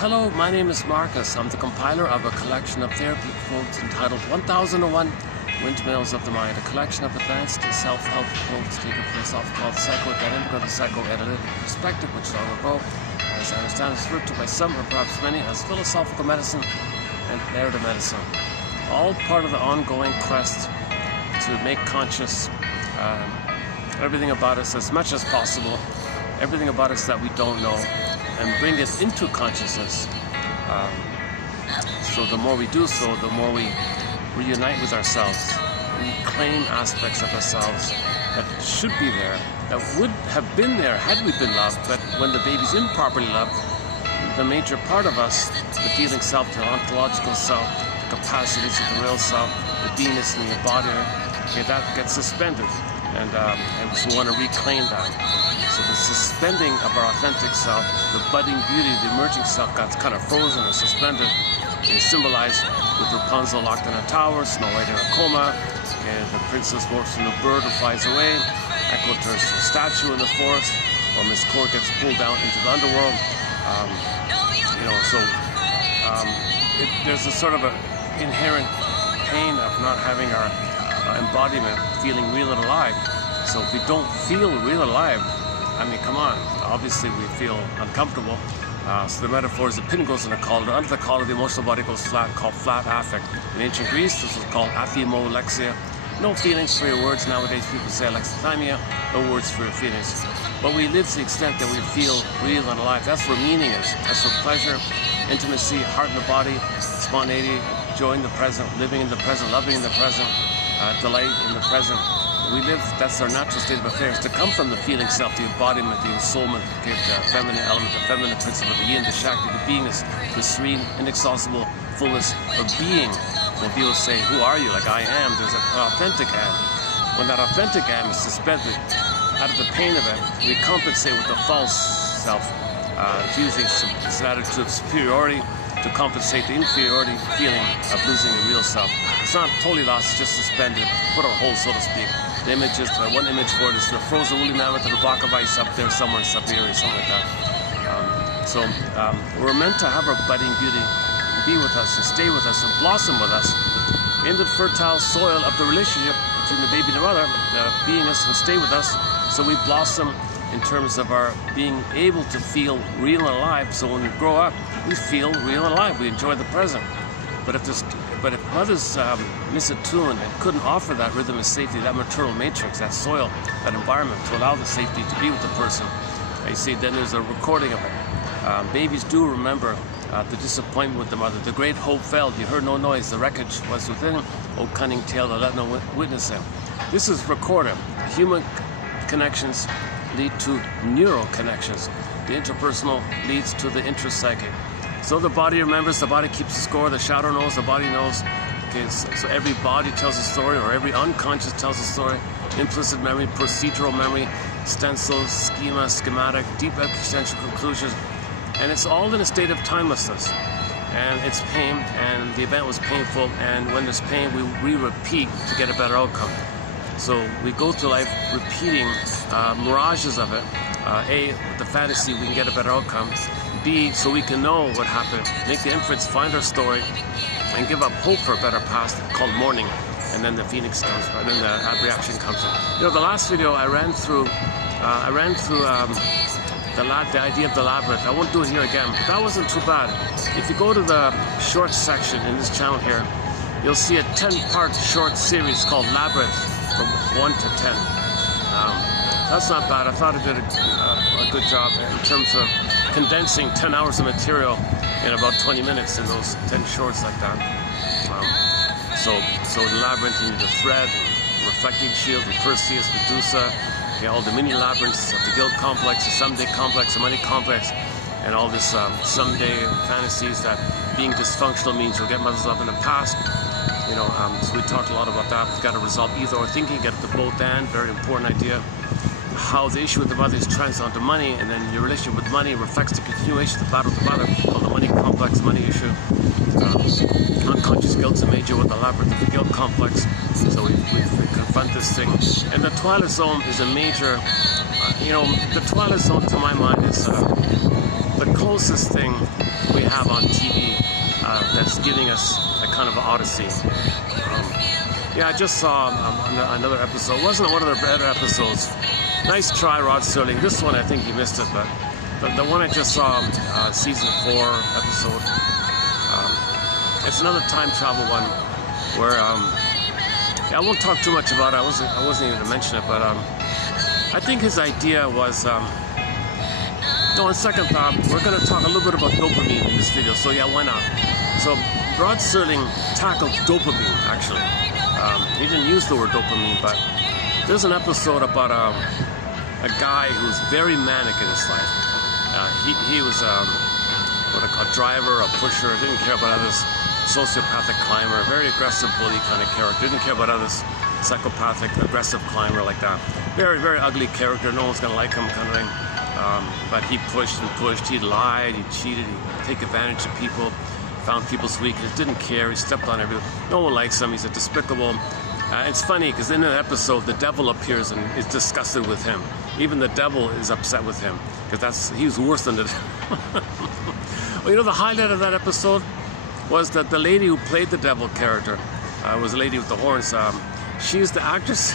Hello, my name is Marcus. I'm the compiler of a collection of therapy quotes entitled 1001 Windmills of the Mind, a collection of advanced self-help quotes taken from a philosophical psychoanalytic or the psychoanalytic perspective, which long ago, as I understand, is referred to by some or perhaps many as philosophical medicine and narrative medicine. All part of the ongoing quest to make conscious everything about us as much as possible, everything about us that we don't know, and bring it into consciousness. So the more we do so, the more we reunite with ourselves, reclaim aspects of ourselves that should be there, that would have been there had we been loved, but when the baby's improperly loved, the major part of us, the feeling self, the ontological self, the capacities of the real self, the beingness in your body, okay, that gets suspended, and so we want to reclaim that. So the suspending of our authentic self, the budding beauty, the emerging self got kind of frozen or suspended. It's symbolized with Rapunzel locked in a tower, Snow White in a coma, and the princess morphs into a bird who flies away, Echo turns to a statue in the forest, or Miss Cord gets pulled down into the underworld. There's a sort of an inherent pain of not having our embodiment feeling real and alive. So if we don't feel real and alive, I mean, come on, obviously we feel uncomfortable. So the metaphor is the pin goes in a collar. Under the collar, the emotional body goes flat, called flat affect. In ancient Greece, this was called aphimolexia. No feelings for your words. Nowadays, people say alexithymia, no words for your feelings. But we live to the extent that we feel real and alive. That's where meaning is. That's where pleasure, intimacy, heart in the body, spontaneity, joy in the present, living in the present, loving in the present, delight in the present. We live, that's our natural state of affairs, to come from the feeling self, the embodiment, the ensoulment, the feminine element, the feminine principle, the yin, the shakti, the beingness, the serene, inexhaustible fullness of being. When people say, who are you? Like, I am. There's an authentic am. When that authentic am is suspended, out of the pain of it, we compensate with the false self. It's usually it's an attitude of superiority to compensate the inferiority feeling of losing the real self. It's not totally lost, it's just suspended, put on hold, so to speak. The image is, one image for it is the frozen woolly mammoth and a block of ice up there somewhere in Siberia, something like that. We're meant to have our budding beauty be with us and stay with us and blossom with us in the fertile soil of the relationship between the baby and the mother, beingness, and stay with us so we blossom in terms of our being able to feel real and alive. So when we grow up, we feel real and alive. We enjoy the present. But if mothers misattuned and couldn't offer that rhythm of safety, that maternal matrix, that soil, that environment to allow the safety to be with the person, you see, then there's a recording of it. Babies do remember the disappointment with the mother. The great hope failed. You heard no noise. The wreckage was within him. O cunning tale to let no witness him. This is recorded. Human connections lead to neural connections. The interpersonal leads to the intrapsychic. So the body remembers, the body keeps the score, the shadow knows, the body knows. Okay, so every body tells a story, or every unconscious tells a story. Implicit memory, procedural memory, stencils, schema, schematic, deep existential conclusions. And it's all in a state of timelessness. And it's pain, and the event was painful, and when there's pain, we repeat to get a better outcome. So we go through life repeating mirages of it. A, the fantasy, we can get a better outcome. B, so we can know what happened, make the inference, find our story, and give up hope for a better past called mourning. And then the phoenix comes, and then the reaction comes in. You know, the last video I ran through the idea of the labyrinth. I won't do it here again, but that wasn't too bad. If you go to the short section in this channel here, you'll see a 10-part short series called Labyrinth from 1 to 10. That's not bad. I thought I did a good job in terms of condensing 10 hours of material in about 20 minutes in those 10 shorts like that. So the labyrinth, you need the thread, the reflecting shield, the Perseus, Medusa, all the mini labyrinths of the guilt complex, the someday complex, the money complex, and all this someday fantasies that being dysfunctional means you'll get mother's love in the past. So we talked a lot about that. We've got to resolve either or thinking, get the both and, very important idea. How the issue with the mother is transferred onto money, and then your relationship with money reflects the continuation of the battle with the mother, called the money complex, money issue. Unconscious guilt's a major with the labyrinth of the guilt complex. So we confront this thing. And the twilight zone is a major, the twilight zone to my mind is the closest thing we have on TV that's giving us a kind of odyssey. Yeah, I just saw another episode. It wasn't one of the better episodes. Nice try, Rod Serling. This one, I think you missed it, but the one I just saw, season 4 episode, it's another time travel one where I won't talk too much about it. I wasn't even going to mention it, but I think his idea was. No, on second thought, we're going to talk a little bit about dopamine in this video. So yeah, why not? So Rod Serling tackled dopamine actually. He didn't use the word dopamine, but there's an episode about a guy who's very manic in his life. He was a driver, a pusher, didn't care about others, sociopathic climber, very aggressive bully kind of character, didn't care about others, psychopathic, aggressive climber like that. Very, very ugly character, no one's going to like him kind of thing. But he pushed and pushed, he lied, he cheated, he'd take advantage of people, found people's weakness, didn't care, he stepped on everything. No one likes him, he's a despicable. It's funny because in an episode the devil appears and is disgusted with him. Even the devil is upset with him because he's worse than the Well, you know, the highlight of that episode was that the lady who played the devil character was a lady with the horns. She's the actress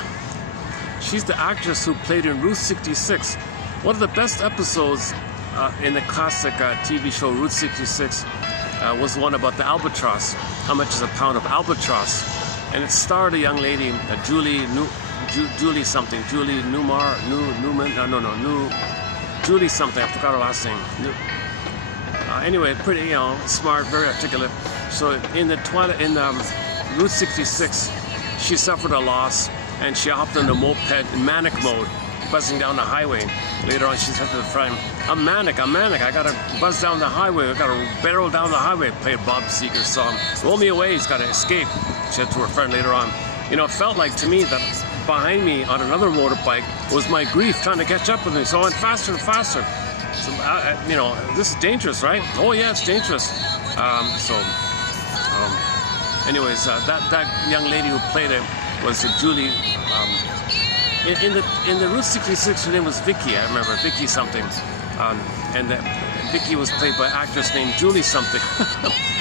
who played in Route 66. One of the best episodes in the classic TV show Route 66 was one about the albatross. How much is a pound of albatross? And it starred a young lady, Julie something, Julie Julie something. I forgot her last name. Anyway, pretty, smart, very articulate. So in Route 66, she suffered a loss and she hopped on the moped in manic mode, buzzing down the highway. Later on, she said to the friend, I'm manic, I gotta buzz down the highway, I gotta barrel down the highway. Played Bob Seger's song, Roll Me Away, he's gotta escape. She said to her friend later on, it felt like to me that behind me on another motorbike was my grief trying to catch up with me, so I went faster and faster. So, this is dangerous, right? Oh yeah, it's dangerous. Anyways, that young lady who played it was Julie. In the Route 66, her name was Vicky. I remember Vicky something, and Vicky was played by an actress named Julie something.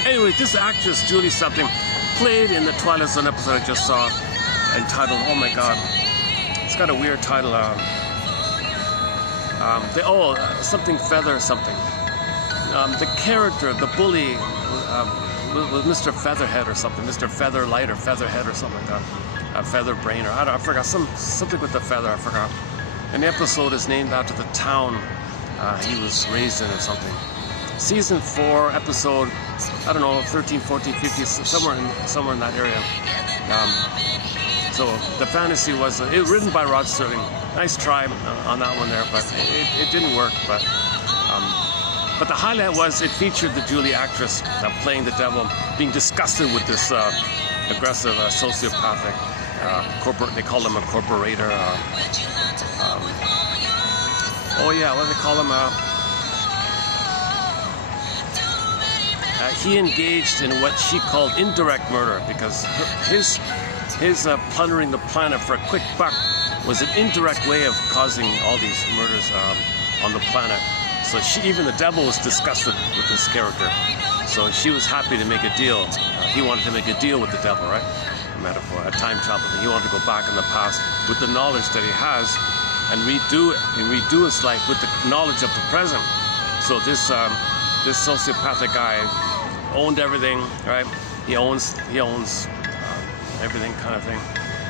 Anyway, this actress Julie something played in the Twilight Zone episode I just saw, entitled, oh my God, it's got a weird title. Something Feather something. The character, the bully, was Mr. Featherhead or something, Mr. Featherlight or Featherhead or something like that. Feather Brain, or I forgot, something with the feather, I forgot. And the episode is named after the town he was raised in or something. Season 4, episode, I don't know, 13, 14, 15, somewhere in that area. So the fantasy was written by Rod Serling. Nice try on that one there, but it didn't work. But the highlight was it featured the Julie actress playing the devil, being disgusted with this aggressive sociopathic they call him a corporator. What do they call him? He engaged in what she called indirect murder because his plundering the planet for a quick buck was an indirect way of causing all these murders on the planet. So even the devil was disgusted with this character. So she was happy to make a deal. He wanted to make a deal with the devil, right? A metaphor, a time travel thing. He wanted to go back in the past with the knowledge that he has and redo his life with the knowledge of the present. So this sociopathic guy owned everything, right? He owns everything kind of thing.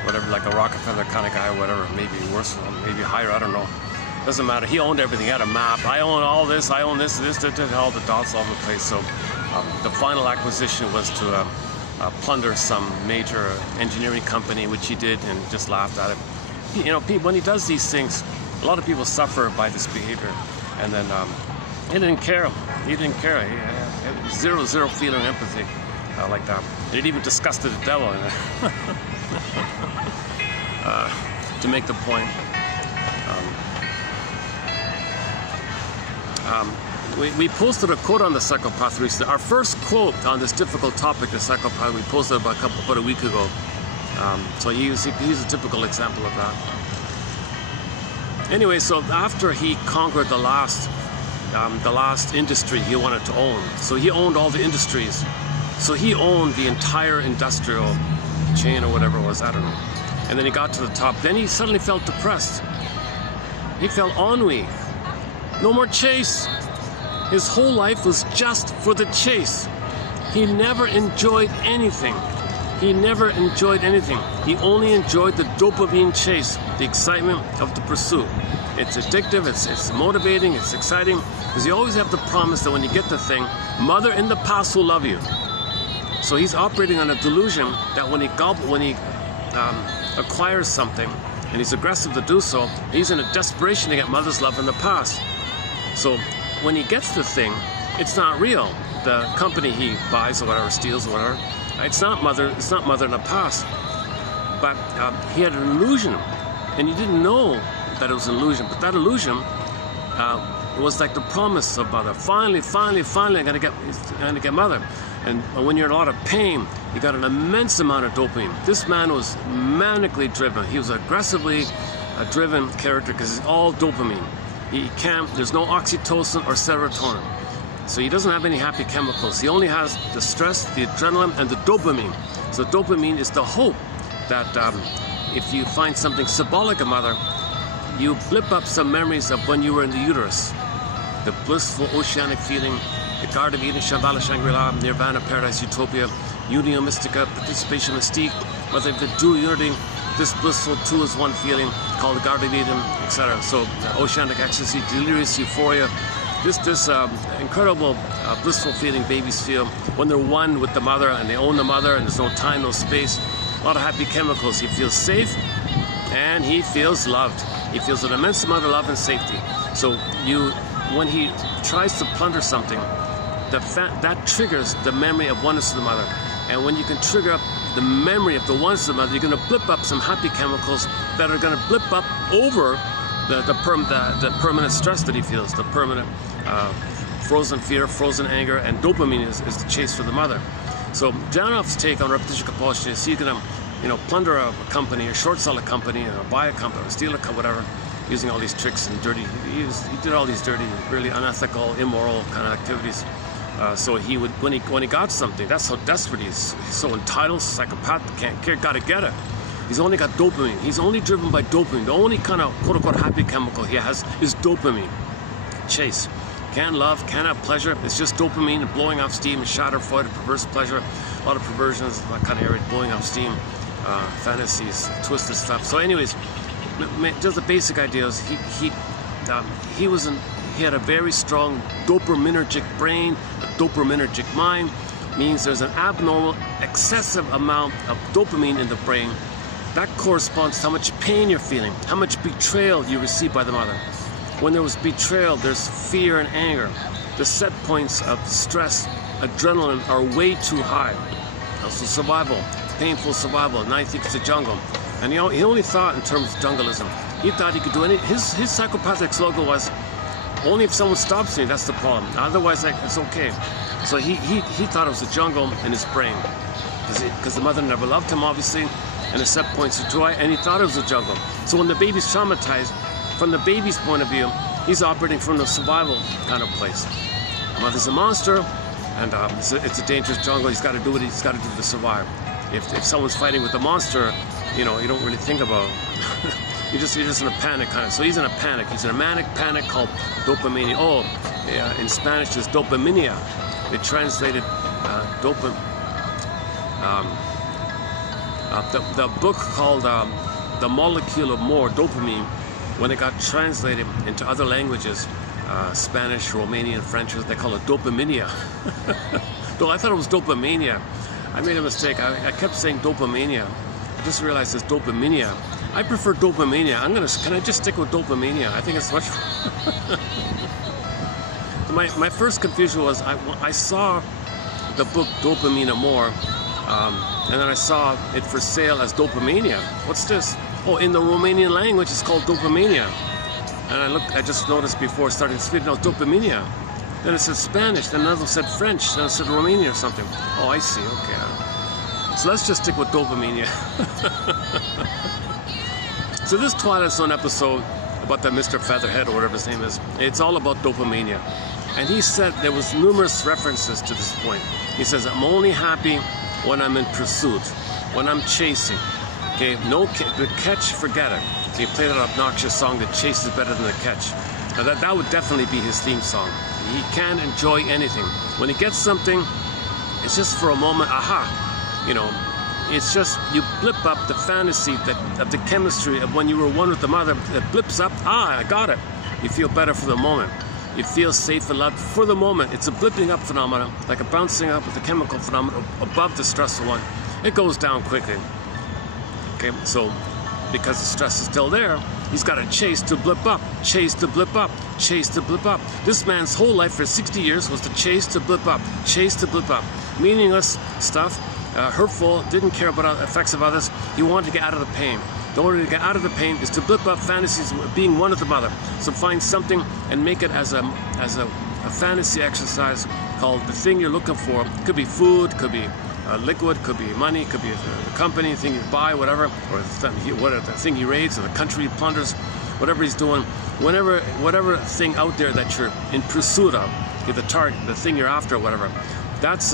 Whatever, like a Rockefeller kind of guy, whatever, maybe worse, maybe higher, I don't know. Doesn't matter. He owned everything. He had a map. I own all this. I own this, all the dots all over the place. So the final acquisition was to plunder some major engineering company, which he did, and just laughed at it. When he does these things, a lot of people suffer by this behavior. And then he didn't care. He had zero feeling of empathy like that. It even disgusted the devil to make the point. We posted a quote on the psychopath recently. Our first quote on this difficult topic, the psychopath, we posted about a week ago. So he's a typical example of that. Anyway, so after he conquered the last the last industry he wanted to own. So he owned all the industries. So he owned the entire industrial chain or whatever it was, I don't know. And then he got to the top. Then he suddenly felt depressed. He felt ennui. No more chase. His whole life was just for the chase. He never enjoyed anything. He never enjoyed anything. He only enjoyed the dopamine chase, the excitement of the pursuit. It's addictive, it's motivating, it's exciting, because you always have the promise that when you get the thing, mother in the past will love you. So he's operating on a delusion that when he acquires something, and he's aggressive to do so, he's in a desperation to get mother's love in the past. So when he gets the thing, it's not real. The company he buys or whatever, steals or whatever, it's not mother in the past. But he had an illusion, and he didn't know that it was an illusion. But that illusion was like the promise of mother. Finally, I'm gonna get mother. And when you're in a lot of pain, you got an immense amount of dopamine. This man was manically driven. He was aggressively driven character because it's all dopamine. There's no oxytocin or serotonin. So he doesn't have any happy chemicals. He only has the stress, the adrenaline, and the dopamine. So dopamine is the hope that if you find something symbolic of mother, you blip up some memories of when you were in the uterus. The blissful oceanic feeling, the Garden of Eden, Shambhala, Shangri-La, Nirvana, Paradise, Utopia, Unio Mystica, Participation Mystique, whether the dual unity, this blissful two is one feeling called the Garden of Eden, etc. So oceanic ecstasy, delirious euphoria, this incredible blissful feeling babies feel when they're one with the mother and they own the mother and there's no time, no space, a lot of happy chemicals. He feels safe and he feels loved. He feels an immense amount of love and safety. So when he tries to plunder something, that triggers the memory of oneness to the mother. And when you can trigger up the memory of the oneness to the mother, you're going to blip up some happy chemicals that are going to blip up over the permanent stress that he feels, the permanent frozen fear, frozen anger, and dopamine is the chase for the mother. So Janoff's take on repetition compulsion is he's going to plunder a company, or short sell a company, or buy a company, or steal a company, whatever, using all these tricks and dirty. He did all these dirty, really unethical, immoral kind of activities. So he would, when he got something, that's how desperate he is. He's so entitled, psychopath, gotta get it. He's only got dopamine. He's only driven by dopamine. The only kind of quote-unquote happy chemical he has is dopamine. Chase. Can't love, can't have pleasure. It's just dopamine and blowing off steam and schadenfreude, perverse pleasure. A lot of perversions, that kind of area, blowing off steam, fantasies, twisted stuff. So anyways, just the basic idea is he had a very strong dopaminergic brain. A dopaminergic mind means there's an abnormal, excessive amount of dopamine in the brain. That corresponds to how much pain you're feeling, how much betrayal you receive by the mother. When there was betrayal, there's fear and anger. The set points of stress, adrenaline are way too high. Also survival, painful survival. Now he thinks it's a jungle. And he only thought in terms of jungleism. He thought he could do anything. His psychopathic slogan was, only if someone stops me, that's the problem. Otherwise, it's okay. So he thought it was a jungle in his brain. Because the mother never loved him, obviously, and the set points are too high, and he thought it was a jungle. So when the baby's traumatized, from the baby's point of view, he's operating from the survival kind of place. Mother's a monster, and it's a dangerous jungle. He's got to do what he's got to do to survive. If someone's fighting with a monster, you don't really think about you're just in a panic kind of. So he's in a panic. He's in a manic panic called dopamine. Oh, yeah, in Spanish it's dopaminia. They translated the book called The Molecule of More, Dopamine, when it got translated into other languages, Spanish, Romanian, French, they call it dopaminia. Though I thought it was dopamania. I made a mistake. I kept saying dopamania. I just realized it's dopaminia. I prefer dopamania. Can I just stick with dopamania? I think it's much. My first confusion was I saw the book Dopamine More, and then I saw it for sale as Dopamania. What's this? Oh, in the Romanian language, it's called Dopamania. And I just noticed before starting to speak, no, Dopamania. Then it said Spanish, then another said French, then it said Romania or something. Oh, I see, okay. So let's just stick with Dopamania. So this Twilight Zone episode about that Mr. Featherhead or whatever his name is. It's all about dopamine. And he said there was numerous references to this point. He says, I'm only happy when I'm in pursuit, when I'm chasing. Okay, the catch, forget it. He played an obnoxious song that chase is better than the catch. Now that would definitely be his theme song. He can't enjoy anything. When he gets something, it's just for a moment, aha. You know, it's just, you blip up the fantasy of the chemistry of when you were one with the mother. It blips up, I got it. You feel better for the moment. You feel safe and loved for the moment. It's a blipping up phenomenon, like a bouncing up with the chemical phenomenon above the stressful one. It goes down quickly. Okay, so because the stress is still there, he's got to chase to blip up, chase to blip up, chase to blip up. This man's whole life for 60 years was to chase to blip up, chase to blip up. Meaningless stuff, hurtful, didn't care about the effects of others. He wanted to get out of the pain. The only way to get out of the pain is to blip up fantasies of being one with the mother. So find something and make it as a fantasy exercise called the thing you're looking for. It could be food, could be liquid, could be money, could be a company, the thing you buy, whatever, or the thing he raids, or the country he plunders, whatever he's doing, whatever thing out there that you're in pursuit of, the target, the thing you're after, whatever. That's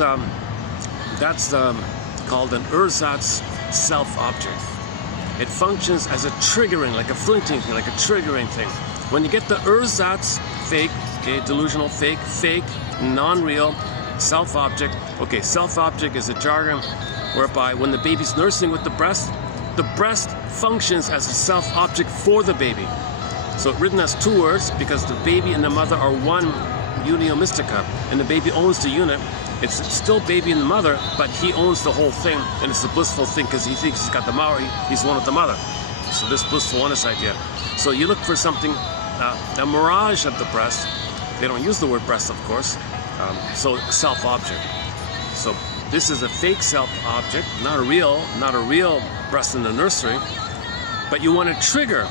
called an ersatz self-object. It functions as a triggering, like a flinting thing, like a triggering thing. When you get the ersatz, fake, okay, delusional, fake, non-real, self-object. Okay, self-object is a jargon whereby when the baby's nursing with the breast functions as a self-object for the baby. So written as two words because the baby and the mother are one unio mystica, and the baby owns the unit. It's still baby and the mother, but he owns the whole thing, and it's a blissful thing because he thinks he's got the mother, he's one with the mother. So this blissful oneness idea. So you look for something, a mirage of the breast. They don't use the word breast, of course. So self-object. So this is a fake self-object, not a real breast in the nursery, but you want to trigger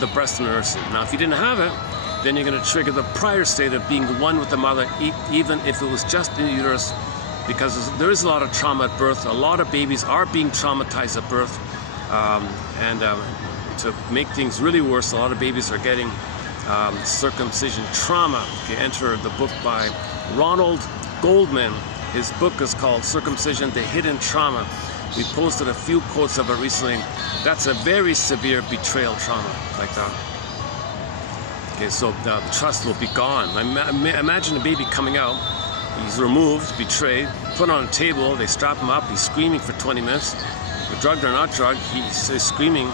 the breast in the nursery. Now, if you didn't have it, then you're going to trigger the prior state of being one with the mother, even if it was just in the uterus, because there is a lot of trauma at birth. A lot of babies are being traumatized at birth, and to make things really worse, a lot of babies are getting circumcision trauma. Okay, enter the book by Ronald Goldman. His book is called Circumcision, the Hidden Trauma. We posted a few quotes of it recently. That's a very severe betrayal trauma, like that. Okay, so the trust will be gone. Imagine a baby coming out, he's removed, betrayed, put on a table, they strap him up, he's screaming for 20 minutes. Drugged or not drugged, he's screaming.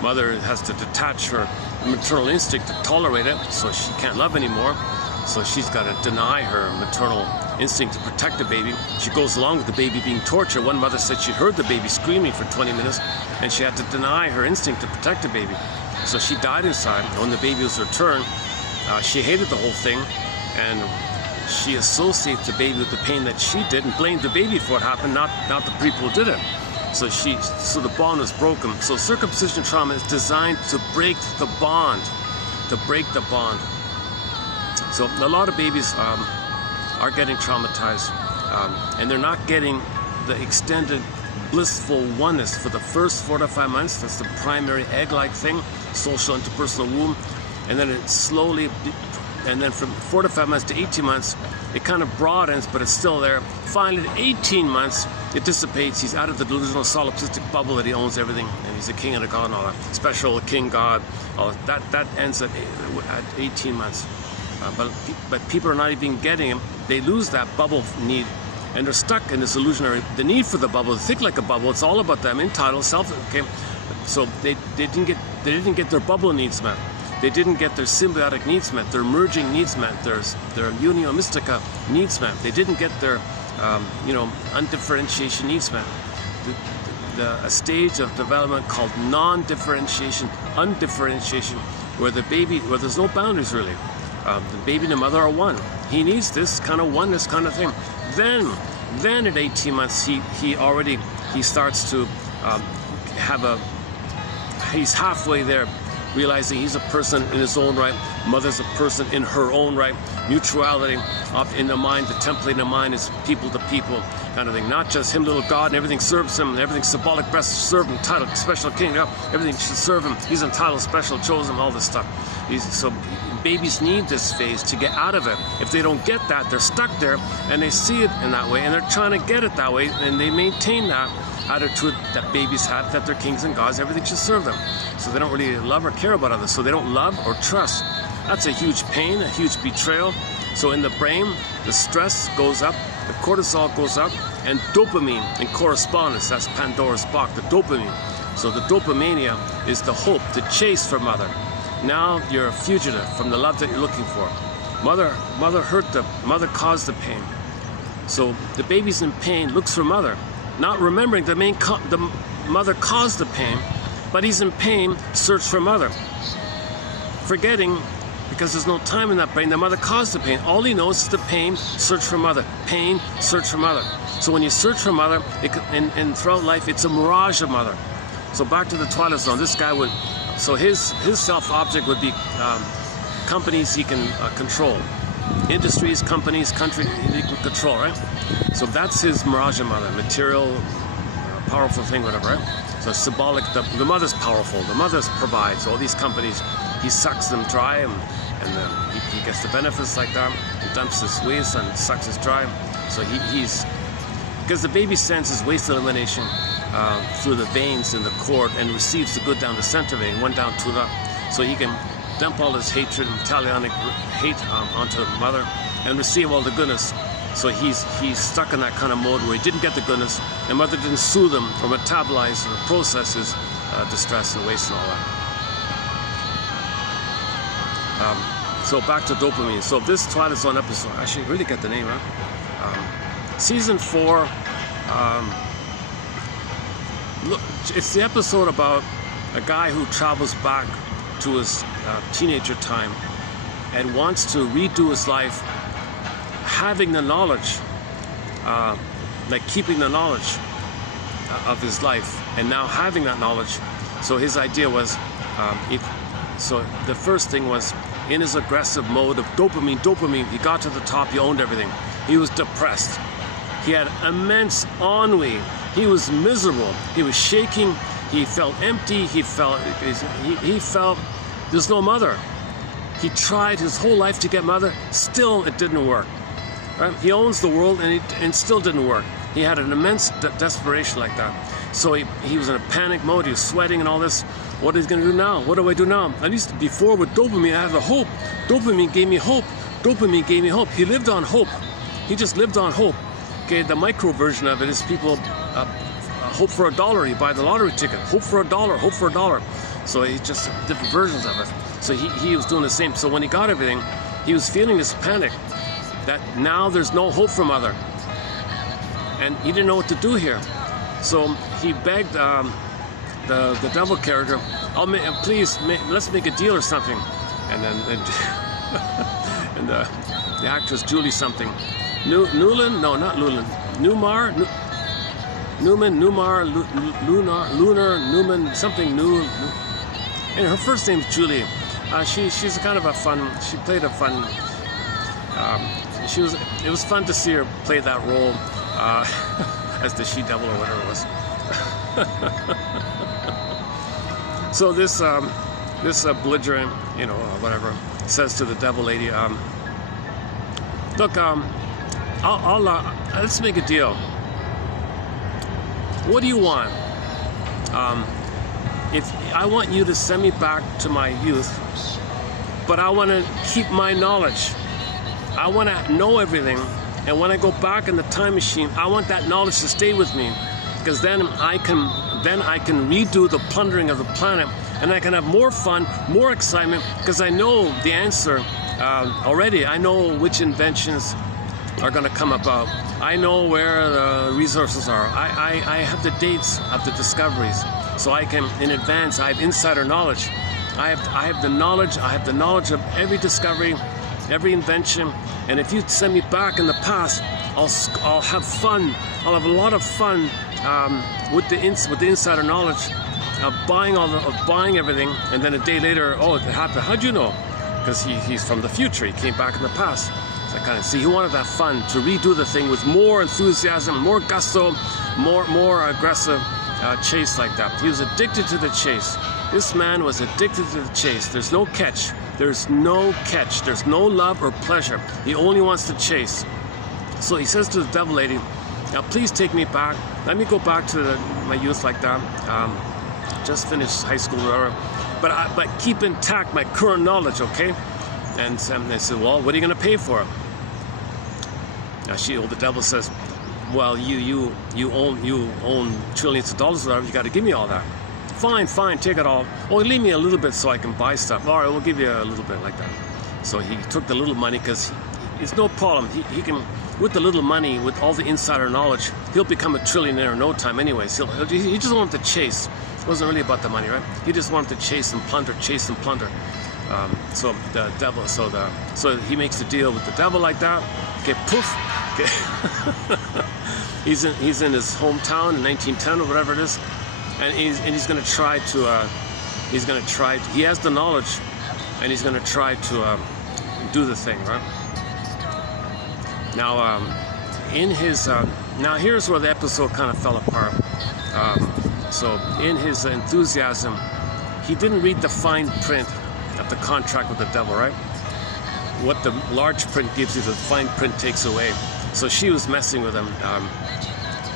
Mother has to detach her maternal instinct to tolerate it, so she can't love anymore. So she's got to deny her maternal instinct to protect the baby. She goes along with the baby being tortured. One mother said she heard the baby screaming for 20 minutes, and she had to deny her instinct to protect the baby. So she died inside. When the baby was returned, she hated the whole thing, and she associates the baby with the pain that she did and blamed the baby for what happened, not the people who did it. So the bond was broken. So circumcision trauma is designed to break the bond, So a lot of babies are getting traumatized, and they're not getting the extended blissful oneness for the first 4 to 5 months. That's the primary egg-like thing, social interpersonal womb, and then it slowly, and then from 4 to 5 months to 18 months, it kind of broadens, but it's still there. Finally, at 18 months, it dissipates. He's out of the delusional solipsistic bubble that he owns everything, and he's a king and a god and all that. Special king, god, all that ends at 18 months. But people are not even getting him. They lose that bubble need, and they're stuck in this illusionary, the need for the bubble, to think like a bubble. It's all about them, entitled, self. Okay, so they didn't get their bubble needs met. They didn't get their symbiotic needs met, their merging needs met, their unio mystica needs met. They didn't get their undifferentiation needs met. A stage of development called non-differentiation, undifferentiation, where there's no boundaries really. The baby and the mother are one. He needs this kind of oneness kind of thing. Then at 18 months, he starts to he's halfway there. realizing he's a person in his own right, mother's a person in her own right, mutuality up in the mind, the template in the mind is people to people kind of thing, not just him, little God, and everything serves him, and everything symbolic, best serve him, entitled, special king, everything should serve him, he's entitled, special, chosen, all this stuff. So babies need this phase to get out of it. If they don't get that, they're stuck there, and they see it in that way, and they're trying to get it that way, and they maintain that attitude that babies have, that they're kings and gods, everything should serve them. So they don't really love or care about others, so they don't love or trust. That's a huge pain, a huge betrayal. So in the brain, the stress goes up, the cortisol goes up, and dopamine in correspondence, that's Pandora's box, the dopamine. So the dopamania is the hope, the chase for mother. Now you're a fugitive from the love that you're looking for. Mother hurt the, mother caused the pain. So the baby's in pain, looks for mother, not remembering the mother caused the pain, but he's in pain, search for mother. Forgetting, because there's no time in that brain, the mother caused the pain. All he knows is the pain, search for mother. Pain, search for mother. So when you search for mother, and throughout life, it's a mirage of mother. So back to the Twilight Zone, this guy would, so his self-object would be companies he can control. Industries, companies, country, he can control, right? So that's his mirage of mother, material, powerful thing, whatever, right? So symbolic, the mother's powerful, the mother's provides, all these companies, he sucks them dry, and he gets the benefits like that, he dumps his waste and sucks his dry. So he's, because the baby senses waste elimination through the veins in the cord and receives the good down the center vein, one down, two up. So he can dump all his hatred, Italianic hate onto mother and receive all the goodness. So he's stuck in that kind of mode where he didn't get the goodness, and mother didn't soothe him or metabolize or process his distress and waste and all that. So back to dopamine. So this Twilight Zone episode, I should really get the name, huh? Season 4, look, it's the episode about a guy who travels back to his teenager time and wants to redo his life, having the knowledge, like keeping the knowledge of his life, and now having that knowledge. So his idea was, so the first thing was, in his aggressive mode of dopamine, he got to the top, he owned everything. He was depressed. He had immense ennui. He was miserable. He was shaking. He felt empty. He felt there's no mother. He tried his whole life to get mother. Still, it didn't work. Right? He owns the world, and it still didn't work. He had an immense desperation like that. So he was in a panic mode. He was sweating and all this. What is he going to do now? What do I do now? At least before with dopamine, I had the hope. Dopamine gave me hope. Dopamine gave me hope. He lived on hope. He just lived on hope. Okay, the micro version of it is people hope for $1. You buy the lottery ticket. Hope for $1. Hope for $1. So it's just different versions of it. So he was doing the same. So when he got everything, he was feeling this panic that now there's no hope for mother. And he didn't know what to do here. So he begged the devil character, please, let's make a deal or something. And then and the actress Julie something. Newland? No, not Newland. Newmar? Newman, Newmar, Lunar, Newman, something new. And her first name's Julie. She's kind of a fun, she played a fun, it was fun to see her play that role as the she-devil or whatever it was. So this belligerent, whatever, says to the devil lady, look, let's make a deal. What do you want? If I want you to send me back to my youth, but I want to keep my knowledge. I want to know everything, and when I go back in the time machine, I want that knowledge to stay with me, because then I can redo the plundering of the planet, and I can have more fun, more excitement, because I know the answer already. I know which inventions are going to come about. I know where the resources are. I have the dates of the discoveries, so I can, in advance, I have insider knowledge. I have the knowledge. I have the knowledge of every discovery, every invention. And if you send me back in the past, I'll have fun. I'll have a lot of fun with the insider knowledge. buying everything, and then a day later, oh, it happened. How'd you know? Because he's from the future. He came back in the past. So I kind of see he wanted that fun to redo the thing with more enthusiasm, more gusto, more aggressive chase like that. He was addicted to the chase. This man was addicted to the chase. There's no catch. There's no catch. There's no love or pleasure. He only wants to chase. So he says to the devil lady, now please take me back. Let me go back to my youth like that. Just finished high school or whatever. But keep intact my current knowledge, okay? And they said, well, what are you going to pay for it? Now the devil says, well, you own trillions of dollars or whatever. You got to give me all that. Fine, take it all. Oh, leave me a little bit so I can buy stuff. All right, we'll give you a little bit like that. So he took the little money because it's no problem. He can, with the little money, with all the insider knowledge, he'll become a trillionaire in no time anyways. He just wanted to chase. It wasn't really about the money, right? He just wanted to chase and plunder. So the devil, so he makes the deal with the devil like that. Okay, poof. Okay. he's in his hometown in 1910 or whatever it is. And he's going to try to, he has the knowledge, and he's going to try to do the thing, right? Now, now here's where the episode kind of fell apart. So in his enthusiasm, he didn't read the fine print of the contract with the devil, right? What the large print gives you, the fine print takes away. So she was messing with him.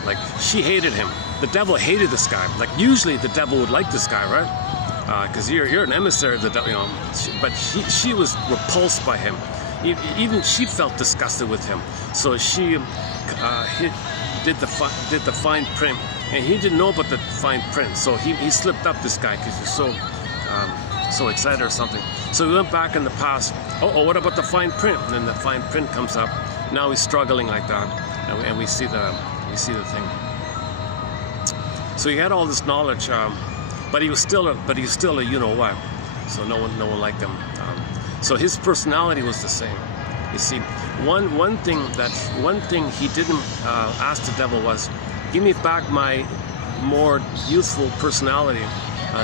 Like, she hated him. The devil hated this guy. Like, usually the devil would like this guy, right? Because you're an emissary of the devil, you know. But she was repulsed by him. Even she felt disgusted with him. So she did the fine print, and he didn't know about the fine print. So he slipped up this guy because he's so excited or something. So we went back in the past. Oh, what about the fine print? And then the fine print comes up. Now he's struggling like that, and we see the thing. So he had all this knowledge, but he was still a you know what. So no one liked him. So his personality was the same. You see, one thing he didn't ask the devil was, give me back my more youthful personality.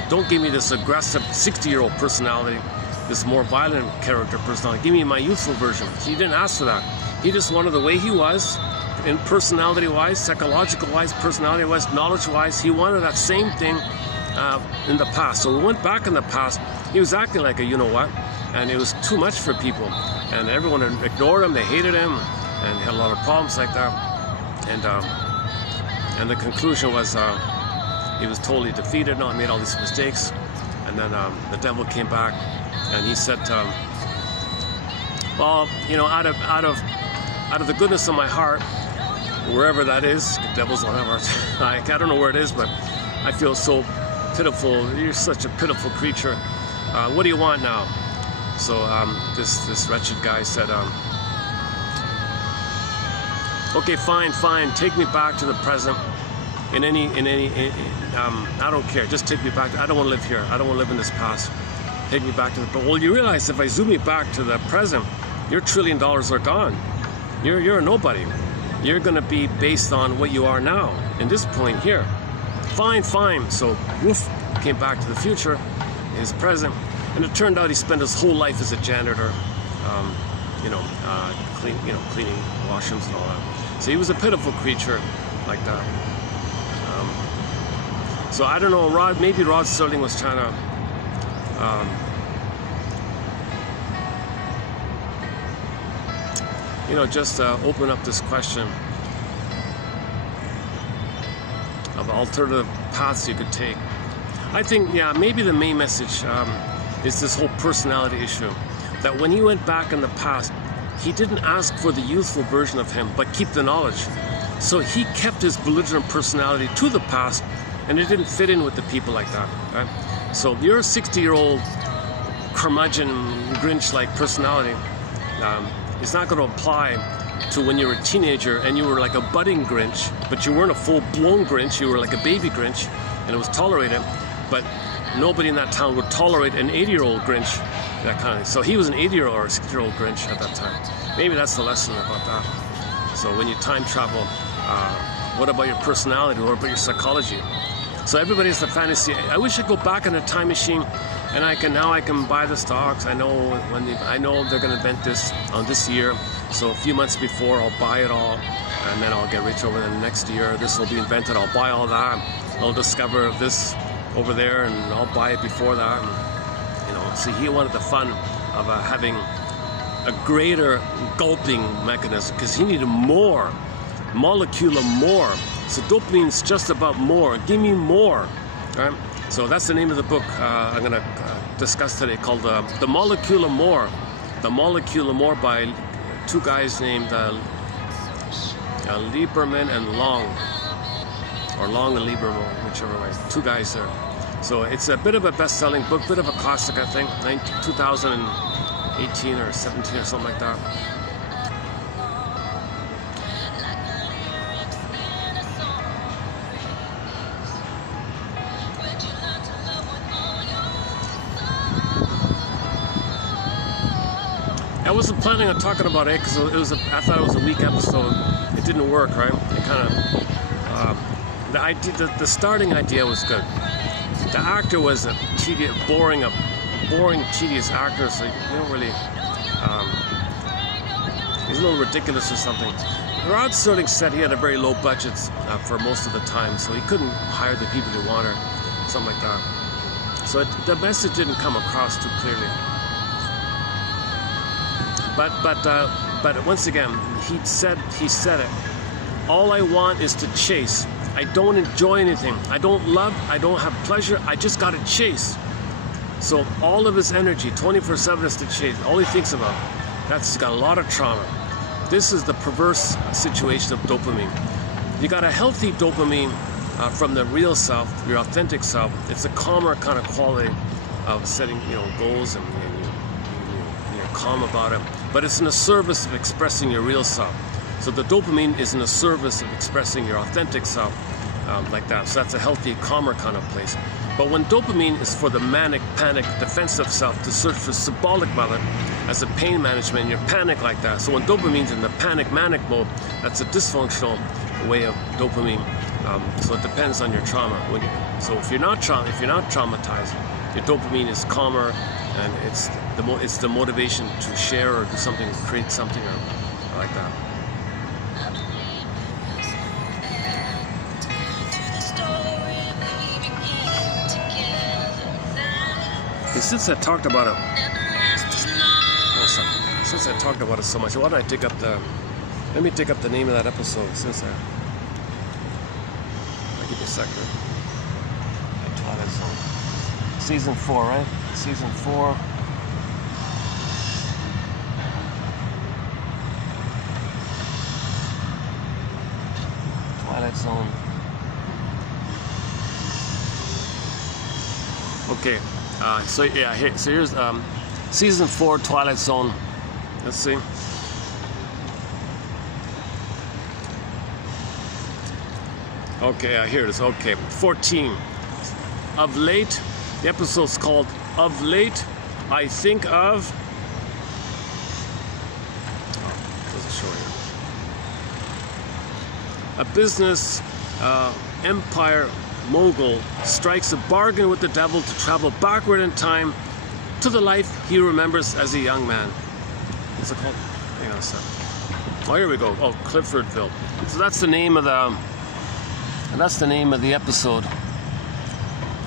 Don't give me this aggressive 60-year-old personality, this more violent character personality. Give me my youthful version. He didn't ask for that. He just wanted the way he was, in personality-wise, psychological-wise, personality-wise, knowledge-wise. He wanted that same thing in the past. So we went back in the past. He was acting like a you-know-what, and it was too much for people. And everyone ignored him, they hated him, and he had a lot of problems like that. And the conclusion was he was totally defeated, he made all these mistakes. And then the devil came back, and he said, well, you know, out of the goodness of my heart, wherever that is, devils don't have hearts. I don't know where it is, but I feel so pitiful. You're such a pitiful creature. What do you want now? So this wretched guy said, okay, fine, take me back to the present. I don't care. Just take me back. I don't want to live here. I don't want to live in this past. Take me back to the. Well, you realize if I zoom you back to the present, your $1 trillion are gone. You're a nobody. You're going to be based on what you are now, in this point here. Fine. So, woof, came back to the future, his present, and it turned out he spent his whole life as a janitor, cleaning washrooms and all that. So he was a pitiful creature like that. So I don't know, maybe Rod Serling was trying to just open up this question of alternative paths you could take. I think, maybe the main message is this whole personality issue. That when he went back in the past, he didn't ask for the youthful version of him, but keep the knowledge. So he kept his belligerent personality to the past, and it didn't fit in with the people like that, right? So you're a 60-year-old curmudgeon, Grinch-like personality. It's not going to apply to when you were a teenager and you were like a budding Grinch, but you weren't a full-blown Grinch. You were like a baby Grinch, and it was tolerated. But nobody in that town would tolerate an 80-year-old Grinch, that kind of thing. So he was an 80-year-old or a 60-year-old Grinch at that time. Maybe that's the lesson about that. So when you time travel, what about your personality or about your psychology? So everybody's the fantasy. I wish I could go back in a time machine, and I can buy the stocks. I know I know they're going to invent this on this year. So a few months before, I'll buy it all, and then I'll get rich over the next year. This will be invented. I'll buy all that. I'll discover this over there, and I'll buy it before that. And, you know, see, he wanted the fun of having a greater gulping mechanism because he needed more, molecular more. So dopamine is just about more. Give me more, right? So that's the name of the book I'm going to discuss today, called The Molecular More. The Molecular More by two guys named Lieberman and Long, or Long and Lieberman, whichever way. Two guys there. So it's a bit of a best-selling book, bit of a classic, I think, 2018 or 17 or something like that. I wasn't planning on talking about it because I thought it was a weak episode. It didn't work, right? It kind of the starting idea was good. The actor was a tedious, boring, tedious actor, so you don't really. He's a little ridiculous or something. Rod Serling said he had a very low budget for most of the time, so he couldn't hire the people he wanted, something like that. So the message didn't come across too clearly. But once again, he said it. All I want is to chase. I don't enjoy anything. I don't love. I don't have pleasure. I just got to chase. So all of his energy, 24/7, is to chase. All he thinks about. That's got a lot of trauma. This is the perverse situation of dopamine. You got a healthy dopamine from the real self, your authentic self. It's a calmer kind of quality of setting, goals and you're calm about it. But it's in the service of expressing your real self. So the dopamine is in the service of expressing your authentic self, like that. So that's a healthy, calmer kind of place. But when dopamine is for the manic, panic, defensive self to search for symbolic mother as a pain management, you're panic like that. So when dopamine's in the panic, manic mode, that's a dysfunctional way of dopamine. So it depends on your trauma. So if you're not traumatized, your dopamine is calmer, and it's the motivation to share or do something, create something, or like that. And since I talked about it, so much, why don't I dig up let me dig up the name of that episode. I'll give you a second. Twilight Zone. Season 4, right? Season 4. Twilight Zone. Okay. So here's season 4, Twilight Zone. Let's see. Okay, here it is. Okay, 14. Of late, the episode's called "Of Late, I Think of." Doesn't show here. A business empire mogul strikes a bargain with the devil to travel backward in time to the life he remembers as a young man. What's it called? Hang on a second. Oh, here we go. Oh, Cliffordville. So that's the name of the episode.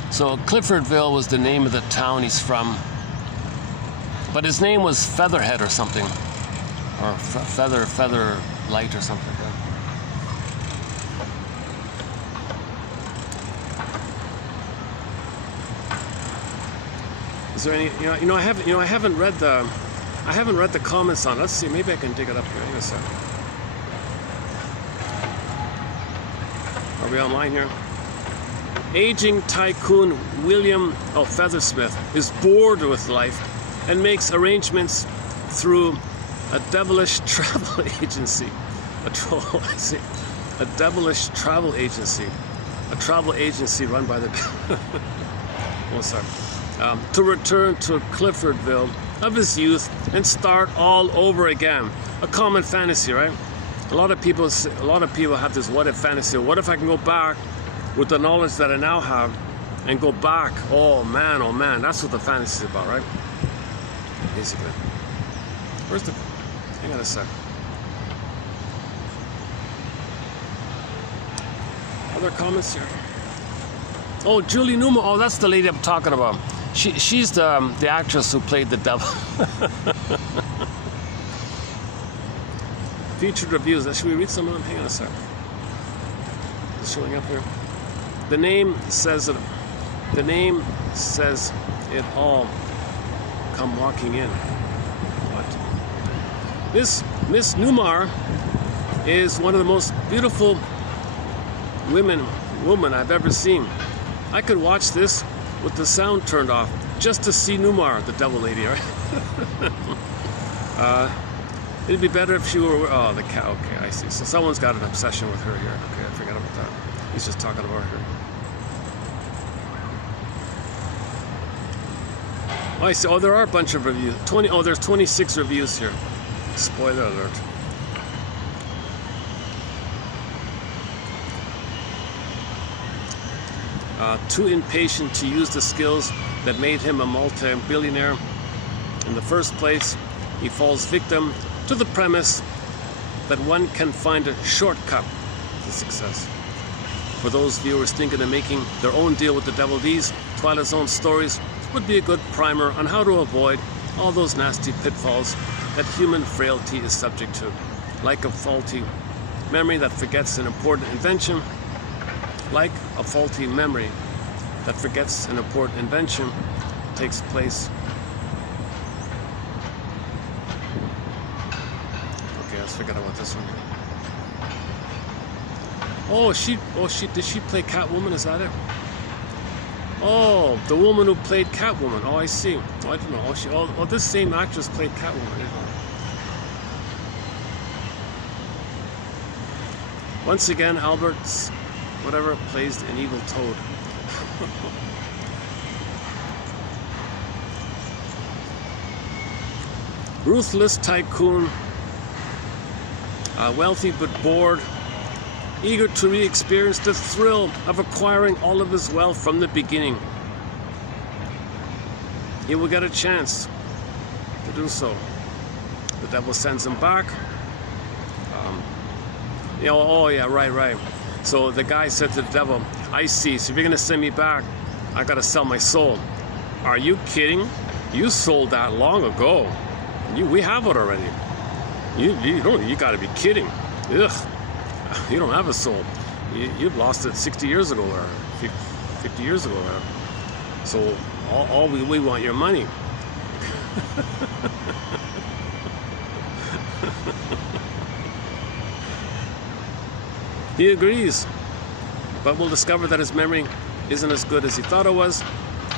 So Cliffordville was the name of the town he's from, but his name was Featherhead or something, or Feather Light or something like that. Is there any? I haven't read the comments on it. Let's see. Maybe I can dig it up here. Hang on a second. Are we online here? Aging tycoon William Feathersmith is bored with life and makes arrangements through a devilish travel agency. A devilish travel agency. A travel agency run by the to return to Cliffordville of his youth and start all over again. A common fantasy, right? A lot of people have this what if fantasy. What if I can go back with the knowledge that I now have and go back. Oh man, that's what the fantasy is about, right? Basically. Where's the... hang on a sec. Other comments here? Oh, Julie Newman. Oh, that's the lady I'm talking about. She's the actress who played the devil. Featured reviews. Should we read some of them? Hang on a sec. It's showing up here. The name says it. The name says it all. Come walking in. What? This Miss Newmar is one of the most beautiful woman I've ever seen. I could watch this with the sound turned off just to see Newmar, the devil lady, right? It'd be better if she were... oh, the cat. Okay, I see. So someone's got an obsession with her here. Okay, I forgot about that. He's just talking about her. Oh, I see. Oh, there are a bunch of reviews. 20. Oh, there's 26 reviews here. Spoiler alert. Too impatient to use the skills that made him a multi-billionaire. In the first place, he falls victim to the premise that one can find a shortcut to success. For those viewers thinking of making their own deal with the devil, these Twilight Zone stories would be a good primer on how to avoid all those nasty pitfalls that human frailty is subject to, like a faulty memory that forgets an important invention. Like a faulty memory that forgets an important invention takes place. Okay, let's forget about this one. Did she play Catwoman? Is that it? Oh, the woman who played Catwoman. Oh, I see. Oh, I don't know. Oh, this same actress played Catwoman. Once again, Albert's whatever plays an evil toad. Ruthless tycoon, wealthy but bored, eager to re-experience the thrill of acquiring all of his wealth from the beginning. He will get a chance to do so. The devil sends him back. Right. So the guy said to the devil, I see, so if you're gonna send me back, I gotta sell my soul. Are you kidding? You sold that long ago. We have it already. You gotta be kidding. Ugh. You don't have a soul. You've lost it 60 years ago or 50 years ago. So all we want your money. He agrees, but will discover that his memory isn't as good as he thought it was,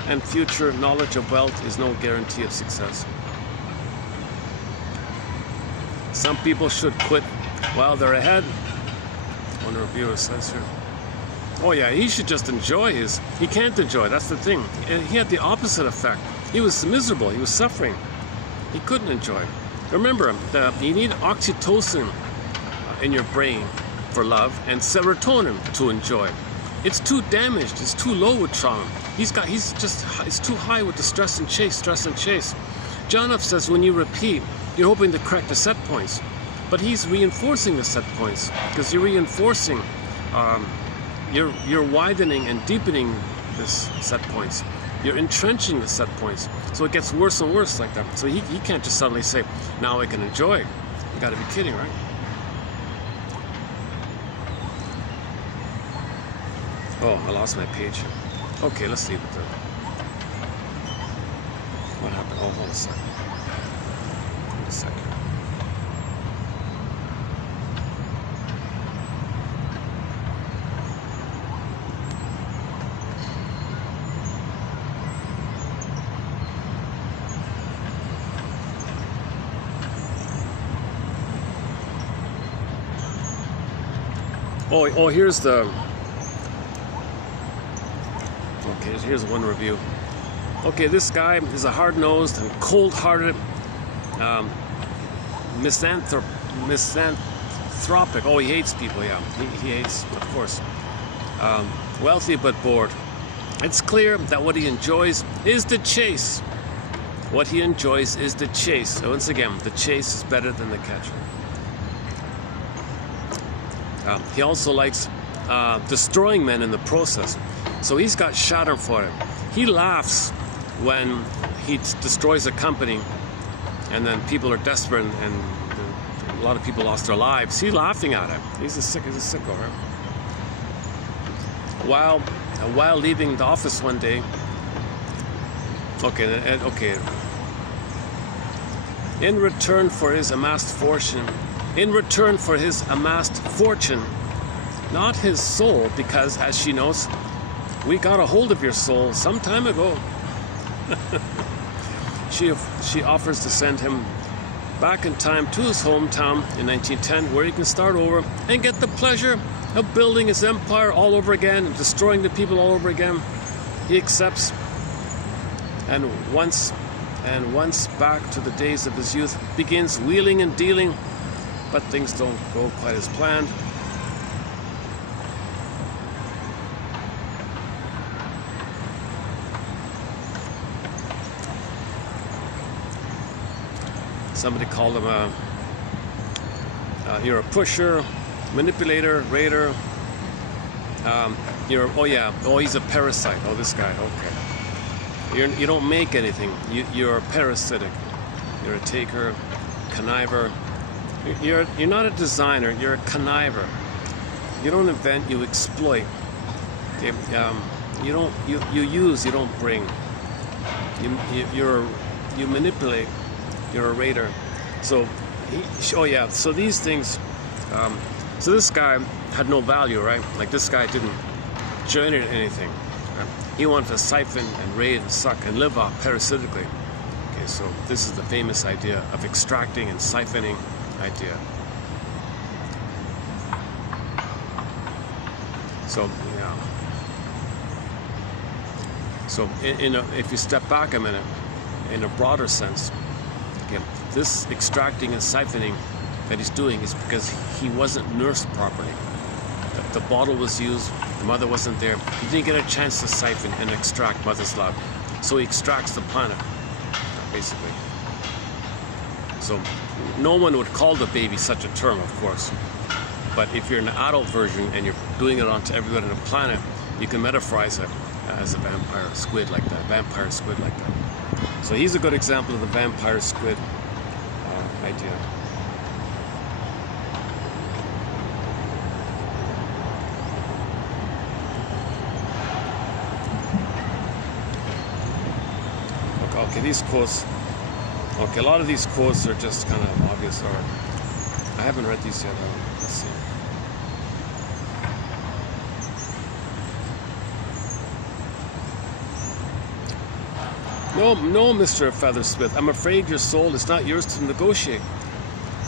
and future knowledge of wealth is no guarantee of success. Some people should quit while they're ahead. One reviewer says here. Oh yeah, he should just enjoy his... He can't enjoy, that's the thing. He had the opposite effect. He was miserable, he was suffering. He couldn't enjoy. Remember, you need oxytocin in your brain for love and serotonin to enjoy. It's too damaged, it's too low with trauma. It's too high with the stress and chase. John F. says when you repeat, you're hoping to correct the set points. But he's reinforcing the set points because you're reinforcing, you're widening and deepening this set points. You're entrenching the set points. So it gets worse and worse like that. So he can't just suddenly say, now I can enjoy. You gotta be kidding, right? Oh, I lost my page here. Okay, let's leave it there. What happened? Oh, hold a second. Hold a second. Oh, here's the... Okay, here's one review. Okay, this guy is a hard-nosed and cold-hearted misanthropic. Oh, he hates people, yeah. He hates, of course. wealthy but bored. It's clear that what he enjoys is the chase. What he enjoys is the chase. So once again, the chase is better than the catch. He also likes destroying men in the process. So he's got Schadenfreude. He laughs when he destroys a company and then people are desperate and a lot of people lost their lives. He's laughing at it. He's a sicko, right? While leaving the office one day, in return for his amassed fortune, not his soul, because as she knows, we got a hold of your soul some time ago. She offers to send him back in time to his hometown in 1910, where he can start over and get the pleasure of building his empire all over again and destroying the people all over again. He accepts, and once back to the days of his youth, begins wheeling and dealing, but things don't go quite as planned. Somebody called him you're a pusher, manipulator, raider. He's a parasite. Oh, this guy. Okay. You don't make anything. You're parasitic. You're a taker, conniver. You're not a designer. You're a conniver. You don't invent. You exploit. Okay. You use. You don't bring. You manipulate. You're a raider. So so these things. So this guy had no value, right? Like, this guy didn't generate anything. Right? He wanted to siphon and raid and suck and live off parasitically. Okay, so this is the famous idea of extracting and siphoning idea. So So if you step back a minute, in a broader sense, okay, this extracting and siphoning that he's doing is because he wasn't nursed properly. The bottle was used, the mother wasn't there. He didn't get a chance to siphon and extract mother's love. So he extracts the planet, basically. So no one would call the baby such a term, of course. But if you're an adult version and you're doing it onto everyone on the planet, you can metaphorize it as a vampire squid like that. So he's a good example of the vampire squid idea. Okay, these quotes. Okay, a lot of these quotes are just kind of obvious, or I haven't read these yet. Let's see. No, Mr. Feathersmith, I'm afraid your soul is not yours to negotiate.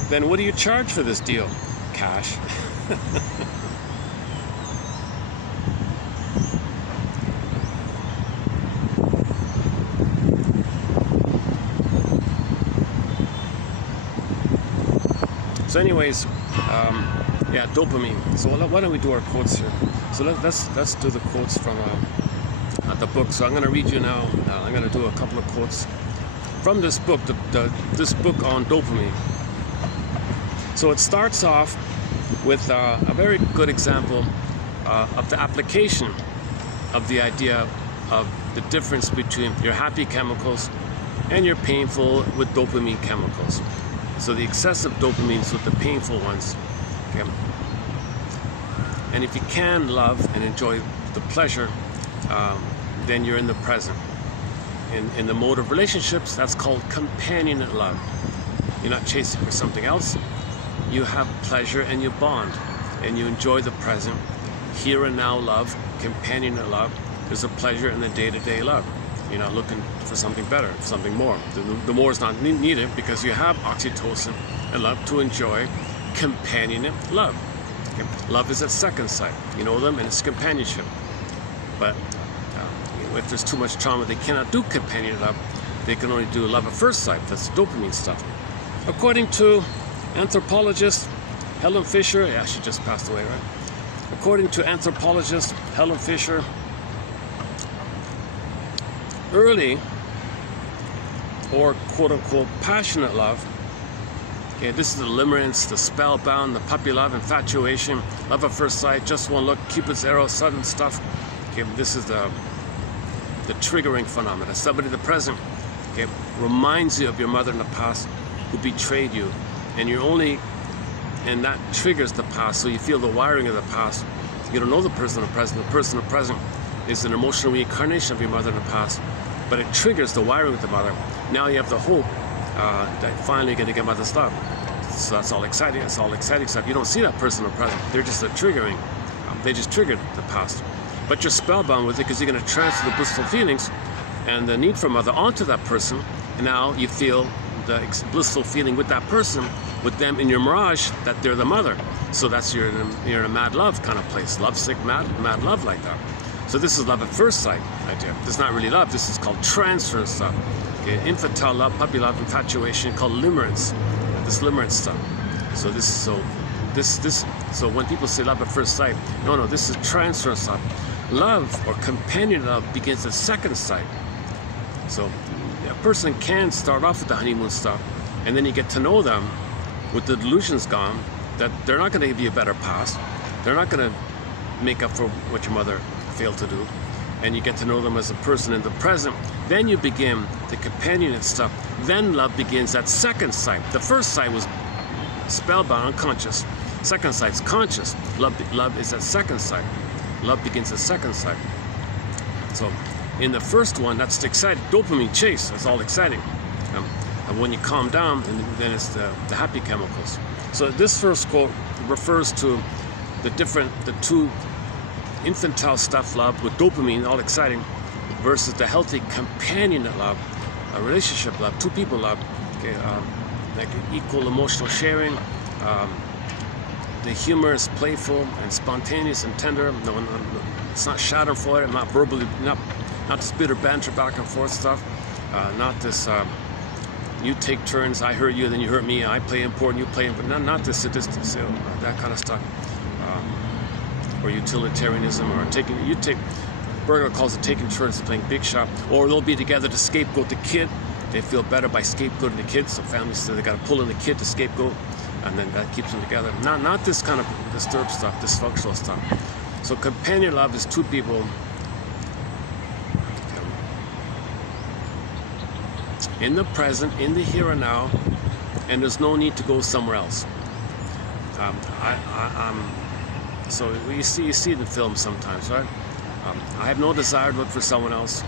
Then what do you charge for this deal? Cash. So anyways, dopamine. So why don't we do our quotes here? So let's do the quotes from the book. So I'm going to read you now. I'm going to do a couple of quotes from this book, this book on dopamine. So it starts off with a very good example of the application of the idea of the difference between your happy chemicals and your painful with dopamine chemicals. So the excessive dopamines with the painful ones. Okay. And if you can love and enjoy the pleasure, then you're in the present. In the mode of relationships, that's called companionate love. You're not chasing for something else. You have pleasure and you bond, and you enjoy the present, here and now love, companionate love. There's a pleasure in the day-to-day love. You're not looking for something better, something more. The more is not needed because you have oxytocin and love to enjoy companionate love. Okay. Love is at second sight. You know them, and it's companionship. But if there's too much trauma, they cannot do companionate love. They can only do love at first sight. That's dopamine stuff. According to anthropologist Helen Fisher, she just passed away, right? According to anthropologist Helen Fisher, early or quote-unquote passionate love, okay, this is the limerence, the spellbound, the puppy love, infatuation, love at first sight, just one look, Cupid's arrow, sudden stuff. Okay, this is the triggering phenomena. Somebody in the present, okay, reminds you of your mother in the past who betrayed you, and that triggers the past, so you feel the wiring of the past. You don't know the person in the present. The person in the present is an emotional reincarnation of your mother in the past, but it triggers the wiring of the mother. Now you have the hope that finally you're going to get mother's love. So that's all exciting. It's all exciting stuff. You don't see that person in the present. They're just a triggering. They just triggered the past. But you're spellbound with it because you're going to transfer the blissful feelings and the need for mother onto that person. And now you feel the blissful feeling with that person, with them in your mirage, that they're the mother. So that's you're in a mad love kind of place. Lovesick, mad love like that. So this is love at first sight idea. This is not really love. This is called transfer stuff. Okay, infantile love, puppy love, infatuation, called limerence. This limerence stuff. So when people say love at first sight, no, this is transfer stuff. Love or companion love begins at second sight. So a person can start off with the honeymoon stuff, and then you get to know them with the delusions gone, that they're not going to give you a better past. They're not going to make up for what your mother failed to do. And you get to know them as a person in the present. Then you begin the companionate stuff. Then love begins at second sight. The first sight was spellbound, unconscious. Second sight's conscious. Love is at second sight. Love begins at second sight. So in the first one, that's the exciting dopamine chase. That's all exciting. And when you calm down, then it's the happy chemicals. So this first quote refers to the two infantile stuff love with dopamine, all exciting, versus the healthy companionate love, a relationship love, two people love, okay, like equal emotional sharing. The humor is playful and spontaneous and tender. No, it's not schadenfreude, not verbally, not this bitter banter back and forth stuff. Not this. You take turns. I hurt you, then you hurt me. I play important, you play important. Not this sadistic, that kind of stuff. Or utilitarianism, or Berger calls it taking turns playing big shot, or they'll be together to scapegoat the kid. They feel better by scapegoating the kid, so families say they got to pull in the kid to scapegoat, and then that keeps them together. Not this kind of disturbed stuff, dysfunctional stuff. So companion love is two people in the present, in the here and now, and there's no need to go somewhere else. So you see the film sometimes, right? I have no desire to look for someone else,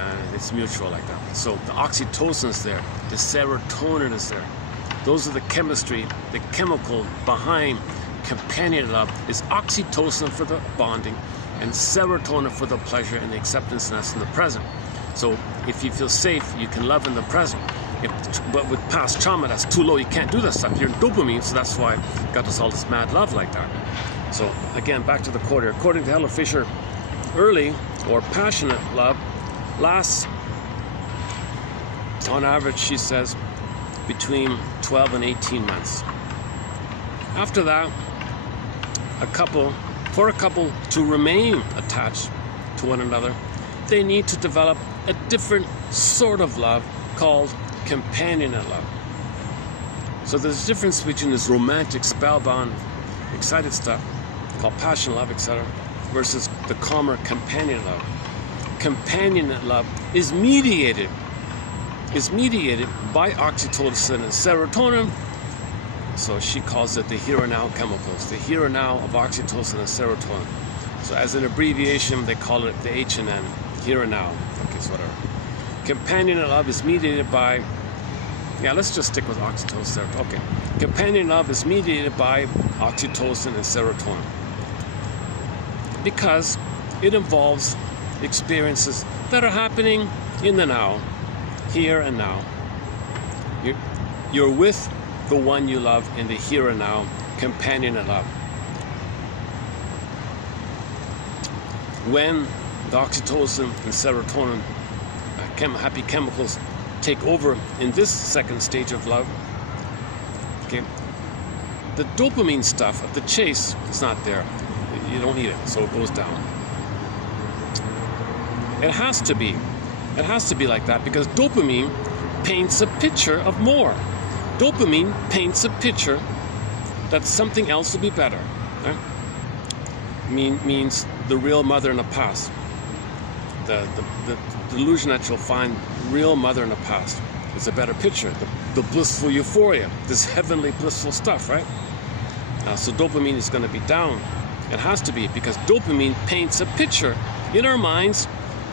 and it's mutual like that. So the oxytocin is there, the serotonin is there. Those are the chemistry, the chemical behind companion love is oxytocin for the bonding and serotonin for the pleasure and the acceptance, and that's in the present. So if you feel safe, you can love in the present. But with past trauma, that's too low. You can't do that stuff. You're in dopamine, so that's why it got us all this mad love like that. So again, back to the quote here. According to Helen Fisher, early or passionate love lasts, on average, she says, between 12 and 18 months. After that, for a couple to remain attached to one another, they need to develop a different sort of love called companionate love. So there's a difference between this romantic, spellbound, excited stuff called passion love, etc., versus the calmer companion love. Companionate love is mediated by oxytocin and serotonin. So she calls it the here and now chemicals, the here and now of oxytocin and serotonin. So as an abbreviation, they call it the H&N, here and now. Okay, so whatever. Companionate love is mediated by, let's just stick with oxytocin. Okay, companion love is mediated by oxytocin and serotonin because it involves experiences that are happening in the now, here and now. You're with the one you love in the here and now, companionate love. When the oxytocin and serotonin, happy chemicals, take over in this second stage of love, okay, the dopamine stuff of the chase is not there. you don't need it, so it goes down. It has to be. It has to be like that because dopamine paints a picture of more. Dopamine paints a picture that something else will be better. Right? Means the real mother in the past. The delusion that you'll find real mother in the past is a better picture. The blissful euphoria, this heavenly blissful stuff, right? So dopamine is going to be down. It has to be because dopamine paints a picture in our minds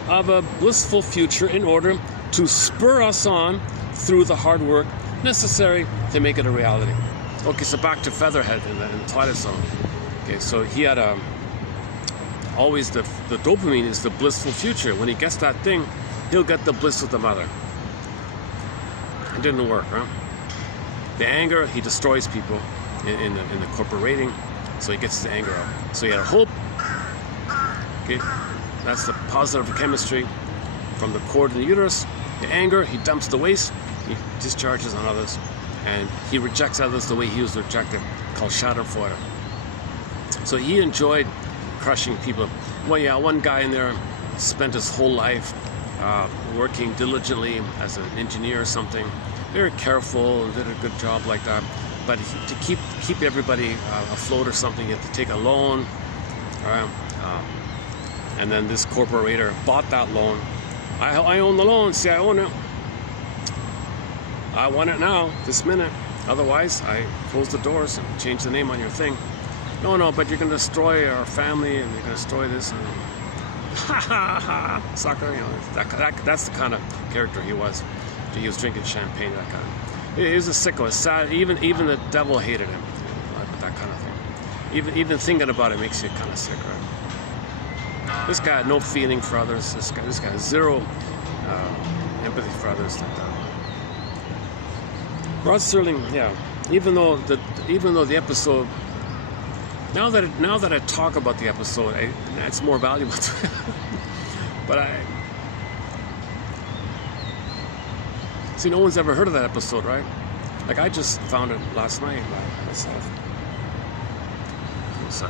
of a blissful future in order to spur us on through the hard work necessary to make it a reality. Okay, so back to Featherhead in the Twilight Zone. Okay, so he had always the dopamine is the blissful future. When he gets that thing, he'll get the bliss of the mother. It didn't work, huh? The anger, he destroys people in the corporate rating, so he gets his anger out. So he had a hope. Okay, that's the positive chemistry from the cord in the uterus. The anger, he dumps the waste, he discharges on others, and he rejects others the way he was rejected, called Schadenfreude. So he enjoyed crushing people. Well, yeah, one guy in there spent his whole life working diligently as an engineer or something, very careful and did a good job like that. But to keep everybody afloat or something, you have to take a loan. And then this corporator bought that loan. I own the loan. See, I own it. I want it now, this minute. Otherwise, I close the doors and change the name on your thing. No, but you're going to destroy our family and you're going to destroy this. And ha ha ha, sucker. You know, that's the kind of character he was. He was drinking champagne, that kind of. He was a sicko. Sad. Even the devil hated him. That kind of thing. Even thinking about it makes you kind of sick, right? This guy had no feeling for others. This guy has zero empathy for others. Rod Serling, yeah. Even though the episode, now that I talk about the episode, it's more valuable. But see, no one's ever heard of that episode, right? Like I just found it last night by myself. So.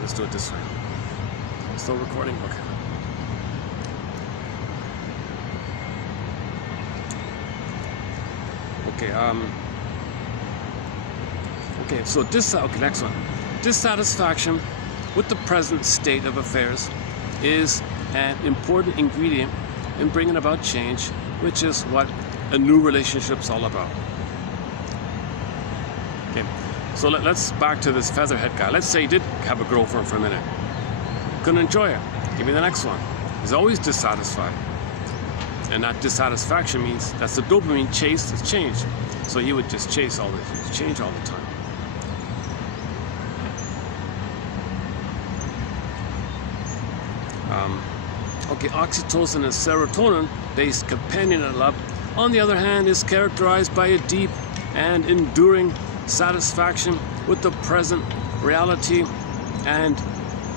Let's do it this way. Still recording? Okay. Okay, so next one. Dissatisfaction with the present state of affairs is an important ingredient in bringing about change, which is what a new relationship's all about. Okay. So let's back to this Featherhead guy. Let's say he did have a girlfriend for a minute. Couldn't enjoy it. Give me the next one. He's always dissatisfied. And that dissatisfaction means that's the dopamine chase that's changed. So he would just chase all this, change all the time. Okay, oxytocin and serotonin-based companionate love, on the other hand, is characterized by a deep and enduring satisfaction with the present reality and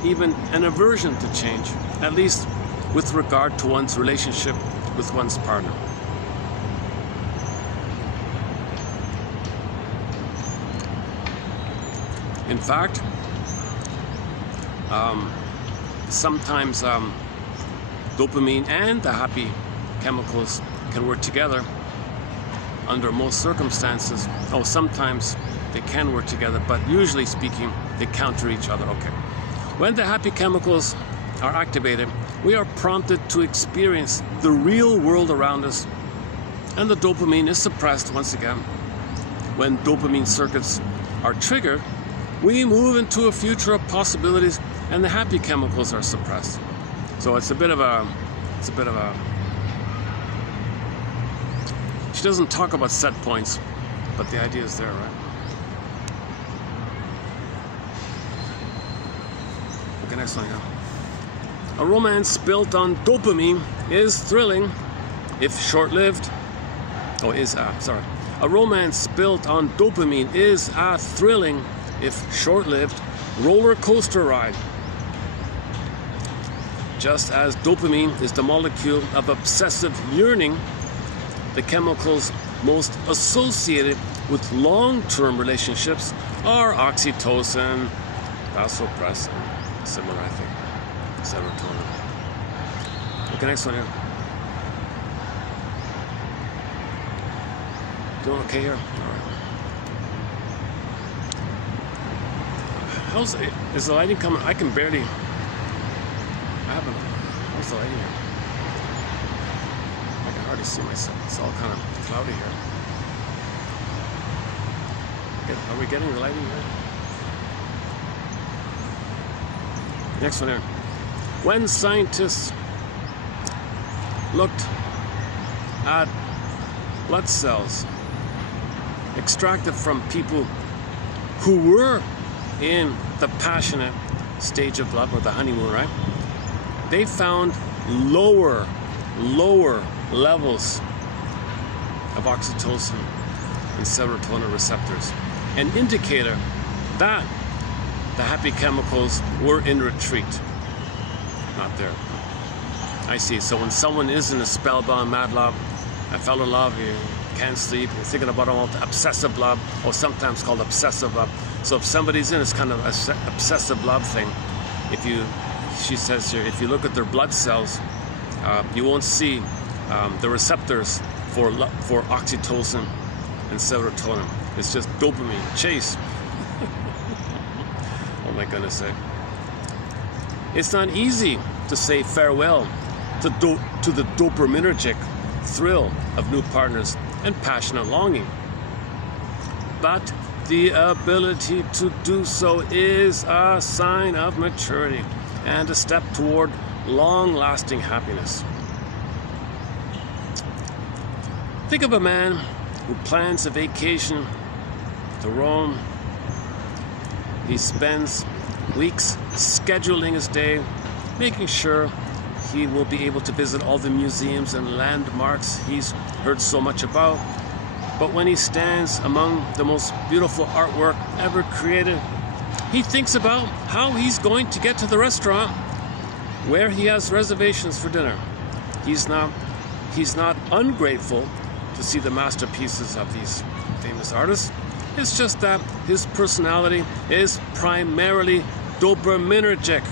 even an aversion to change, at least with regard to one's relationship with one's partner. In fact, sometimes dopamine and the happy chemicals can work together under most circumstances. Oh, sometimes they can work together, but usually speaking, they counter each other. Okay. When the happy chemicals are activated, we are prompted to experience the real world around us, and the dopamine is suppressed once again. When dopamine circuits are triggered, we move into a future of possibilities, and the happy chemicals are suppressed. So it's a bit of a. She doesn't talk about set points, but the idea is there, right? Okay, next one, yeah. A romance built on dopamine is thrilling, if short-lived. A romance built on dopamine is a thrilling, if short-lived, roller coaster ride. Just as dopamine is the molecule of obsessive yearning, the chemicals most associated with long-term relationships are oxytocin, vasopressin, similar I think, serotonin. Okay, next one here. Doing okay here? All right. Is the lighting coming? I can barely. How's the lighting here? I can hardly see myself. It's all kind of cloudy here. Are we getting the lighting here? Next one here. When scientists looked at blood cells extracted from people who were in the passionate stage of love, or the honeymoon, right? They found lower levels of oxytocin and serotonin receptors, an indicator that the happy chemicals were in retreat, not there. I see. So when someone is in a spellbound mad love, I fell in love, you can't sleep, you're thinking about all the obsessive love, or sometimes called obsessive love. So if somebody's in this kind of obsessive love thing, she says here, if you look at their blood cells, you won't see the receptors for oxytocin and serotonin. It's just dopamine, chase. Oh my goodness sake. It's not easy to say farewell to the dopaminergic thrill of new partners and passionate longing. But the ability to do so is a sign of maturity and a step toward long-lasting happiness. Think of a man who plans a vacation to Rome. He spends weeks scheduling his day, making sure he will be able to visit all the museums and landmarks he's heard so much about. But when he stands among the most beautiful artwork ever created, he thinks about how he's going to get to the restaurant where he has reservations for dinner. He's not ungrateful to see the masterpieces of these famous artists. It's just that his personality is primarily dopaminergic.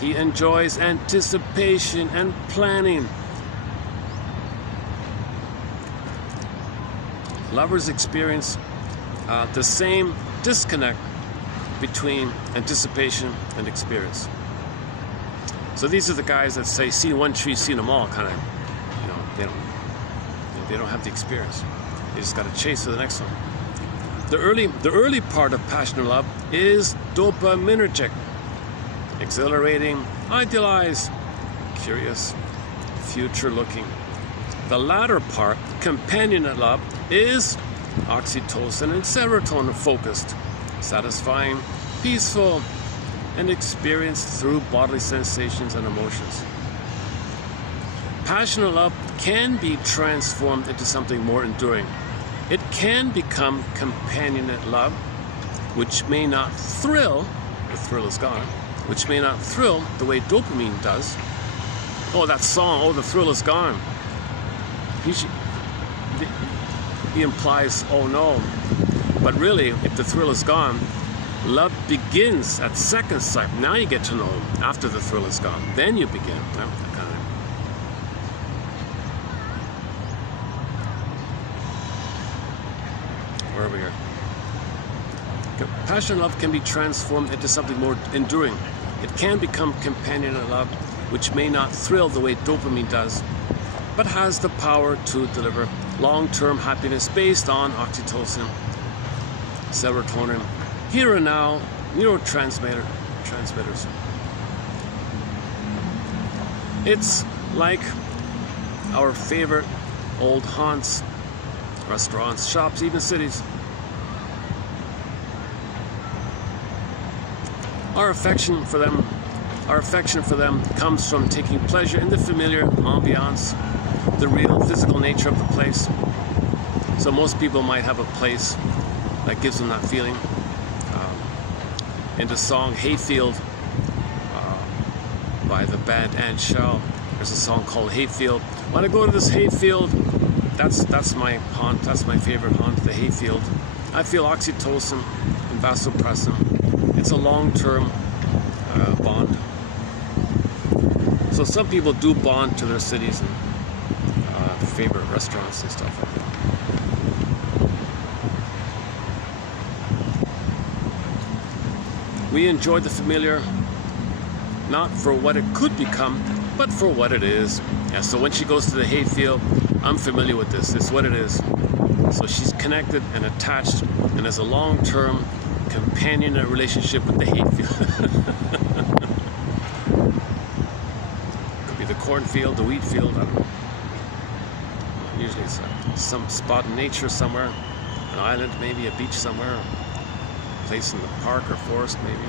He enjoys anticipation and planning. Lovers experience the same disconnect between anticipation and experience. So these are the guys that say, see one tree, see them all, kind of, they don't have the experience. They just got to chase to the next one. The early part of passionate love is dopaminergic, exhilarating, idealized, curious, future-looking. The latter part, companionate love, is oxytocin and serotonin focused, satisfying, peaceful, and experienced through bodily sensations and emotions. Passionate love can be transformed into something more enduring. It can become companionate love, which may not thrill, the thrill is gone, which may not thrill the way dopamine does. Oh, that song, oh, the thrill is gone. He implies, oh no. But really, if the thrill is gone, love begins at second sight. Now you get to know him after the thrill is gone. Then you begin. Where are we here? Passionate love can be transformed into something more enduring. It can become companionate love, which may not thrill the way dopamine does, but has the power to deliver long-term happiness based on oxytocin, serotonin, here and now, neurotransmitters. It's like our favorite old haunts, restaurants, shops, even cities. Our affection for them comes from taking pleasure in the familiar ambiance, the real physical nature of the place. So most people might have a place that gives them that feeling. In the song Hayfield, by the band and Shell. There's a song called Hayfield. When I go to this hayfield, that's my haunt, that's my favorite haunt, the hayfield. I feel oxytocin and vasopressin. It's a long-term bond. So some people do bond to their cities and favorite restaurants and stuff like that. We enjoy the familiar, not for what it could become, but for what it is. Yeah, so when she goes to the hayfield, I'm familiar with this. It's what it is. So she's connected and attached and has a long-term companionate relationship with the hayfield. Could be the cornfield, the wheat field, I don't know. Usually it's some spot in nature somewhere, an island, maybe a beach somewhere, a place in the park or forest maybe.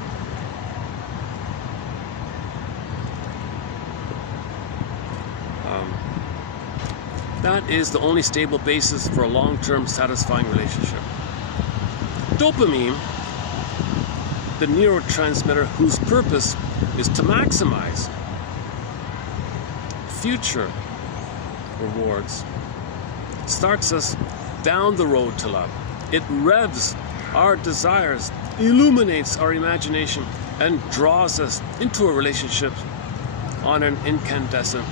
That is the only stable basis for a long-term satisfying relationship. Dopamine, the neurotransmitter whose purpose is to maximize future rewards, starts us down the road to love. It revs our desires, illuminates our imagination, and draws us into a relationship on an incandescent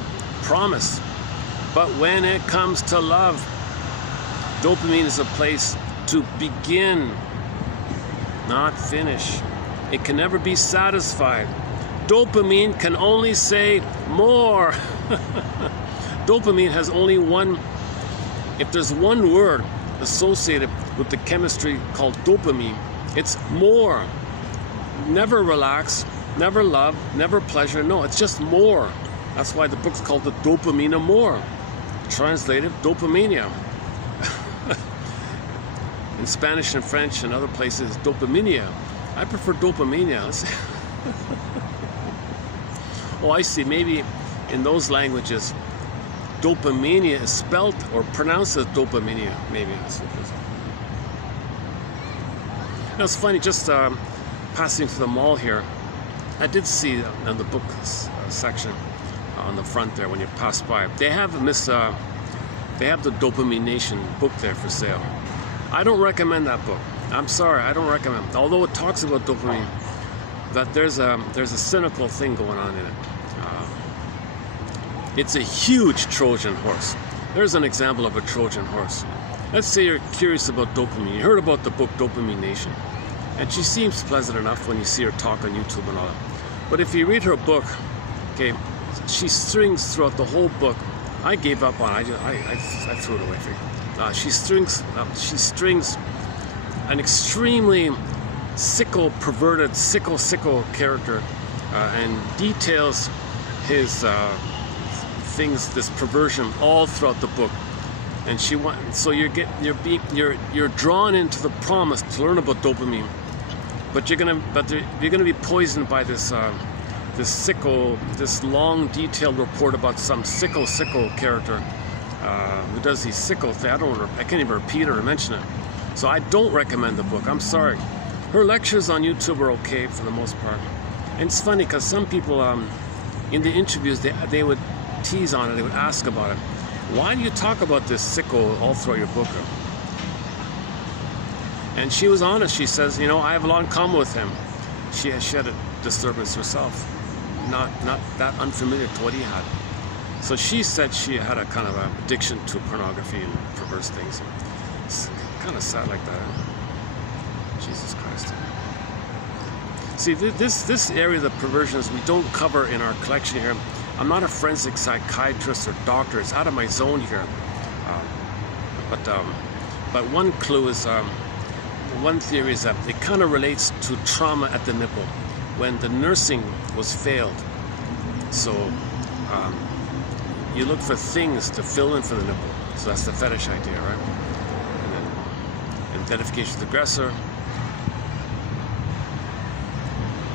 promise. But when it comes to love, dopamine is a place to begin, not finish. It can never be satisfied. Dopamine can only say more. Dopamine has only one, if there's one word associated with the chemistry called dopamine, it's more. Never relax, never love, never pleasure. No, it's just more. That's why the book's called The Dopamine of More. Translated, dopamania. In Spanish and French and other places, dopaminia. I prefer dopamania. Oh, I see. Maybe in those languages, dopamania is spelt or pronounced as dopamania. Maybe that's what it is. Now, it's funny, just passing through the mall here, I did see in the book section on the front there when you pass by, they have they have the Dopamination book there for sale. I don't recommend that book. I'm sorry, I don't recommend. Although it talks about dopamine, that there's a cynical thing going on in it. It's a huge Trojan horse. There's an example of a Trojan horse. Let's say you're curious about dopamine. You heard about the book Dopamination, and she seems pleasant enough when you see her talk on YouTube and all that. But if you read her book, okay, she strings throughout the whole book. I gave up on it. I threw it away for you. She strings an extremely sickle, perverted, sickle character, and details his things, this perversion, all throughout the book. And so you're drawn into the promise to learn about dopamine, but you're gonna be poisoned by this long detailed report about some sickle character who does these sickle things. I can't even repeat it or mention it. So I don't recommend the book. I'm sorry. Her lectures on YouTube are okay for the most part. And it's funny because some people in the interviews they would tease on it. They would ask about it. Why do you talk about this sickle all throughout your book? And she was honest. She says, I have a lot in common with him. She had a disturbance herself. Not that unfamiliar to what he had. So she said she had a kind of addiction to pornography and perverse things. It's kind of sad like that. Jesus Christ. See, this area of the perversions we don't cover in our collection here. I'm not a forensic psychiatrist or doctor. It's out of my zone here. But one clue is, one theory is that it kind of relates to trauma at the nipple when the nursing was failed. So you look for things to fill in for the nipple. So that's the fetish idea, right? And then identification with the aggressor.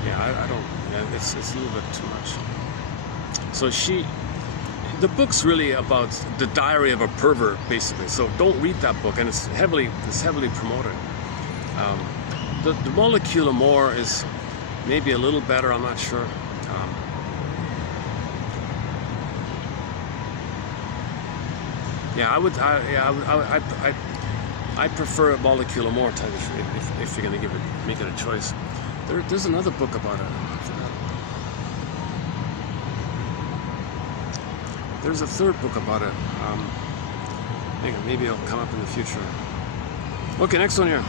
Yeah, I don't. Yeah, it's a little bit too much. So the book's really about the diary of a pervert, basically. So don't read that book, and it's heavily promoted. The Molecule of More is maybe a little better. I'm not sure. Yeah, I prefer a molecule or more time if you're going to make it a choice. There's another book about it. There's a third book about it. Maybe it'll come up in the future. Okay, next one here.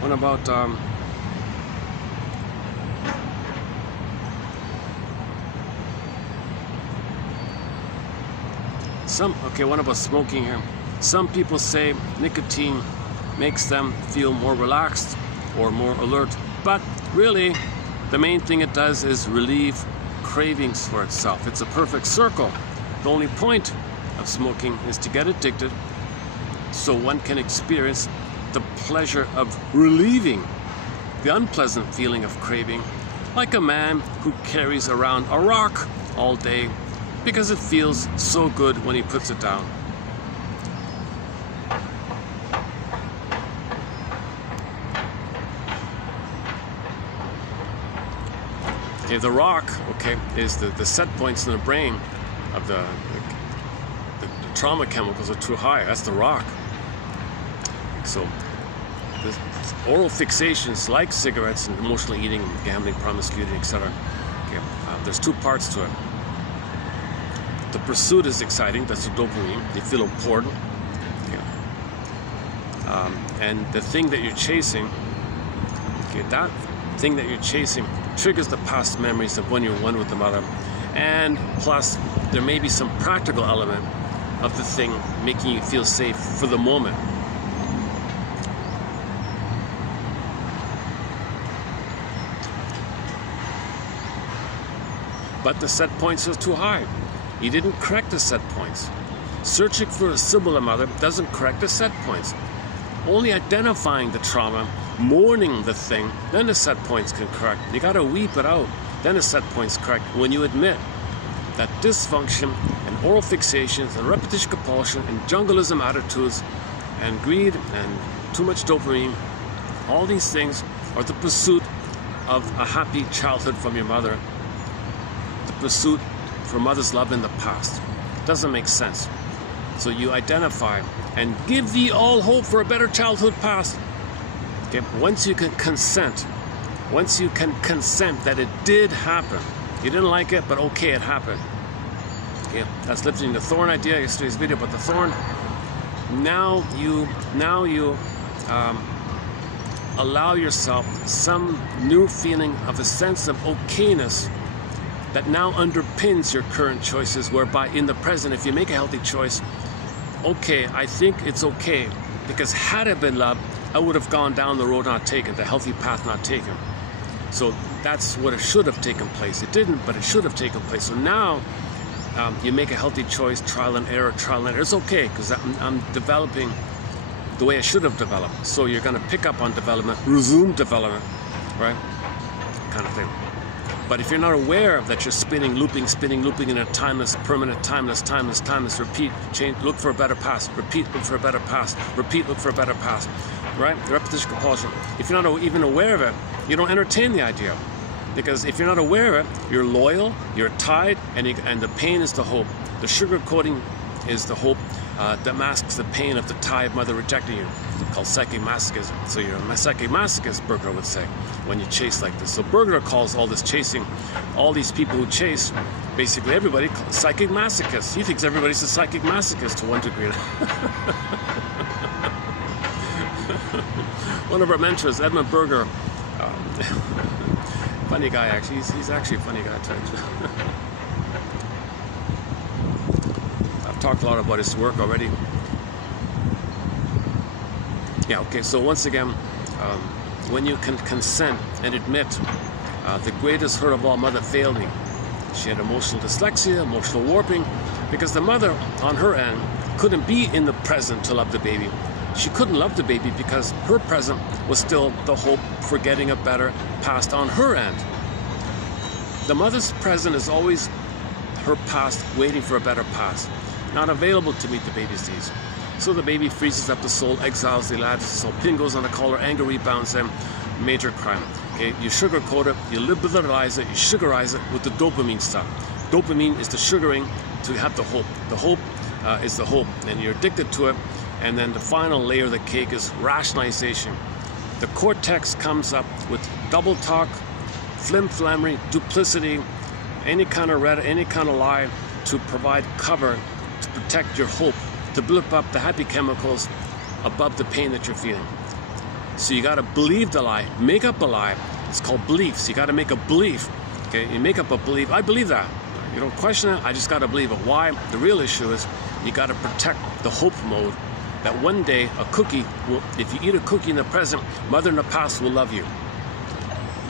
One about one about smoking here. Some people say nicotine makes them feel more relaxed or more alert, but really the main thing it does is relieve cravings for itself. It's a perfect circle. The only point of smoking is to get addicted so one can experience the pleasure of relieving the unpleasant feeling of craving, like a man who carries around a rock all day because it feels so good when he puts it down. Okay, the rock, is the set points in the brain of the trauma chemicals are too high. That's the rock. So, the oral fixations like cigarettes and emotional eating, gambling, promiscuity, etc. There's two parts to it. The pursuit is exciting. That's the dopamine. You feel important. And the thing that you're chasing, that thing that you're chasing triggers the past memories of when you were one with the mother. And plus, there may be some practical element of the thing making you feel safe for the moment. But the set points are too high. You didn't correct the set points. Searching for a similar mother doesn't correct the set points. Only identifying the trauma, mourning the thing, then the set points can correct. You gotta weep it out, then the set points correct. When you admit that dysfunction and oral fixations and repetition compulsion and jungleism attitudes and greed and too much dopamine, all these things are the pursuit of a happy childhood from your mother, the pursuit for mother's love in the past. Doesn't make sense. So you identify and give thee all hope for a better childhood past. Once you can consent that it did happen. You didn't like it, but okay, it happened. That's lifting the thorn idea, yesterday's video about the thorn. Now you allow yourself some new feeling of a sense of okayness that now underpins your current choices, whereby in the present, if you make a healthy choice, okay, I think it's okay, because had it been love, I would have gone down the road not taken, the healthy path not taken. So that's what it should have taken place. It didn't, but it should have taken place. So now you make a healthy choice, trial and error. It's okay, because I'm developing the way I should have developed. So you're going to pick up on development, resume development, right? Kind of thing. But if you're not aware that you're spinning, looping in a timeless, permanent, timeless, repeat, change, look for a better past, repeat, look for a better past, repeat, look for a better past, right? The repetition compulsion. If you're not even aware of it, you don't entertain the idea. Because if you're not aware of it, you're loyal, you're tied, and the pain is the hope. The sugar coating is the hope that masks the pain of the tie of mother rejecting you, called psychic masochism. So you're a psychic masochist, Berger would say, when you chase like this. So Berger calls all this chasing, all these people who chase, basically everybody, psychic masochists. He thinks everybody's a psychic masochist to one degree. One of our mentors, Edmund Berger, funny guy actually, he's actually a funny guy too. I've talked a lot about his work already. Yeah, okay, so once again, when you can consent and admit the greatest hurt of all, mother failed me. She had emotional dyslexia, emotional warping, because the mother, on her end, couldn't be in the present to love the baby. She couldn't love the baby because her present was still the hope for getting a better past on her end. The mother's present is always her past waiting for a better past, not available to meet the baby's needs. So the baby freezes up the soul, exiles the lad, so pin goes on the collar, anger rebounds them, major crime. Okay, you sugarcoat it, you liberalize it, you sugarize it with the dopamine stuff. Dopamine is the sugaring to have the hope. The hope is the hope, and you're addicted to it. And then the final layer of the cake is rationalization. The cortex comes up with double talk, flim-flammery, duplicity, any kind of red, any kind of lie to provide cover, to protect your hope, to blip up the happy chemicals above the pain that you're feeling. So you got to believe the lie, make up a lie. It's called beliefs. You got to make a belief. Okay, you make up a belief. I believe that. You don't question it. I just got to believe it. Why? The real issue is you got to protect the hope mode. That one day a cookie will, if you eat a cookie in the present, mother in the past will love you.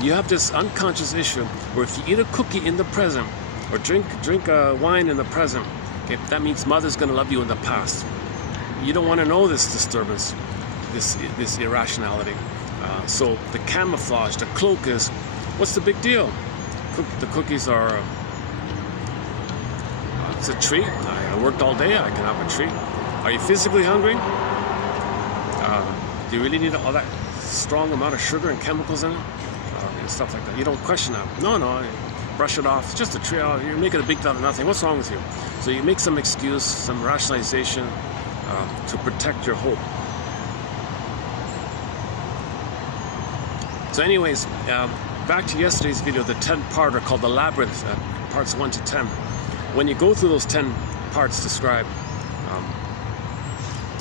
You have this unconscious issue where if you eat a cookie in the present or drink wine in the present, okay, that means mother's going to love you in the past. You don't want to know this disturbance, this irrationality. So the camouflage, the cloak is, what's the big deal? The cookies are, it's a treat. I worked all day, I can have a treat. Are you physically hungry? Do you really need all that strong amount of sugar and chemicals in it? And stuff like that. You don't question that. No, brush it off. It's just a treat. You're making a big deal of nothing. What's wrong with you? So you make some excuse, some rationalization to protect your hope. So anyways, back to yesterday's video, the 10-parter called The Labyrinth, parts 1 to 10. When you go through those 10 parts described,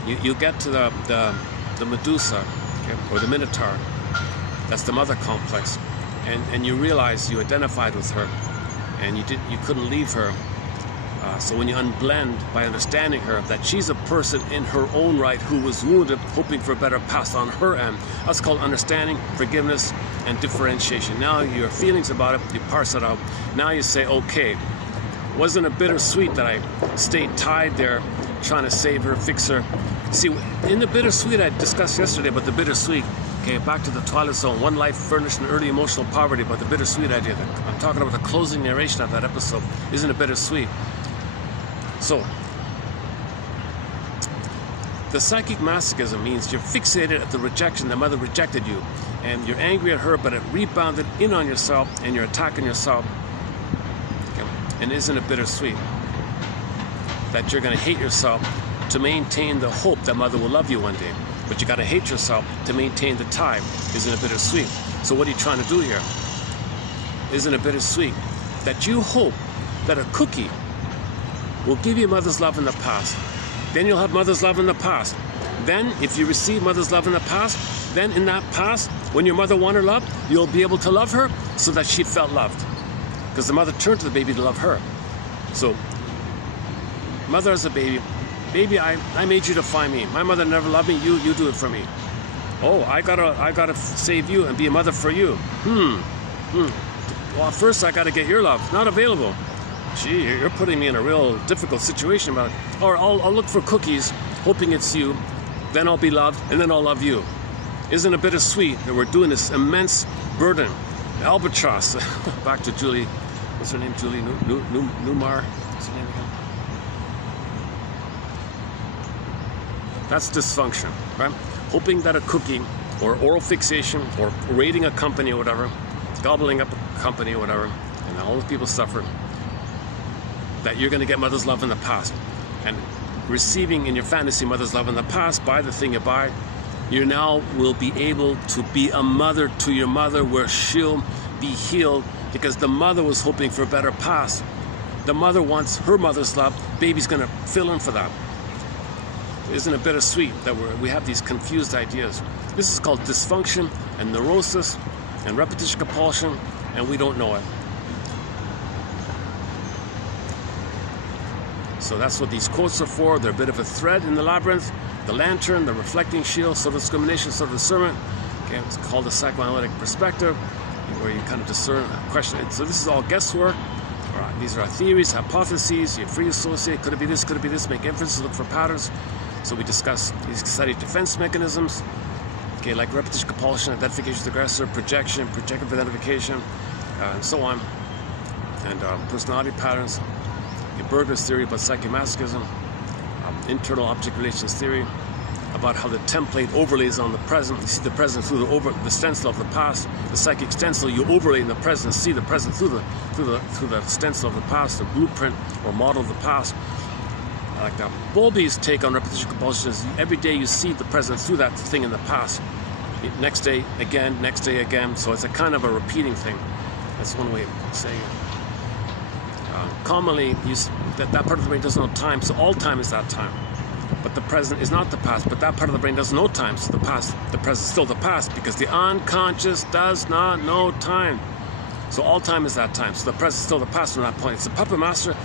you get to the Medusa, okay, or the Minotaur. That's the mother complex, and you realize you identified with her, and you couldn't leave her. So when you unblend by understanding her, that she's a person in her own right who was wounded, hoping for a better past on her end. That's called understanding, forgiveness, and differentiation. Now your feelings about it, you parse it out. Now you say, okay, wasn't it bittersweet that I stayed tied there, trying to save her, fix her? See, in the bittersweet I discussed yesterday about the bittersweet. Okay, back to the Twilight Zone, one life furnished in early emotional poverty, but the bittersweet idea. I'm talking about the closing narration of that episode. Isn't it bittersweet? So, the psychic masochism means you're fixated at the rejection. The mother rejected you, and you're angry at her, but it rebounded in on yourself, and you're attacking yourself. Okay. And isn't it bittersweet that you're going to hate yourself to maintain the hope that mother will love you one day? But you got to hate yourself to maintain the tie. Isn't it bittersweet? So what are you trying to do here? Isn't it bittersweet that you hope that a cookie will give you mother's love in the past? Then you'll have mother's love in the past. Then, if you receive mother's love in the past, then in that past, when your mother wanted love, you'll be able to love her so that she felt loved. Because the mother turned to the baby to love her. So, mother as a baby, I made you to find me. My mother never loved me. You do it for me. Oh, I gotta save you and be a mother for you. Well, first I gotta get your love. Not available. Gee, you're putting me in a real difficult situation about it. Or I'll look for cookies, hoping it's you. Then I'll be loved, and then I'll love you. Isn't it bittersweet that we're doing this immense burden? Albatross. Back to Julie. What's her name? Julie Newmar. What's her name again? That's dysfunction, right? Hoping that a cookie or oral fixation or raiding a company or whatever, gobbling up a company or whatever, and all the people suffer, that you're going to get mother's love in the past. And receiving in your fantasy mother's love in the past, buy the thing you buy, you now will be able to be a mother to your mother where she'll be healed because the mother was hoping for a better past. The mother wants her mother's love, baby's going to fill in for that. Isn't it bittersweet that we have these confused ideas? This is called dysfunction and neurosis and repetition compulsion, and we don't know it. So that's what these quotes are for. They're a bit of a thread in the labyrinth. The lantern, the reflecting shield, sort of discrimination, sort of discernment. Okay, it's called the psychoanalytic perspective, where you kind of discern, question it. So this is all guesswork. These are our theories, hypotheses. You free associate. Could it be this? Could it be this? Make inferences. Look for patterns. So we discuss these studied defense mechanisms. Okay, like repetition compulsion, identification with aggressor, projection, projective identification, and so on. And personality patterns. Berger's theory about psychomasochism, internal object relations theory, about how the template overlays on the present. You see the present through the stencil of the past. The psychic stencil you overlay in the present, see the present through the stencil of the past, the blueprint or model of the past. I like that. Bowlby's take on repetition compulsion is every day you see the present through that thing in the past. Next day again, next day again. So it's a kind of a repeating thing. That's one way of saying it. Commonly, that part of the brain doesn't know time, so all time is that time. But the present is not the past, but that part of the brain doesn't know time, so the present is still the past, because the unconscious does not know time. So all time is that time, so the present is still the past from that point. It's a puppet master,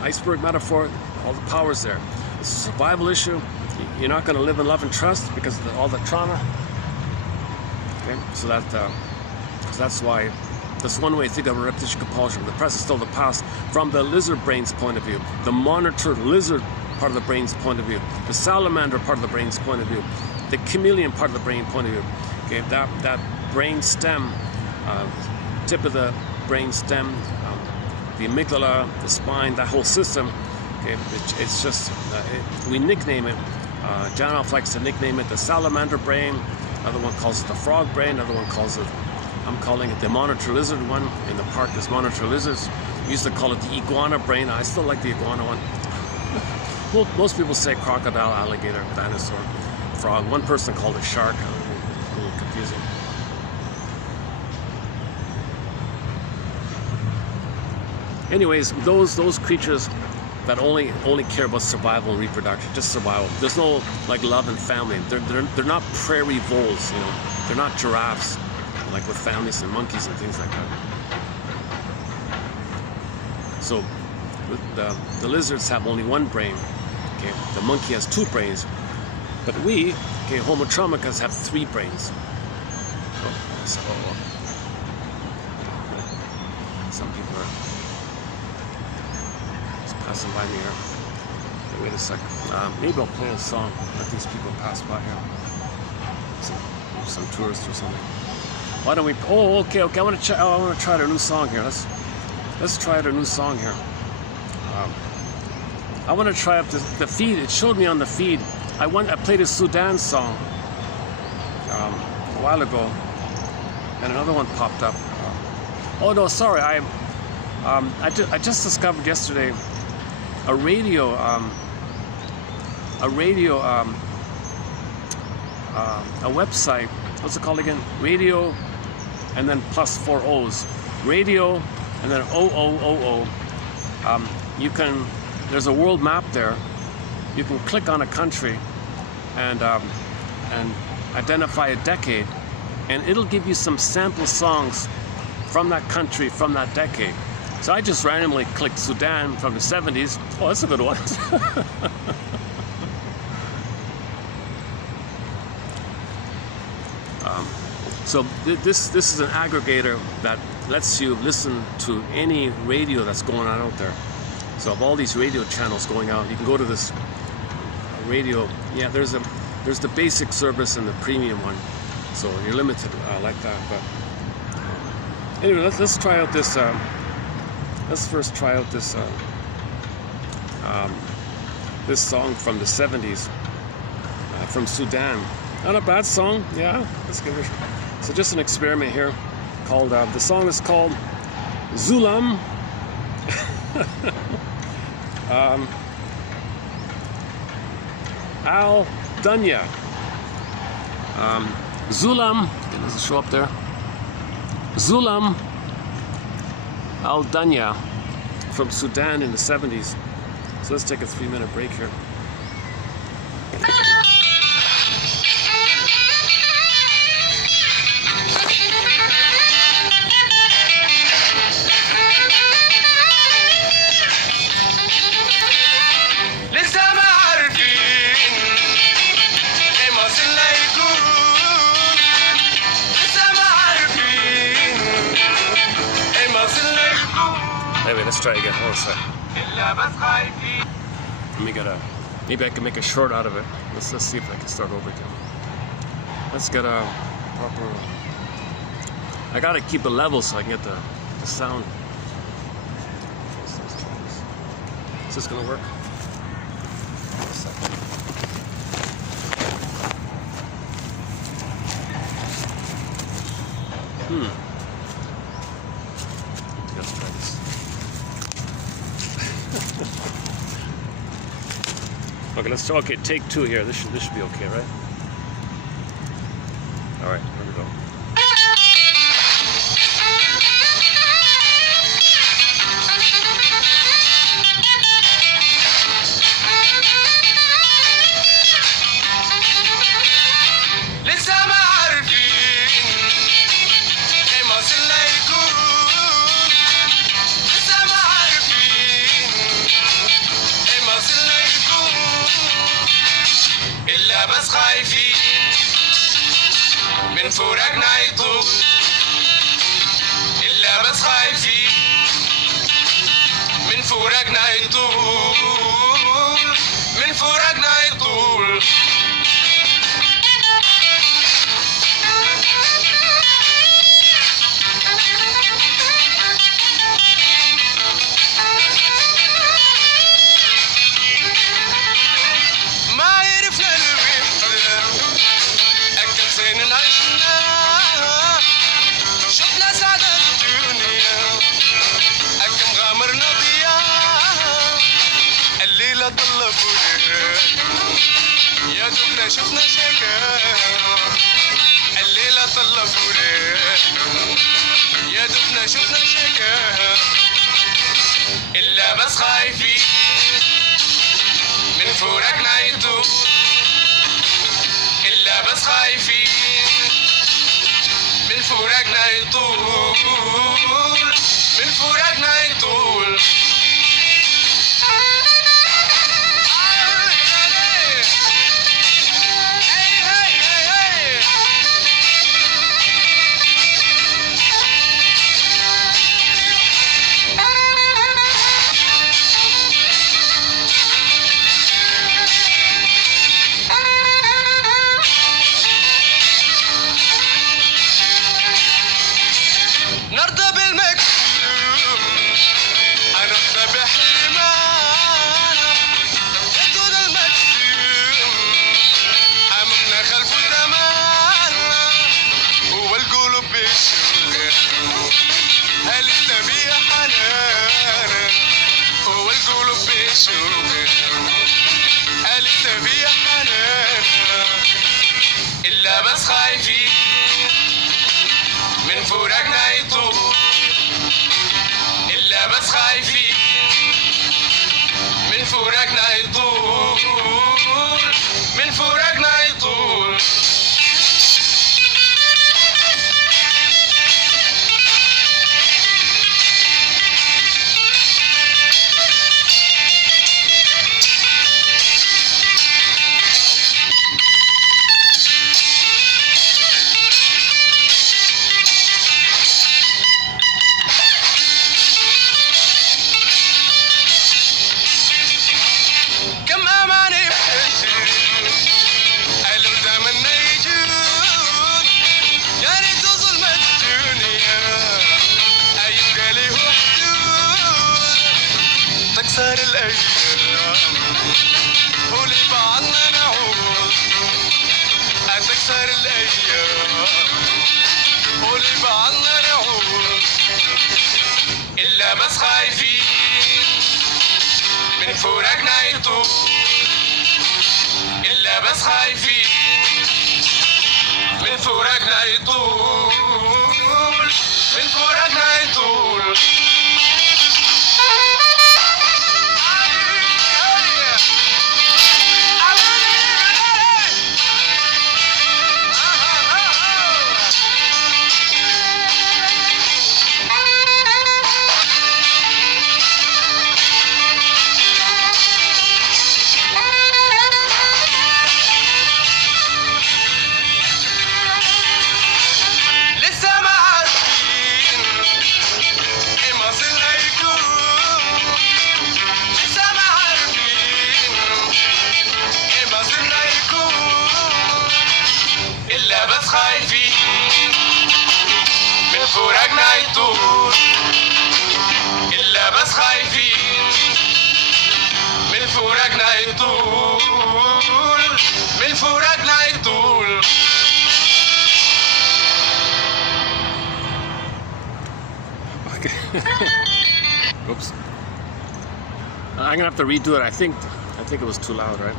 iceberg metaphor, all the power's there. It's a survival issue. You're not going to live in love and trust because of all the trauma. Okay, so that's why. That's one way to think of a repetition compulsion. The present is still the past from the lizard brain's point of view, the monitored lizard part of the brain's point of view, the salamander part of the brain's point of view, the chameleon part of the brain point of view. Okay, that brain stem, tip of the brain stem, the amygdala, the spine, that whole system. Okay, it's just we nickname it. Janoff likes to nickname it the salamander brain. Another one calls it the frog brain. Another one calls it. I'm calling it the monitor lizard one. In the park, there's monitor lizards. We used to call it the iguana brain. I still like the iguana one. Well, most people say crocodile, alligator, dinosaur, frog. One person called it shark. A little confusing. Anyways, those creatures that only care about survival and reproduction, just survival. There's no like love and family. They're not prairie voles, you know. They're not giraffes. Like with families and monkeys and things like that. So the lizards have only one brain. Okay, the monkey has two brains, but we, okay, Homo traumicus, have three brains. Some people are just passing by me here. Okay, wait a sec. Maybe I'll play a song. Let these people pass by here. Some tourists or something. Why don't we? Oh, okay. I want to try out a new song here. Let's try out a new song here. I want to try out the feed. It showed me on the feed. I played a Sudan song a while ago, and another one popped up. Oh no, sorry. I just discovered yesterday a radio a website. What's it called again? Radio. And then plus 4 O's. Radio, and then OOOO. There's a world map there. You can click on a country and identify a decade, and it'll give you some sample songs from that country, from that decade. So I just randomly clicked Sudan from the 70s. Oh, that's a good one. So this is an aggregator that lets you listen to any radio that's going on out there. So of all these radio channels going out, you can go to this radio. Yeah, there's the basic service and the premium one. So you're limited like that. But anyway, let's try out this. Let's first try out this this song from the 70s from Sudan. Not a bad song. Yeah, let's give it. So just an experiment here. Called the song is called Zulam. Al Dunya. Zulam. Does it show up there? Zulam Al Dunya from Sudan in the 70s. So let's take a 3-minute break here. Anyway, let's try again. Hold on a sec. Maybe I can make a short out of it. Let's see if I can start over again. Let's get a proper. I gotta keep it level so I can get the sound. Is this gonna work? Let's second. Let's try this. Okay, take 2 here. This should be okay, right? All right, here we go. بس خايفين من فراقنا يطول إلا بس خايفين من فراقنا يطول من فراقنا يطول شفنا سعادة الدنيا أكم غامرنا ضياء الليلة طلبوا يا دوبنا شفنا شكا الليلة طلبوا يا دوبنا شفنا شكا إلا بس خايفين من فراقنا يطول إلا بس خايفين من فراقنا يطول من فراقنا يطول نرضى بالمكتوب هنرضى بحرمانا يطول المكتوب أمامنا خلف زمانا هو القلوب بالشوق هل التبيع حنانا هو القلوب بالشوق هل التبيع حنانا إلا بس خايفين من فراقنا يطول إلا بس خايفين من فراقنا يطول من فراقنا يطول تكسر الأيام ولبعضنا نعود تكسر الأيام ولبعضنا نعود إلا بس خايفين من فراقنا يطول إلا بس خايفين من فراقنا يطول من فراقنا يطول بس خايفين من فراقنا يطول إلا بس خايفين من فراقنا يطول Oops. I'm gonna have to redo it. I think it was too loud, right?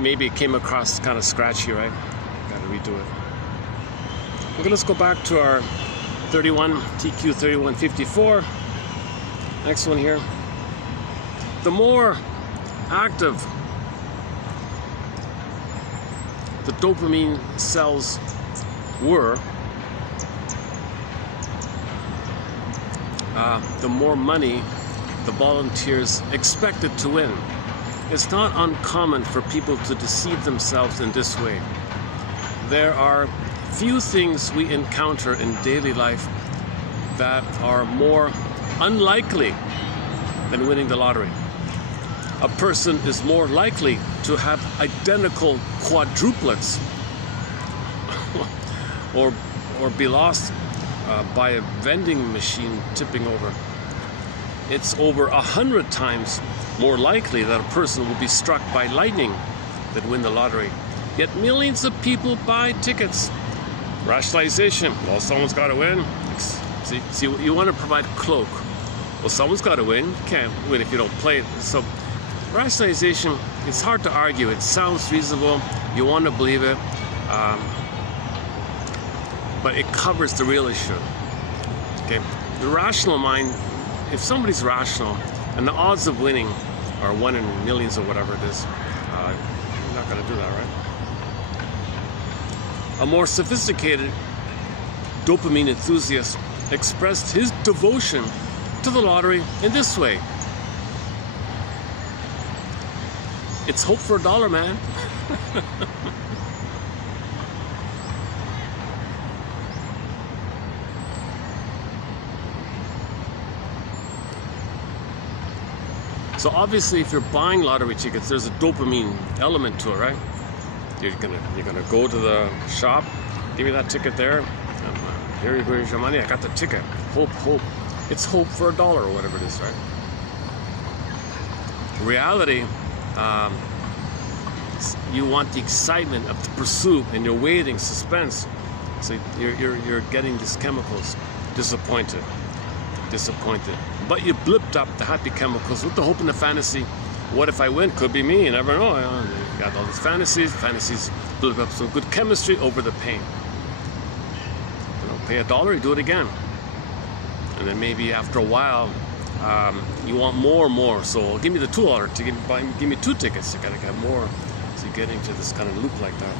Maybe it came across kind of scratchy, right? Gotta redo it. Okay, let's go back to our TQ 3154. Next one here. The more active the dopamine cells were, the more money the volunteers expected to win. It's not uncommon for people to deceive themselves in this way. There are few things we encounter in daily life that are more unlikely than winning the lottery. A person is more likely to have identical quadruplets or be lost by a vending machine tipping over. It's over 100 times more likely that a person will be struck by lightning than win the lottery. Yet millions of people buy tickets. Rationalization. Well, someone's got to win. See, you want to provide cloak. Well, someone's got to win. You can't win if you don't play it. So rationalization, it's hard to argue. It sounds reasonable. You want to believe it. But it covers the real issue. Okay, the rational mind, if somebody's rational and the odds of winning are 1 in millions or whatever it is, you're not going to do that, right? A more sophisticated dopamine enthusiast expressed his devotion to the lottery in this way. It's hope for $1, man. So obviously, if you're buying lottery tickets, there's a dopamine element to it, right? You're gonna go to the shop, give me that ticket there. Here's your money. I got the ticket. Hope. It's hope for $1 or whatever it is, right? Reality, you want the excitement of the pursuit, and you're waiting, suspense. So you're getting these chemicals. Disappointed. But you blipped up the happy chemicals with the hope and the fantasy. What if I win? Could be me. You never know. You got all these fantasies. Fantasies blip up some good chemistry over the pain. Pay $1, you do it again. And then maybe after a while, you want more. So give me the $2 ticket. Give me 2 tickets. You gotta get more. So you get into this kind of loop like that.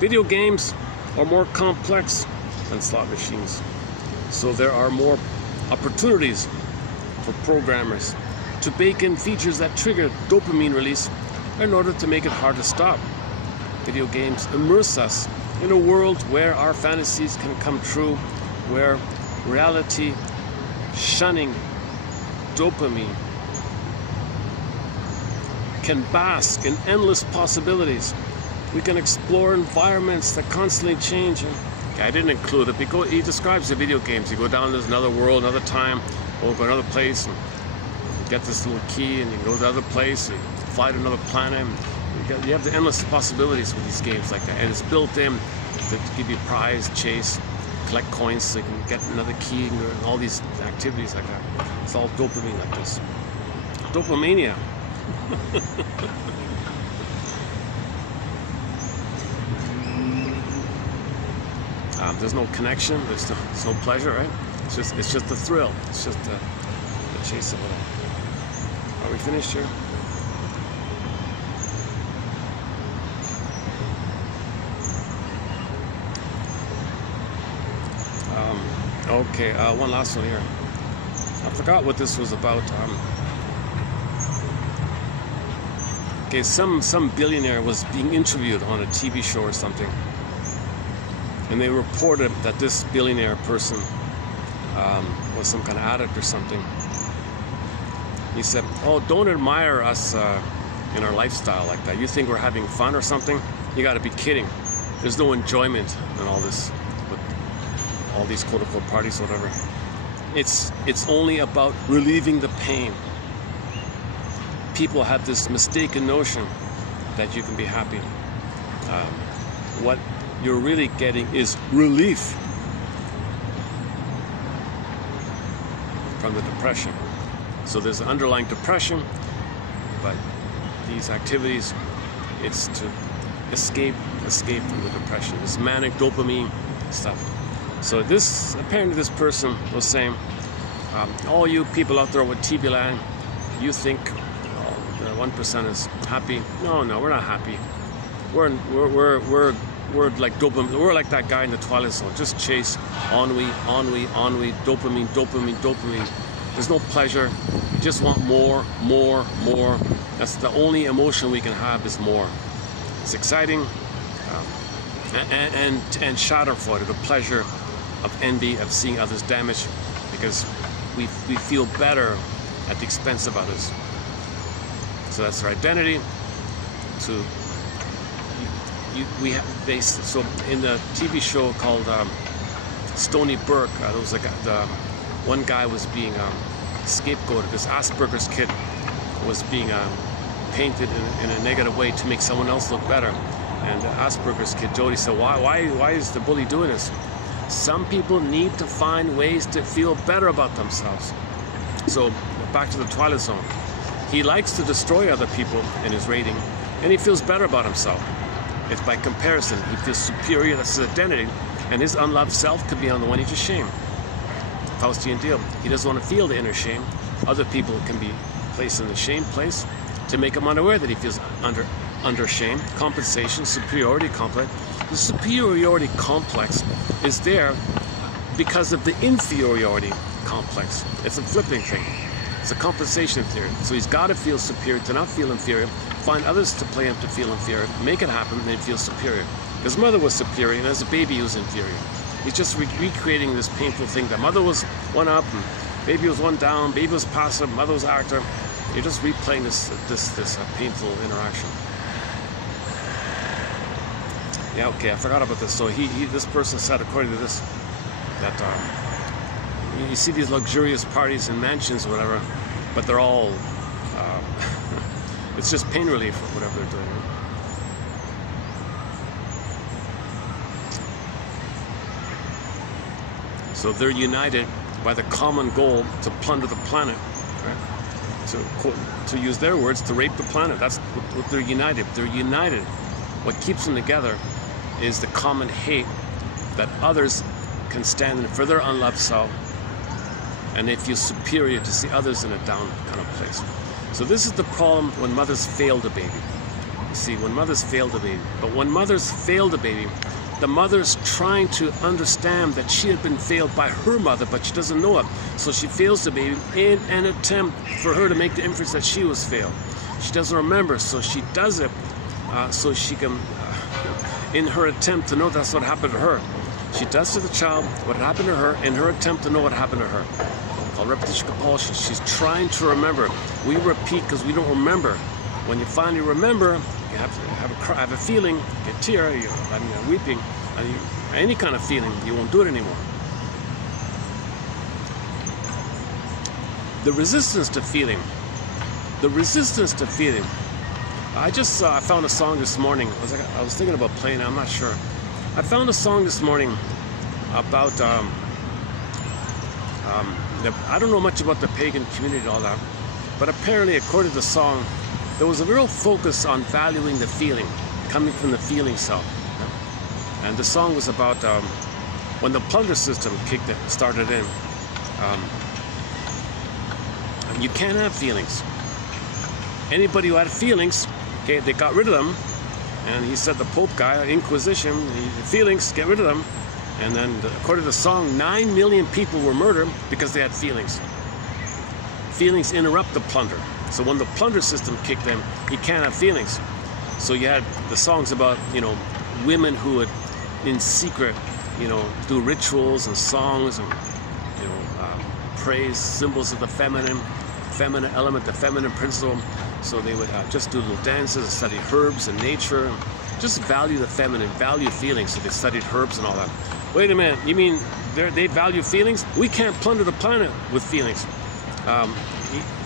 Video games are more complex than slot machines. So there are more opportunities for programmers to bake in features that trigger dopamine release in order to make it hard to stop. Video games immerse us in a world where our fantasies can come true, where reality, shunning dopamine, can bask in endless possibilities. We can explore environments that constantly change. I didn't include it because he describes the video games. You go down to another world, another time, or go to another place, and you get this little key, and you go to another place, and you fly to another planet. And you have the endless possibilities with these games like that, and it's built in to give you prize, chase, collect coins, so you can get another key, and all these activities like that. It's all dopamine like this. Dopamania. There's no connection. There's no pleasure, right? It's just the thrill. It's just the chase of it all. Are we finished here? Okay. One last one here. I forgot what this was about. Okay, some billionaire was being interviewed on a TV show or something. And they reported that this billionaire person was some kind of addict or something. He said, "Oh, don't admire us in our lifestyle like that. You think we're having fun or something? You got to be kidding. There's no enjoyment in all this, with all these quote-unquote parties, or whatever. It's only about relieving the pain. People have this mistaken notion that you can be happy. What you're really getting is relief. from the depression. So there's an underlying depression, but these activities, it's to escape from the depression. This manic dopamine stuff. So apparently this person was saying, all you people out there with TV land, you think the 1% is happy. No, we're not happy. We're like dopamine. We're like that guy in the Twilight Zone. Just chase ennui, dopamine. There's no pleasure. You just want more. That's the only emotion we can have is more. It's exciting and schadenfreude, the pleasure of envy, of seeing others damaged, because we feel better at the expense of others. So that's our identity. So so in the TV show called Stony Brook, there was one guy was being scapegoated. This Asperger's kid was being painted in a negative way to make someone else look better. And the Asperger's kid, Jody, said, why is the bully doing this? Some people need to find ways to feel better about themselves. So back to the Twilight Zone. He likes to destroy other people in his rating, and he feels better about himself. It's by comparison. He feels superior. That's his identity. And his unloved self could be on the one he's ashamed. Faustian deal. He doesn't want to feel the inner shame. Other people can be placed in the shame place to make him unaware that he feels under shame. Compensation, superiority complex. The superiority complex is there because of the inferiority complex. It's a flipping thing. It's a compensation theory. So he's got to feel superior to not feel inferior, find others to play him to feel inferior, make it happen, and then feel superior. His mother was superior, and as a baby he was inferior. He's just recreating this painful thing that mother was one up, and baby was one down, baby was passive, mother was actor. You're just replaying this painful interaction. Yeah, okay, I forgot about this. So this person said, according to this, that you see these luxurious parties and mansions or whatever, but they're all, it's just pain relief or whatever they're doing. So they're united by the common goal to plunder the planet, right? To use their words, to rape the planet. That's what they're united. They're united. What keeps them together is the common hate that others can stand in for their unloved self, and they feel superior to see others in a down kind of place. So this is the problem when mothers fail the baby. You see, when mothers fail the baby. But when mothers fail the baby, the mother's trying to understand that she had been failed by her mother, but she doesn't know it. So she fails the baby in an attempt for her to make the inference that she was failed. She doesn't remember, so she does it so she can, in her attempt to know that's what happened to her. She does to the child what happened to her in her attempt to know what happened to her. Called repetition compulsion. She's trying to remember. We repeat because we don't remember. When you finally remember, you have a feeling, you tear, you're weeping, any kind of feeling, you won't do it anymore. The resistance to feeling. I found a song this morning. I was thinking about playing it, I'm not sure. I found a song this morning about, I don't know much about the pagan community and all that, but apparently, according to the song, there was a real focus on valuing the feeling, coming from the feeling self. And the song was about when the plunder system started in. You can't have feelings. Anybody who had feelings, okay, they got rid of them. And he said the Pope guy, Inquisition, feelings, get rid of them. And then, according to the song, 9 million people were murdered because they had feelings. Feelings interrupt the plunder. So when the plunder system kicked in, you can't have feelings. So you had the songs about, women who would, in secret, do rituals and songs and, praise symbols of the feminine element, the feminine principle. So they would just do little dances and study herbs and nature, just value the feminine, value feelings. So they studied herbs and all that. Wait a minute, you mean they value feelings? We can't plunder the planet with feelings.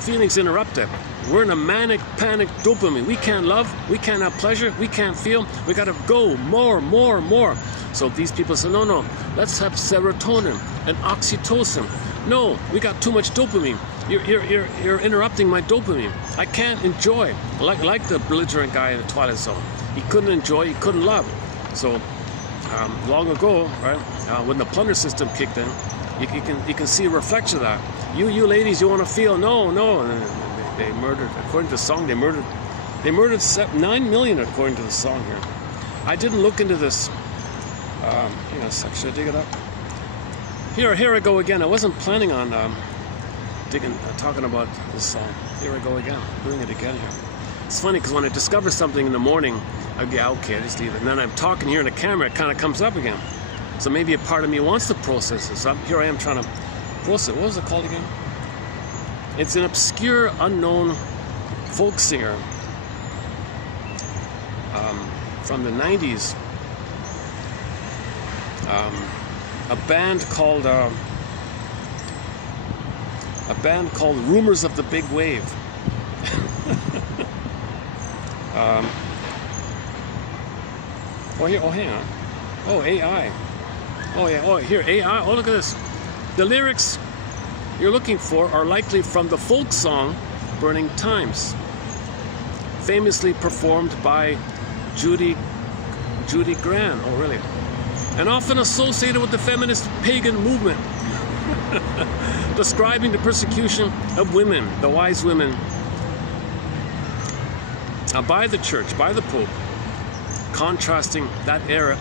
Feelings interrupt it. We're in a manic, panic dopamine. We can't love, we can't have pleasure, we can't feel. We gotta go more. So these people say, no, let's have serotonin and oxytocin. No, we got too much dopamine. You're interrupting my dopamine. I can't enjoy. Like the belligerent guy in the Twilight Zone. He couldn't enjoy, he couldn't love. So long ago, right, when the plunder system kicked in, you can see a reflection of that. You ladies, you want to feel? No. And they murdered, according to the song, they murdered 9 million according to the song here. I didn't look into this. Hang on a sec, should I dig it up? Here I go again. I wasn't planning on talking about this song. Here I go again, doing it again here. It's funny because when I discover something in the morning, I go, yeah, okay, I just leave it. And then I'm talking here in the camera, it kind of comes up again. So maybe a part of me wants to process this. Here I am trying to process. What was it called again? It's an obscure, unknown folk singer from the 90s. A band called Rumors of the Big Wave. Hang on. Oh, AI. Oh yeah. Oh, here AI. Oh, look at this. The lyrics you're looking for are likely from the folk song "Burning Times," famously performed by Judy Grant. Oh, really? And often associated with the feminist pagan movement, describing the persecution of women, the wise women, by the church, by the Pope, contrasting that era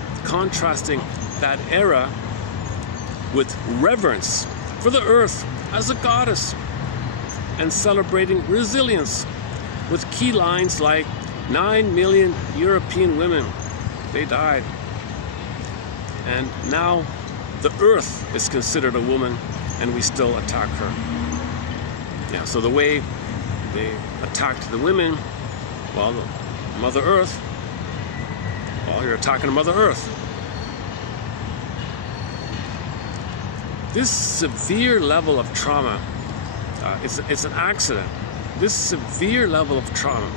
with reverence for the earth as a goddess, and celebrating resilience with key lines like 9 million European women, they died. And now the earth is considered a woman, and we still attack her. Yeah, so the way they attacked the women, well, Mother Earth, well, you're attacking Mother Earth. This severe level of trauma, it's an accident. This severe level of trauma,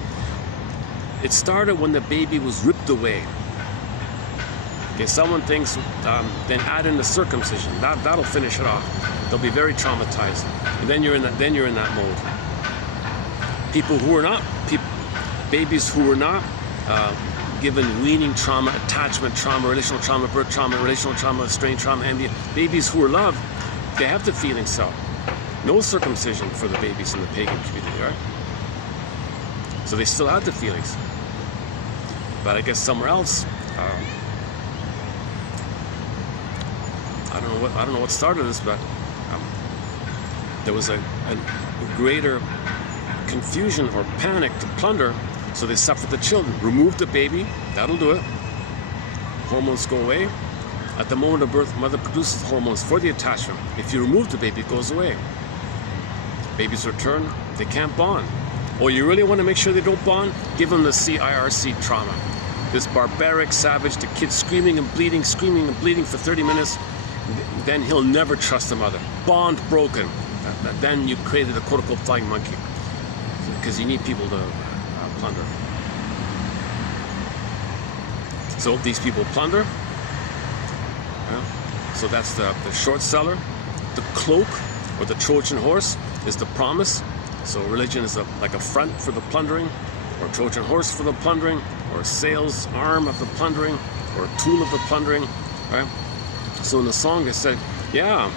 it started when the baby was ripped away. Okay, someone thinks, then add in the circumcision. That'll finish it off. They'll be very traumatized, and then you're in that mode. Babies who were not given weaning trauma, attachment trauma, relational trauma, birth trauma, relational trauma, strain trauma, ambient. Babies who were loved, they have the feeling so. No circumcision for the babies in the pagan community, right? So they still have the feelings. But I guess somewhere else, I don't know what started this, but there was a greater confusion or panic to plunder, so they suffered the children. Remove the baby, that'll do it. Hormones go away. At the moment of birth, mother produces hormones for the attachment. If you remove the baby, it goes away. Babies return, they can't bond. Or you really want to make sure they don't bond? Give them the CIRC trauma. This barbaric, savage, the kid screaming and bleeding for 30 minutes, then he'll never trust the mother. Bond broken. Then you created a quote-unquote flying monkey, because you need people to plunder. So these people plunder. So that's the short seller. The cloak, or the Trojan horse, is the promise. So religion is like a front for the plundering, or a Trojan horse for the plundering, or a sales arm of the plundering, or a tool of the plundering, right? So in the song it said, yeah,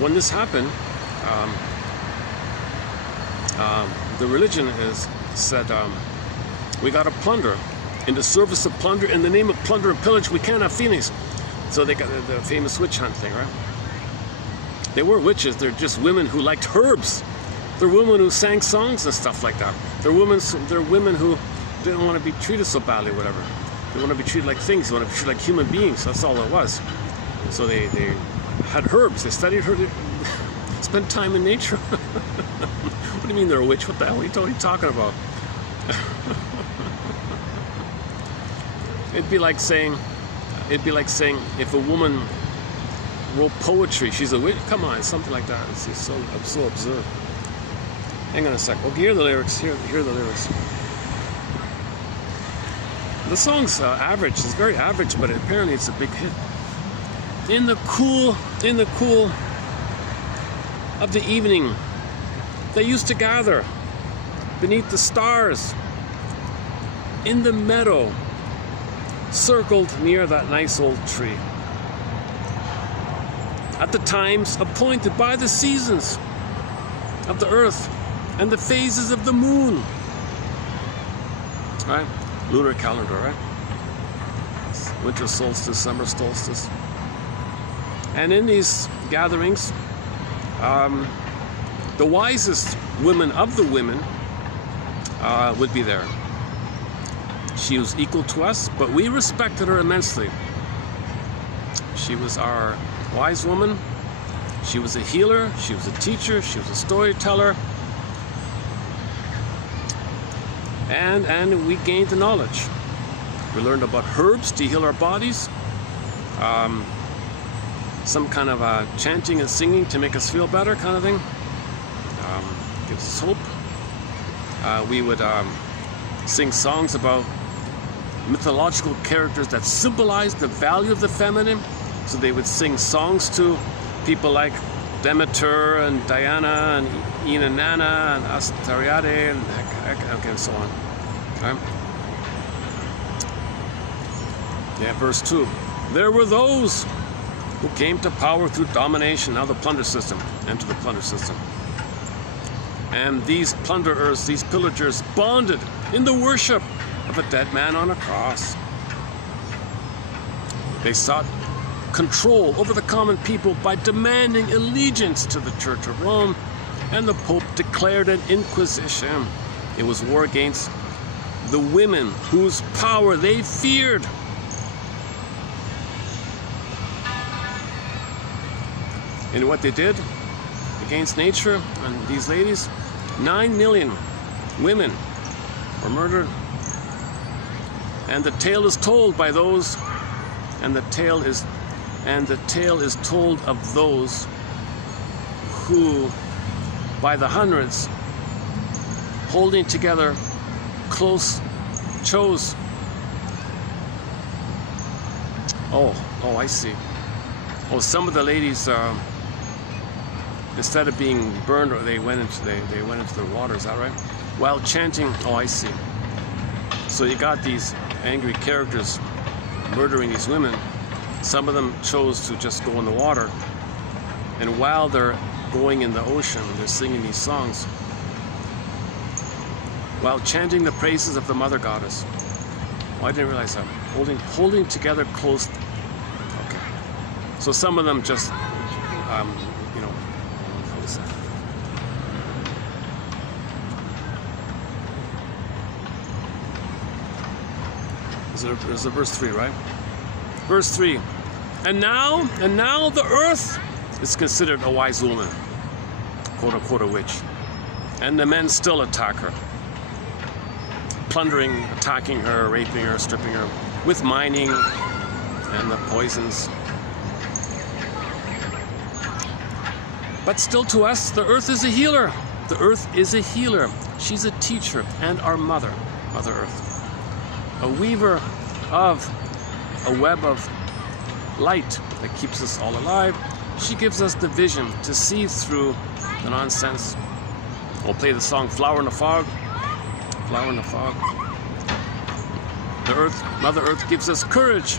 when this happened, the religion said, we got to plunder. In the service of plunder, in the name of plunder and pillage, we can't have feelings. So they got the famous witch hunt thing, right? They weren't witches, they're just women who liked herbs. They're women who sang songs and stuff like that. They're women who didn't want to be treated so badly, whatever. They want to be treated like things, they want to be treated like human beings, that's all it was. So they had herbs, they studied herbs, spent time in nature. What do you mean they're a witch? What the hell are you talking about? It'd be like saying if a woman wrote poetry, she's a witch. Come on, something like that. It's so absurd. Hang on a sec. Okay, hear the lyrics. Hear the lyrics. The song's average. It's very average, but apparently it's a big hit. In the cool of the evening, they used to gather beneath the stars in the meadow, circled near that nice old tree. At the times appointed by the seasons of the earth and the phases of the moon. Right? Lunar calendar, right? Winter solstice, summer solstice. And in these gatherings, the wisest women of the women would be there. She was equal to us, but we respected her immensely. She was our wise woman. She was a healer. She was a teacher. She was a storyteller. And we gained the knowledge. We learned about herbs to heal our bodies. Some kind of chanting and singing to make us feel better kind of thing. Gives us hope. We would sing songs about mythological characters that symbolize the value of the feminine. So they would sing songs to people like Demeter and Diana and Inanna and Astariade and so on. Right? Yeah, verse 2. There were those who came to power through domination, now the plunder system, enter the plunder system. And these plunderers, these pillagers, bonded in the worship of a dead man on a cross. They sought control over the common people by demanding allegiance to the Church of Rome, and the Pope declared an inquisition. It was war against the women whose power they feared. And what they did against nature and these ladies, 9 million women were murdered. And the tale is told by those, and the tale is told of those who, by the hundreds, holding together close, chose. Oh, I see. Oh, some of the ladies, instead of being burned, or they went into the water. Is that right? While chanting. Oh, I see. So you got these angry characters murdering these women. Some of them chose to just go in the water, and while they're going in the ocean, they're singing these songs while chanting the praises of the Mother Goddess. Oh, I didn't realize that. Holding together close. Okay. So some of them just, what is that? Is it verse 3, right? Verse 3. And now the earth is considered a wise woman, quote unquote a witch. And the men still attack her. Plundering, attacking her, raping her, stripping her, with mining and the poisons. But still to us, the earth is a healer. The earth is a healer. She's a teacher and our mother, Mother Earth. A weaver of a web of light that keeps us all alive. She gives us the vision to see through the nonsense. We'll play the song Flower in the Fog. Flower in the Fog. The earth, Mother Earth gives us courage.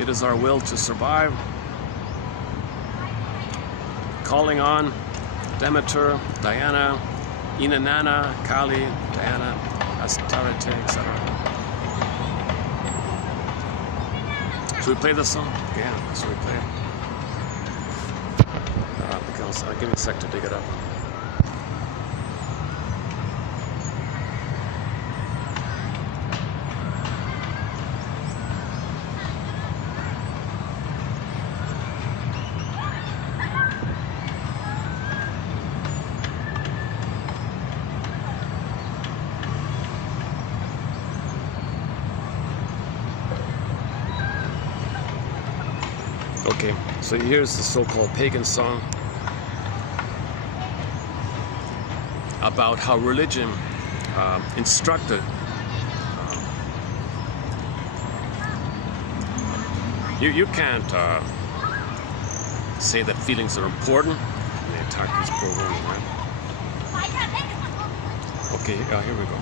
It is our will to survive. Calling on Demeter, Diana, Inanna, Kali, Diana, Astarte, etc. Should we play this song? Yeah, should we play it? Because give me a sec to dig it up. Okay, so here's the so-called pagan song about how religion instructed you can't say that feelings are important. attack this programming, right? Okay, here we go.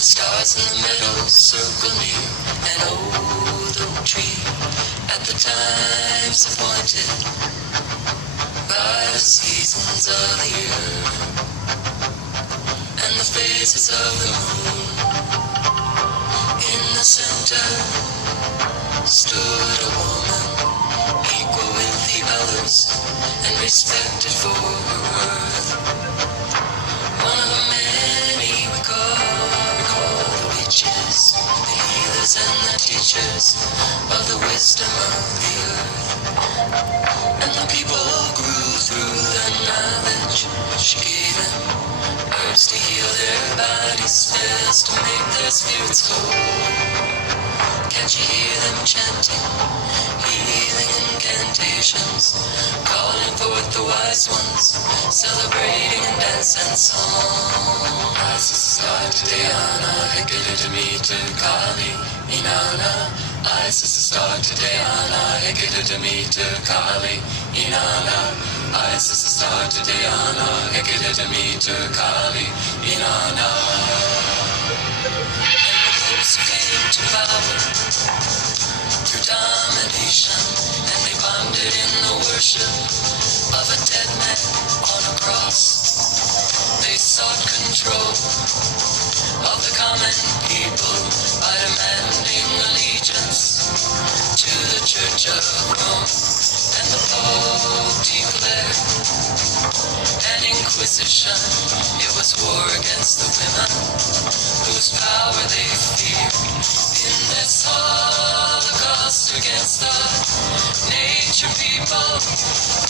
Stars in the meadows circle near an old oak tree at the times appointed by the seasons of the year and the phases of the moon. In the center stood a woman, equal with the others and respected for her worth. One of the many we call the witches, the healers and the teachers of the wisdom of the earth. And the people grew through the knowledge she gave them, herbs to heal their bodies, spells to make their spirits whole. Can't you hear them chanting, healing incantations, calling forth the wise ones, celebrating in dance and song? Isis Satayana, Hekadidamita Kali, Inanna. Isis Satayana, Hekadidamita Kali, Inanna. Isis Satayana, Hekadidamita Kali, Inanna. Came to power through domination, and they bonded in the worship of a dead man on a cross. They sought control of the common people by demanding allegiance to the Church of Rome, and the Pope declared an inquisition. It was war against the women whose power they feared. In this holocaust against the nature people,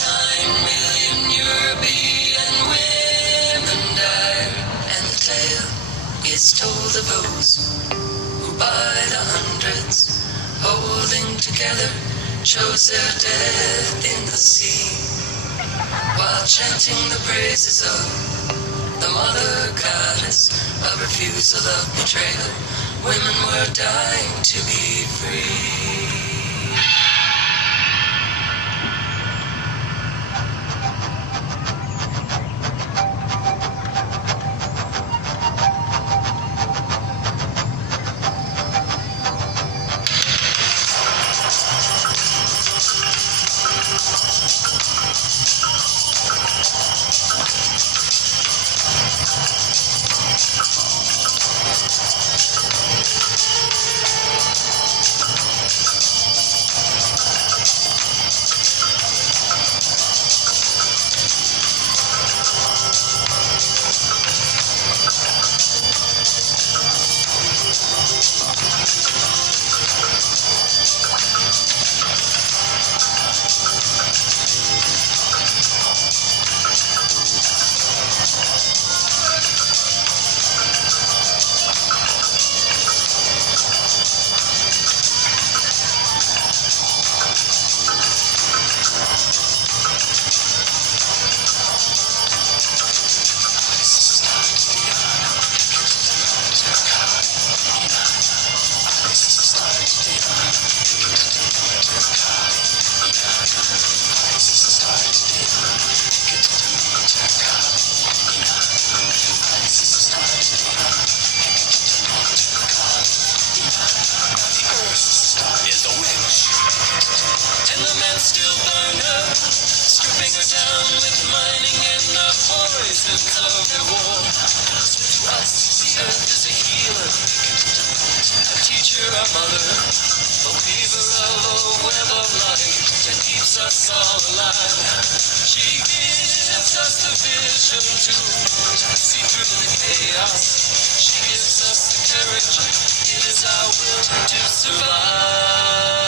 9 million European women died. And the tale is told of those who by the hundreds, holding together, chose their death in the sea, while chanting the praises of the mother goddess of refusal of betrayal. Women were dying to be free. still burn her, stripping her down with mining and the poisons of the war. To us, the earth is a healer, a teacher, a mother, a weaver of a web of light that keeps us all alive. She gives us the vision to see through the chaos. She gives us the courage. It is our will to survive.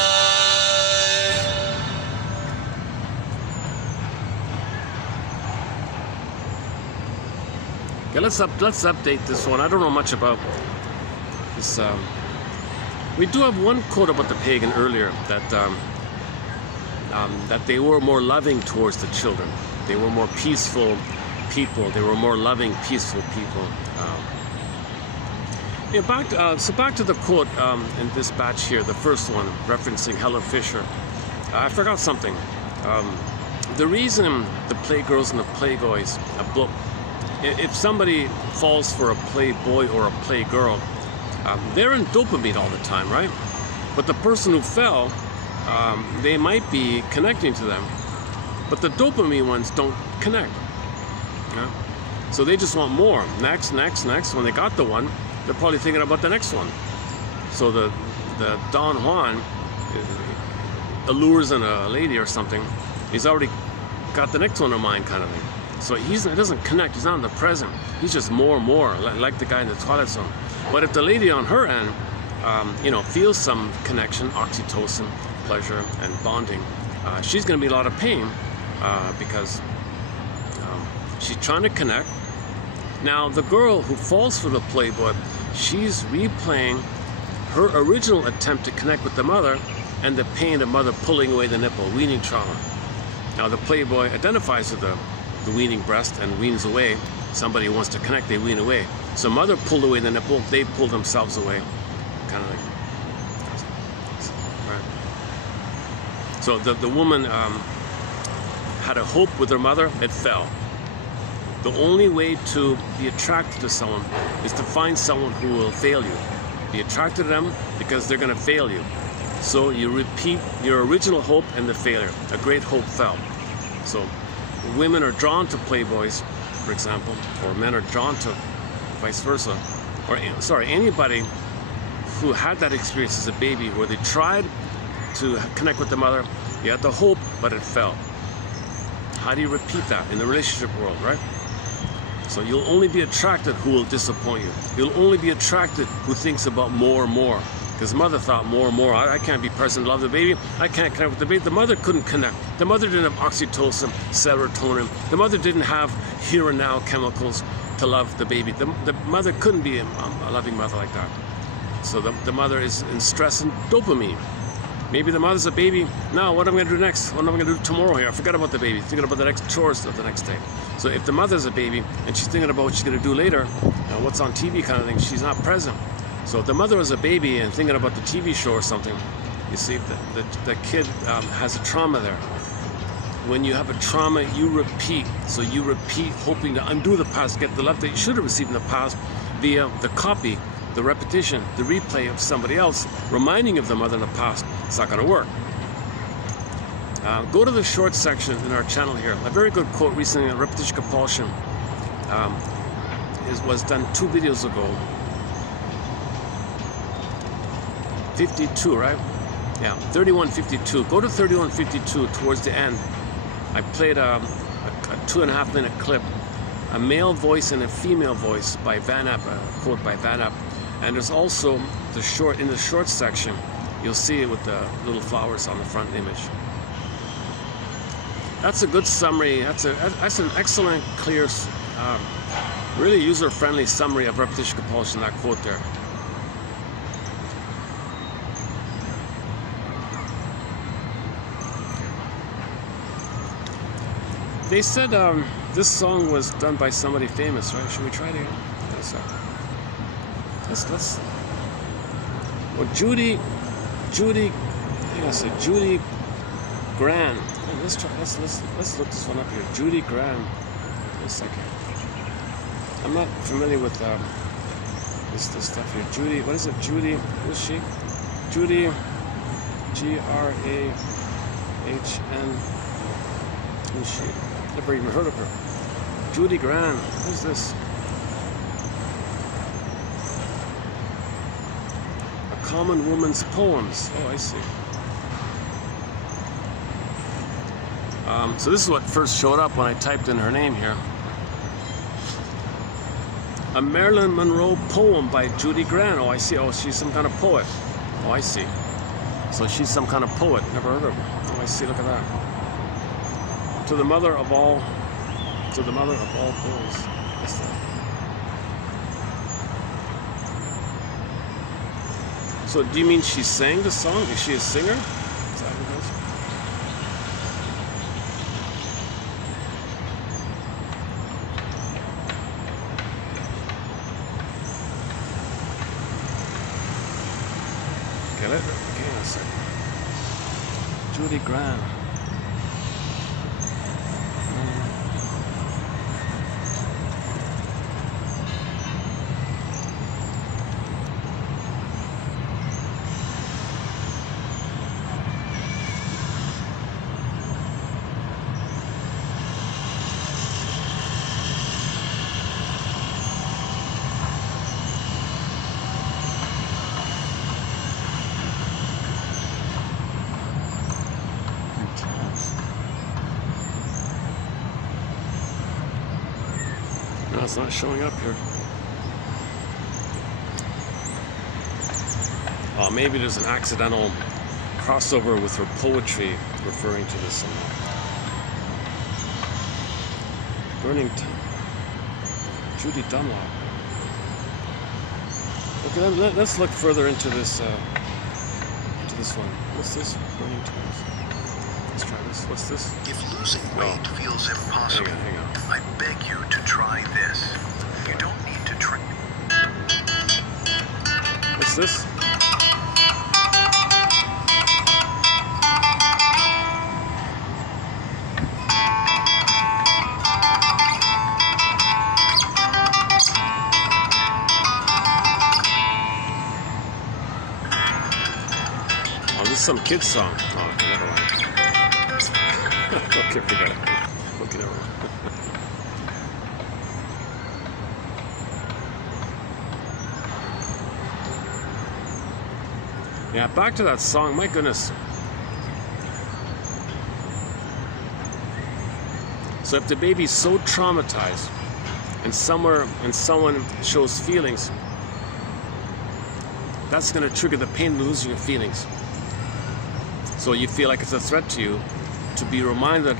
Okay, let's update this one. I don't know much about this. We do have one quote about the pagan earlier that that they were more loving towards the children. They were more peaceful people. They were more loving, peaceful people. Back to the quote in this batch here, the first one referencing Helen Fisher. I forgot something. The reason the Playgirls and the Playboys, a book, if somebody falls for a playboy or a playgirl, they're in dopamine all the time, right? But the person who fell, they might be connecting to them, but the dopamine ones don't connect. Yeah? So they just want more. Next. When they got the one, they're probably thinking about the next one. So the Don Juan allures in a lady or something, he's already got the next one in mind, kind of thing. So he doesn't connect. He's not in the present. He's just more, like the guy in the Twilight Zone. But if the lady on her end, feels some connection, oxytocin, pleasure, and bonding, she's going to be in a lot of pain because she's trying to connect. Now, the girl who falls for the playboy, she's replaying her original attempt to connect with the mother and the pain of mother pulling away the nipple, weaning trauma. Now, the playboy identifies with the weaning breast and weans away. Somebody who wants to connect, they wean away. So mother pulled away the nipple, they pulled themselves away. Kind of like. Right. So the woman had a hope with her mother, it fell. The only way to be attracted to someone is to find someone who will fail you. Be attracted to them because they're going to fail you. So you repeat your original hope and the failure. A great hope fell. So women are drawn to playboys, for example, or men are drawn to vice versa. Or, anybody who had that experience as a baby where they tried to connect with the mother, you had the hope, but it fell. How do you repeat that in the relationship world, right? So you'll only be attracted who will disappoint you. You'll only be attracted who thinks about more and more. Because mother thought more and more, I can't be present, love the baby, I can't connect with the baby. The mother couldn't connect. The mother didn't have oxytocin, serotonin. The mother didn't have here and now chemicals to love the baby. The mother couldn't be a loving mother like that. So the mother is in stress and dopamine. Maybe the mother's a baby. Now, what am I going to do next? What am I going to do tomorrow here? I forgot about the baby. Thinking about the next chores of the next day. So if the mother's a baby and she's thinking about what she's going to do later, what's on TV kind of thing, she's not present. So if the mother was a baby and thinking about the TV show or something, you see, the kid has a trauma there. When you have a trauma, you repeat. So you repeat, hoping to undo the past, get the love that you should have received in the past via the copy, the repetition, the replay of somebody else, reminding of the mother in the past. It's not going to work. Go to the short section in our channel here. A very good quote recently on repetition compulsion was done 2 videos ago. 52, right? Yeah, 3152. Go to 3152 towards the end. I played a 2.5-minute clip, a male voice and a female voice by Van App, a quote by Van App. And there's also in the short section, you'll see it with the little flowers on the front image. That's a good summary. That's an excellent, clear, really user-friendly summary of repetition compulsion, that quote there. They said this song was done by somebody famous, right? Should we try it again? Let's. Well, Judy Grant. Let's look this one up here. Judy Grant. Wait a second. I'm not familiar with this stuff here. Judy, what is it? Judy, who is she? Judy, Grant. H&N. Who's she? Never even heard of her. Judy Grant. Who's this? A Common Woman's Poems. Oh, I see. So this is what first showed up when I typed in her name here. A Marilyn Monroe poem by Judy Grant. Oh, I see. Oh, she's some kind of poet. Oh, I see. So she's some kind of poet. Never heard of her. Oh, I see. Look at that. To the mother of all poets. What's that? So do you mean she sang the song? Is she a singer? Is that what it is? Get it? Okay, that's it. Judy Grant. No, it's not showing up here. Oh, maybe there's an accidental crossover with her poetry referring to this. Burning Judy Dunlop. Okay, let's look further into this one. What's this? Burning Times. Let's try this. What's this? If losing weight feels impossible, hang on. I beg you to try this. You don't need to try. What's this? Oh, this is some kid's song. Oh, okay, never mind. Okay, forget it. Okay, never mind. Yeah, back to that song. My goodness. So if the baby's so traumatized, and someone shows feelings, that's going to trigger the pain of losing your feelings. So you feel like it's a threat to you to be reminded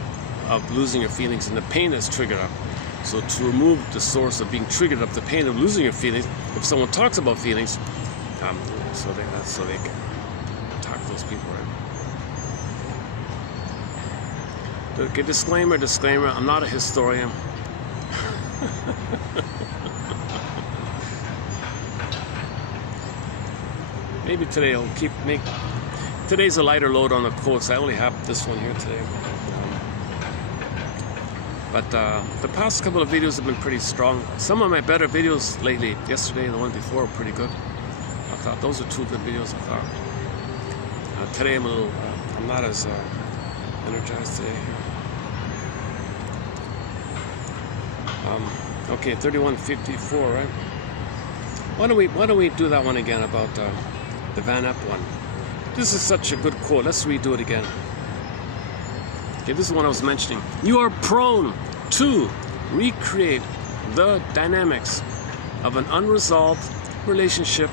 of losing your feelings and the pain that's triggered up. So to remove the source of being triggered up, the pain of losing your feelings, if someone talks about feelings, so they can talk to those people, right? Okay, disclaimer, I'm not a historian. Maybe today I'll today's a lighter load on the quotes. I only have this one here today. But the past couple of videos have been pretty strong. Some of my better videos lately, yesterday and the one before, were pretty good. I thought those are two good videos, I thought. Today I'm I'm not as energized today. Okay, 3154, right? Why don't we do that one again about the Van Epp one? This is such a good quote. Let's redo it again. Okay, this is one I was mentioning. You are prone to recreate the dynamics of an unresolved relationship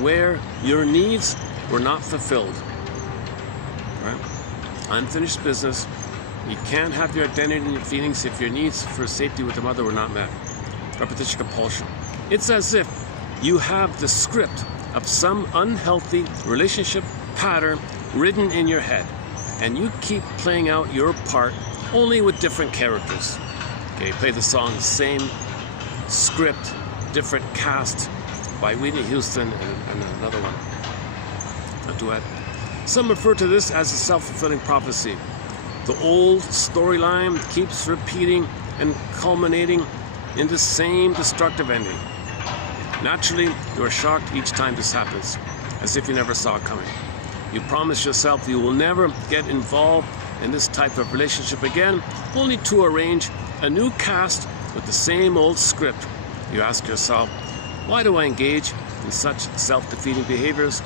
where your needs were not fulfilled. Right? Unfinished business. You can't have your identity and your feelings if your needs for safety with the mother were not met. Repetition compulsion. It's as if you have the script of some unhealthy relationship pattern written in your head, and you keep playing out your part only with different characters. Okay, play the song, same script, different cast by Whitney Houston and another one, a duet. Some refer to this as a self-fulfilling prophecy. The old storyline keeps repeating and culminating in the same destructive ending. Naturally, you are shocked each time this happens, as if you never saw it coming. You promise yourself you will never get involved in this type of relationship again, only to arrange a new cast with the same old script. You ask yourself, why do I engage in such self-defeating behaviors?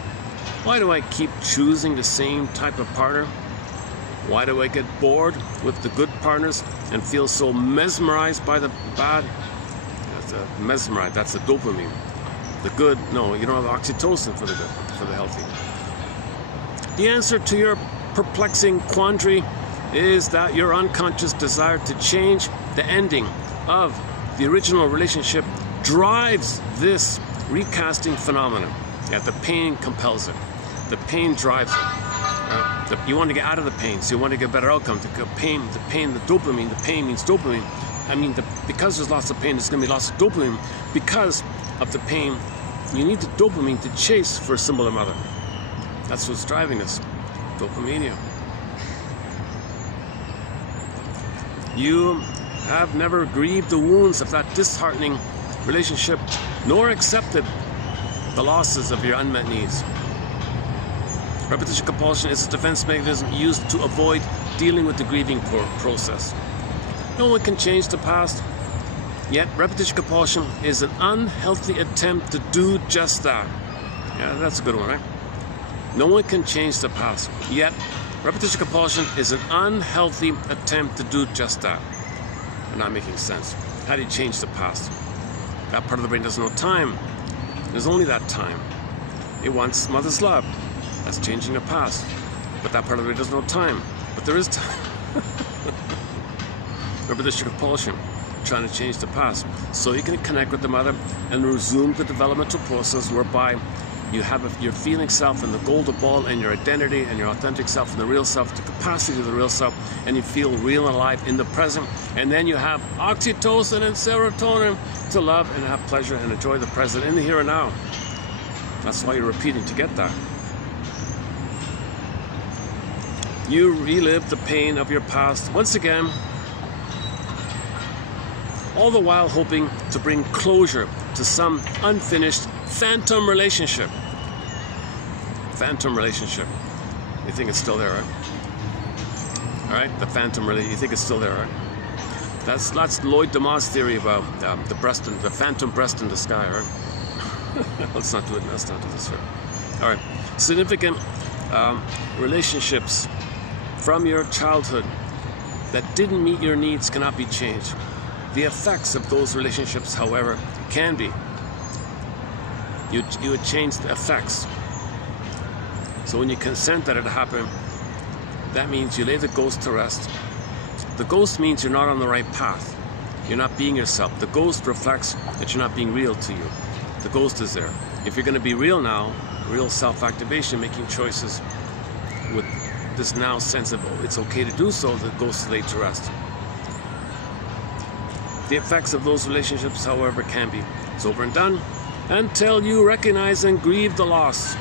Why do I keep choosing the same type of partner? Why do I get bored with the good partners and feel so mesmerized by the bad? That's mesmerized, that's the dopamine. The good, no, you don't have oxytocin for the good, for the healthy. The answer to your perplexing quandary is that your unconscious desire to change the ending of the original relationship drives this recasting phenomenon. Yeah, the pain compels it. The pain drives it. You want to get out of the pain, so you want to get a better outcome. The pain, the dopamine, the pain means dopamine. I mean, because there's lots of pain, there's going to be lots of dopamine. Because of the pain, you need the dopamine to chase for a similar mother. That's what's driving us. Dopamania. You have never grieved the wounds of that disheartening relationship, nor accepted the losses of your unmet needs. Repetition compulsion is a defense mechanism used to avoid dealing with the grieving process. No one can change the past, yet repetition compulsion is an unhealthy attempt to do just that. Yeah, that's a good one, right? No one can change the past, yet repetition compulsion is an unhealthy attempt to do just that. I'm not making sense. How do you change the past? That part of the brain doesn't know time. There's only that time. It wants mother's love. That's changing the past. But that part of the brain doesn't know time. But there is time. Repetition compulsion, trying to change the past. So you can connect with the mother and resume the developmental process whereby you have your feeling self and the golden ball and your identity and your authentic self and the real self, the capacity of the real self, and you feel real and alive in the present. And then you have oxytocin and serotonin to love and have pleasure and enjoy the present in the here and now. That's why you're repeating to get that. You relive the pain of your past once again, all the while hoping to bring closure to some unfinished phantom relationship. Phantom relationship. You think it's still there, right? All right, the phantom relationship. You think it's still there, right? That's Lloyd DeMoss theory about the phantom breast in the sky, right? Let's not do it. Let's not do this here. All right, significant relationships from your childhood that didn't meet your needs cannot be changed. The effects of those relationships, however, can be. You would change the effects. So when you consent that it happened, that means you lay the ghost to rest. The ghost means you're not on the right path. You're not being yourself. The ghost reflects that you're not being real to you. The ghost is there. If you're going to be real now, real self-activation, making choices with this now sense of, oh, it's okay to do so, the ghost is laid to rest. The effects of those relationships, however, can be. It's over and done until you recognize and grieve the loss.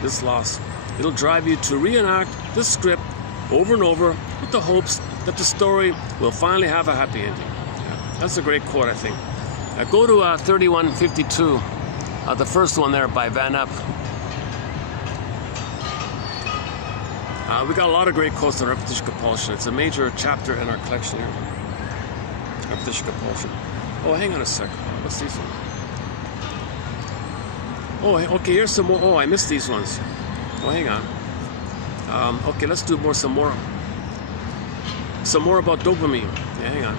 This loss. It'll drive you to reenact the script over and over with the hopes that the story will finally have a happy ending. Yeah, that's a great quote, I think. Go to 3152, the first one there by Van Epp. We got a lot of great quotes on repetition compulsion. It's a major chapter in our collection here. Repetition compulsion. Oh, hang on a sec. What's these ones? Oh, okay, here's some more. Oh, I missed these ones. Oh, hang on. Okay, let's do some more about dopamine. Yeah, hang on.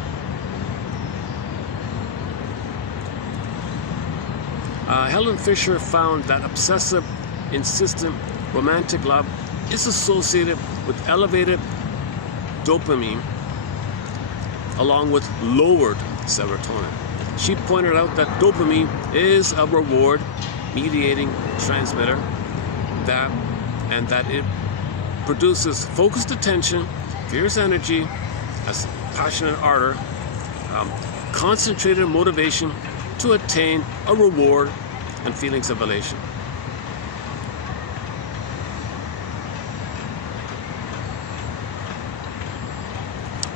Helen Fisher found that obsessive, insistent, romantic love is associated with elevated dopamine along with lowered serotonin. She pointed out that dopamine is a reward mediating transmitter that it produces focused attention, fierce energy, as passionate ardor, concentrated motivation to attain a reward and feelings of elation.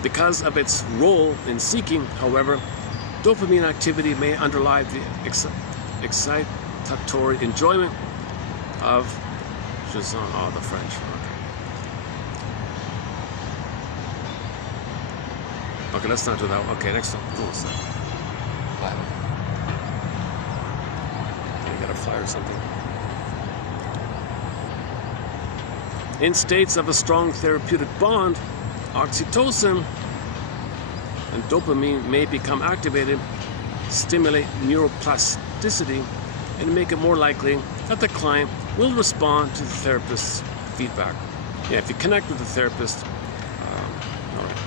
Because of its role in seeking, however, dopamine activity may underlie the excitatory enjoyment of the French. Okay, let's not do that one. Okay, next one. Oh, what's that? You got a fly or something. In states of a strong therapeutic bond, oxytocin and dopamine may become activated, stimulate neuroplasticity, and make it more likely that the client will respond to the therapist's feedback. Yeah, if you connect with the therapist, all right.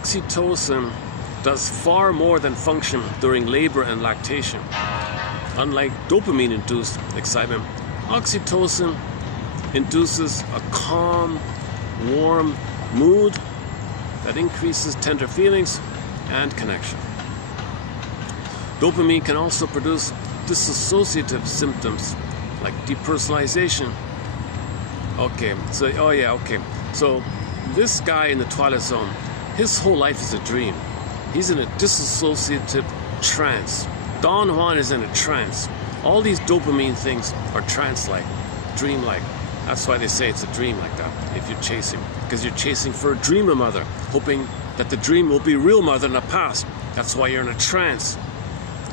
Oxytocin does far more than function during labor and lactation. Unlike dopamine-induced excitement, oxytocin induces a calm, warm mood that increases tender feelings and connection. Dopamine can also produce dissociative symptoms like depersonalization. So this guy in the Twilight Zone, his whole life is a dream. He's in a dissociative trance. Don Juan is in a trance. All these dopamine things are trance-like, dream-like. That's why they say it's a dream like that, if you're chasing. Because you're chasing for a dreamer mother, hoping that the dream will be real mother in the past. That's why you're in a trance.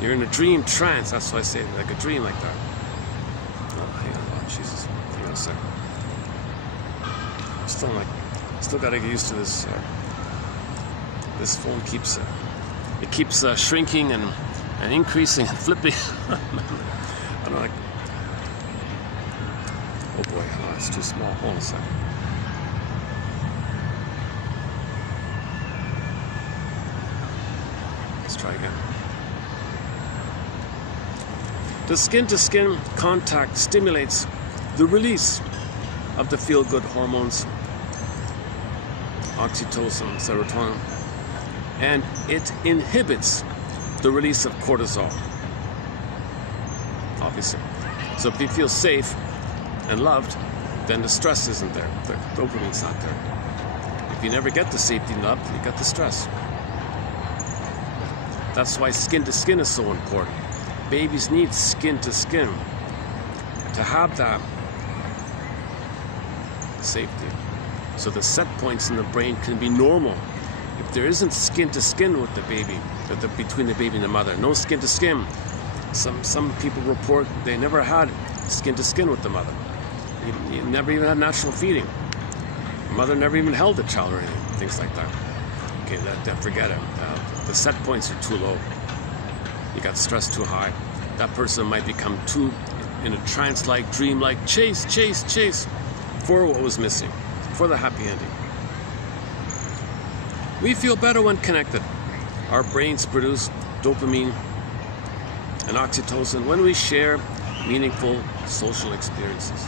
You're in a dream trance. That's why I say like a dream like that. Oh, hang on, oh, Jesus. Hang on a second. Still got to get used to this. This phone keeps shrinking and increasing and flipping. I don't like. Oh boy, oh, it's too small. Hold on a second. Let's try again. The skin-to-skin contact stimulates the release of the feel-good hormones, oxytocin, serotonin, and it inhibits the release of cortisol, obviously. So if you feel safe and loved, then the stress isn't there. The dopamine's not there. If you never get the safety and love, you get the stress. That's why skin-to-skin is so important. Babies need skin-to-skin to have that safety. So the set points in the brain can be normal. If there isn't skin-to-skin with the baby, between the baby and the mother, no skin-to-skin, some people report they never had skin-to-skin with the mother. You never even had natural feeding. The mother never even held the child or anything, things like that. Okay, forget it. The set points are too low. You got stress too high. That person might become too in a trance-like, dream-like chase for what was missing, for the happy ending. We feel better when connected. Our brains produce dopamine and oxytocin when we share meaningful social experiences.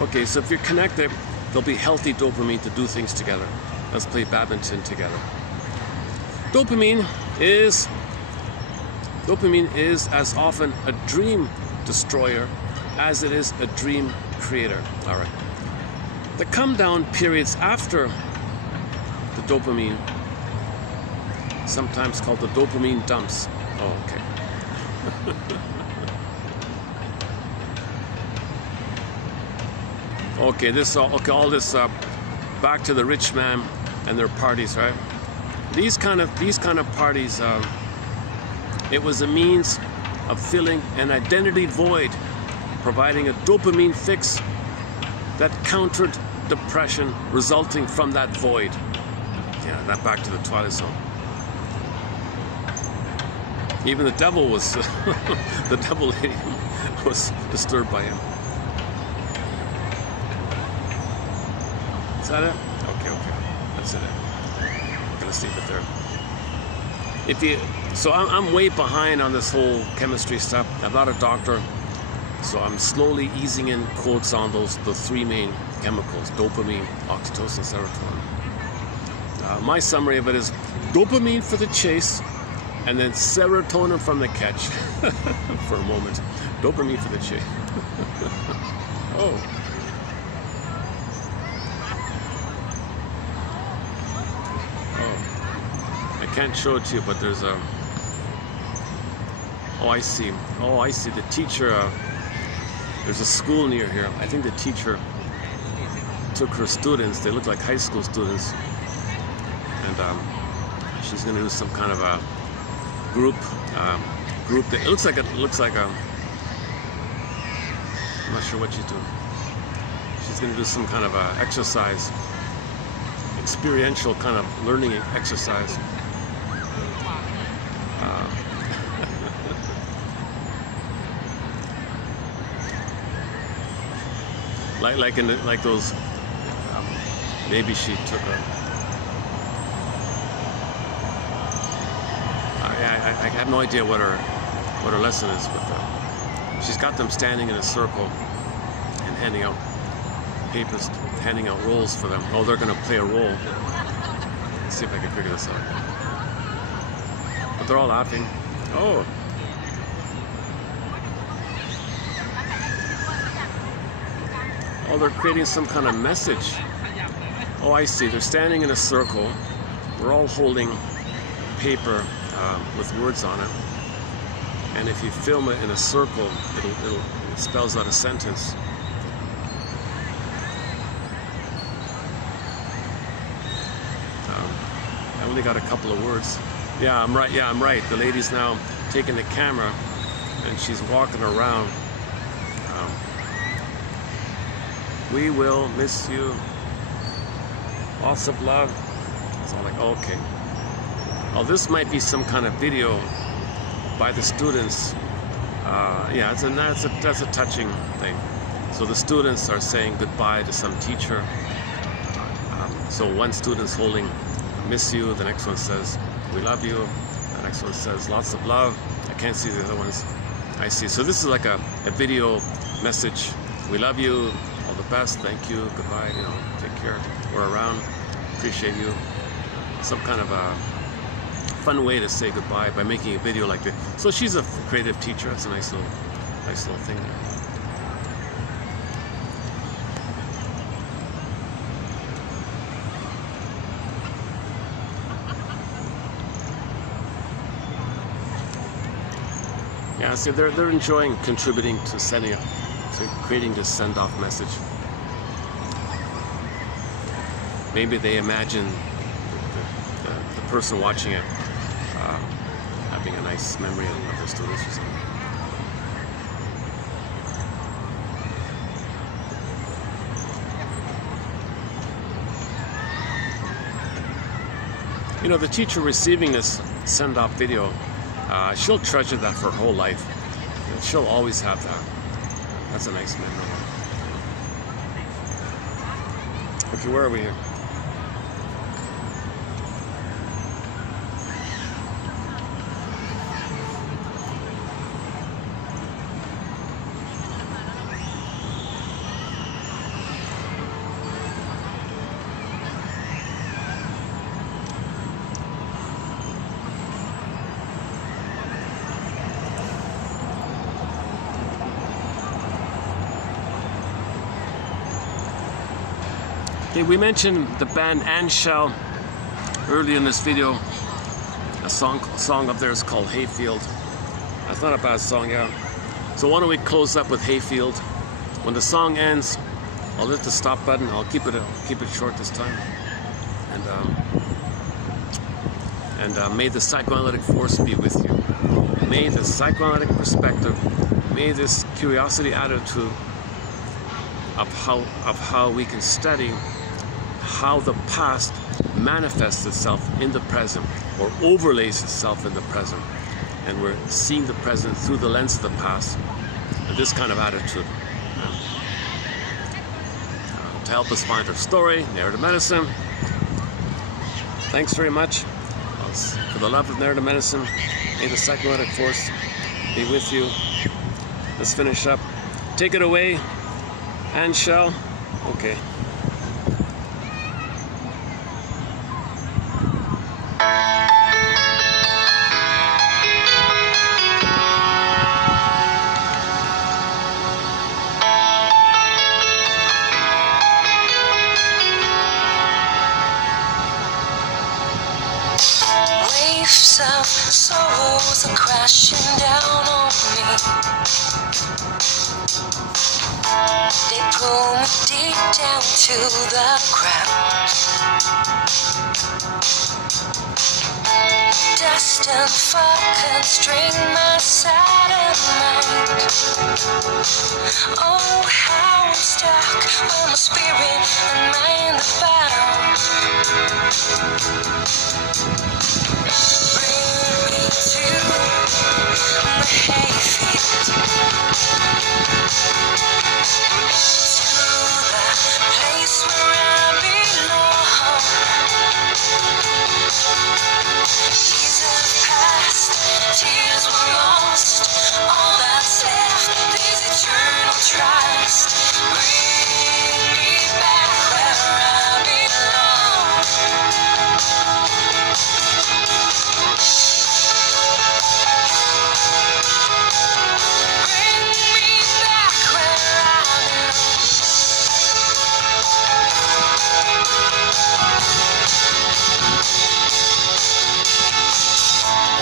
Okay, so if you're connected, there'll be healthy dopamine to do things together. Let's play badminton together. Dopamine is as often a dream destroyer as it is a dream creator. All right. The come down periods after the dopamine, sometimes called the dopamine dumps. Oh, okay. All this back to the rich man and their parties, right? These kind of parties, it was a means of filling an identity void, providing a dopamine fix that countered depression resulting from that void. Yeah, that back to the Twilight Zone. Even the devil was, the devil lady was disturbed by him. Is that it? Okay. That's it. I'm gonna leave it there. So I'm way behind on this whole chemistry stuff. I'm not a doctor, so I'm slowly easing in quotes on the three main chemicals: dopamine, oxytocin, serotonin. My summary of it is dopamine for the chase, and then serotonin from the catch. For a moment, dopamine for the chase. Oh. I can't show it to you, but there's a. Oh, I see. The teacher There's a school near here. I think the teacher took her students. They look like high school students, and she's going to do some kind of a group. It looks like I'm not sure what she's doing. She's going to do some kind of a exercise, experiential kind of learning exercise. Like those. Maybe she took a. I have no idea what her lesson is, but she's got them standing in a circle and handing out papers, handing out roles for them. Oh, they're going to play a role. Let's see if I can figure this out. But they're all laughing. Oh. Oh, they're creating some kind of message. Oh, I see. They're standing in a circle. We're all holding paper with words on it. And if you film it in a circle, it spells out a sentence. I only got a couple of words. Yeah, I'm right. Yeah, I'm right. The lady's now taking the camera, and she's walking around. We will miss you. Lots of love. So I'm like, okay. Oh, this might be some kind of video by the students. Yeah, that's a touching thing. So the students are saying goodbye to some teacher. So one student's holding "miss you," the next one says "we love you," the next one says "lots of love." I can't see the other ones. I see. So this is like a video message. We love you. All the best. Thank you. Goodbye. You know, take care. We're around. Appreciate you. Some kind of a fun way to say goodbye by making a video like this. So she's a creative teacher. It's a nice little thing there. Yeah, see, they're enjoying contributing to creating this send-off message. Maybe they imagine the person watching it having a nice memory of their students or something. You know, the teacher receiving this send-off video, she'll treasure that for her whole life. She'll always have that. That's a nice memory. Okay, where are we here? Okay, we mentioned the band H&Ns earlier in this video. A song up there is called Hayfield. That's not a bad song, yeah. So why don't we close up with Hayfield? When the song ends, I'll hit the stop button. I'll keep it short this time. And may the psychoanalytic force be with you. May the psychoanalytic perspective, may this curiosity attitude of how we can study how the past manifests itself in the present or overlays itself in the present, and we're seeing the present through the lens of the past, and this kind of attitude to help us find our story, narrative medicine. Thanks very much for the love of narrative medicine. May the psychoanalytic force be with you. Let's finish up. Take it away, H&Ns. Okay. Waves of sorrows are crashing down on me. They pull me deep down to the ground. Dust and fog constrain my silent mind. Oh, how I'm stuck when my spirit and mind are bound. Bring me to the hayfield, to the place where I belong. Years have passed, tears were lost. All that's left is eternal trust. Bring me back where I belong. Bring me back where I belong.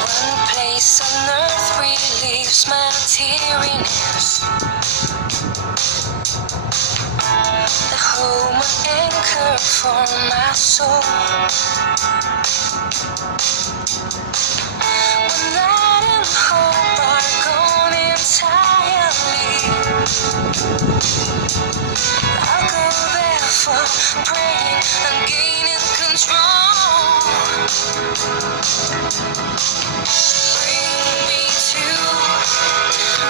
One place on earth relieves my teariness. The home and anchor for my soul. When light and hope are gone entirely, I'll go there for praying and gaining control. Bring me to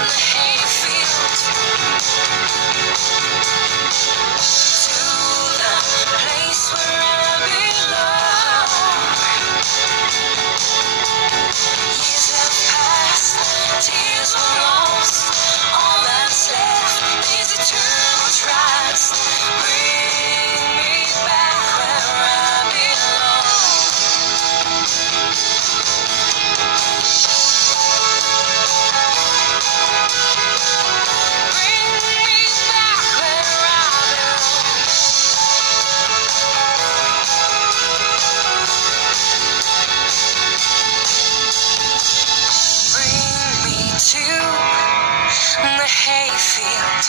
the hayfield, to the place where I belong. Years have passed, tears were lost. All that's left is eternal trust. Bring me back where I belong. Bring me back where I belong. Bring me to the hayfield.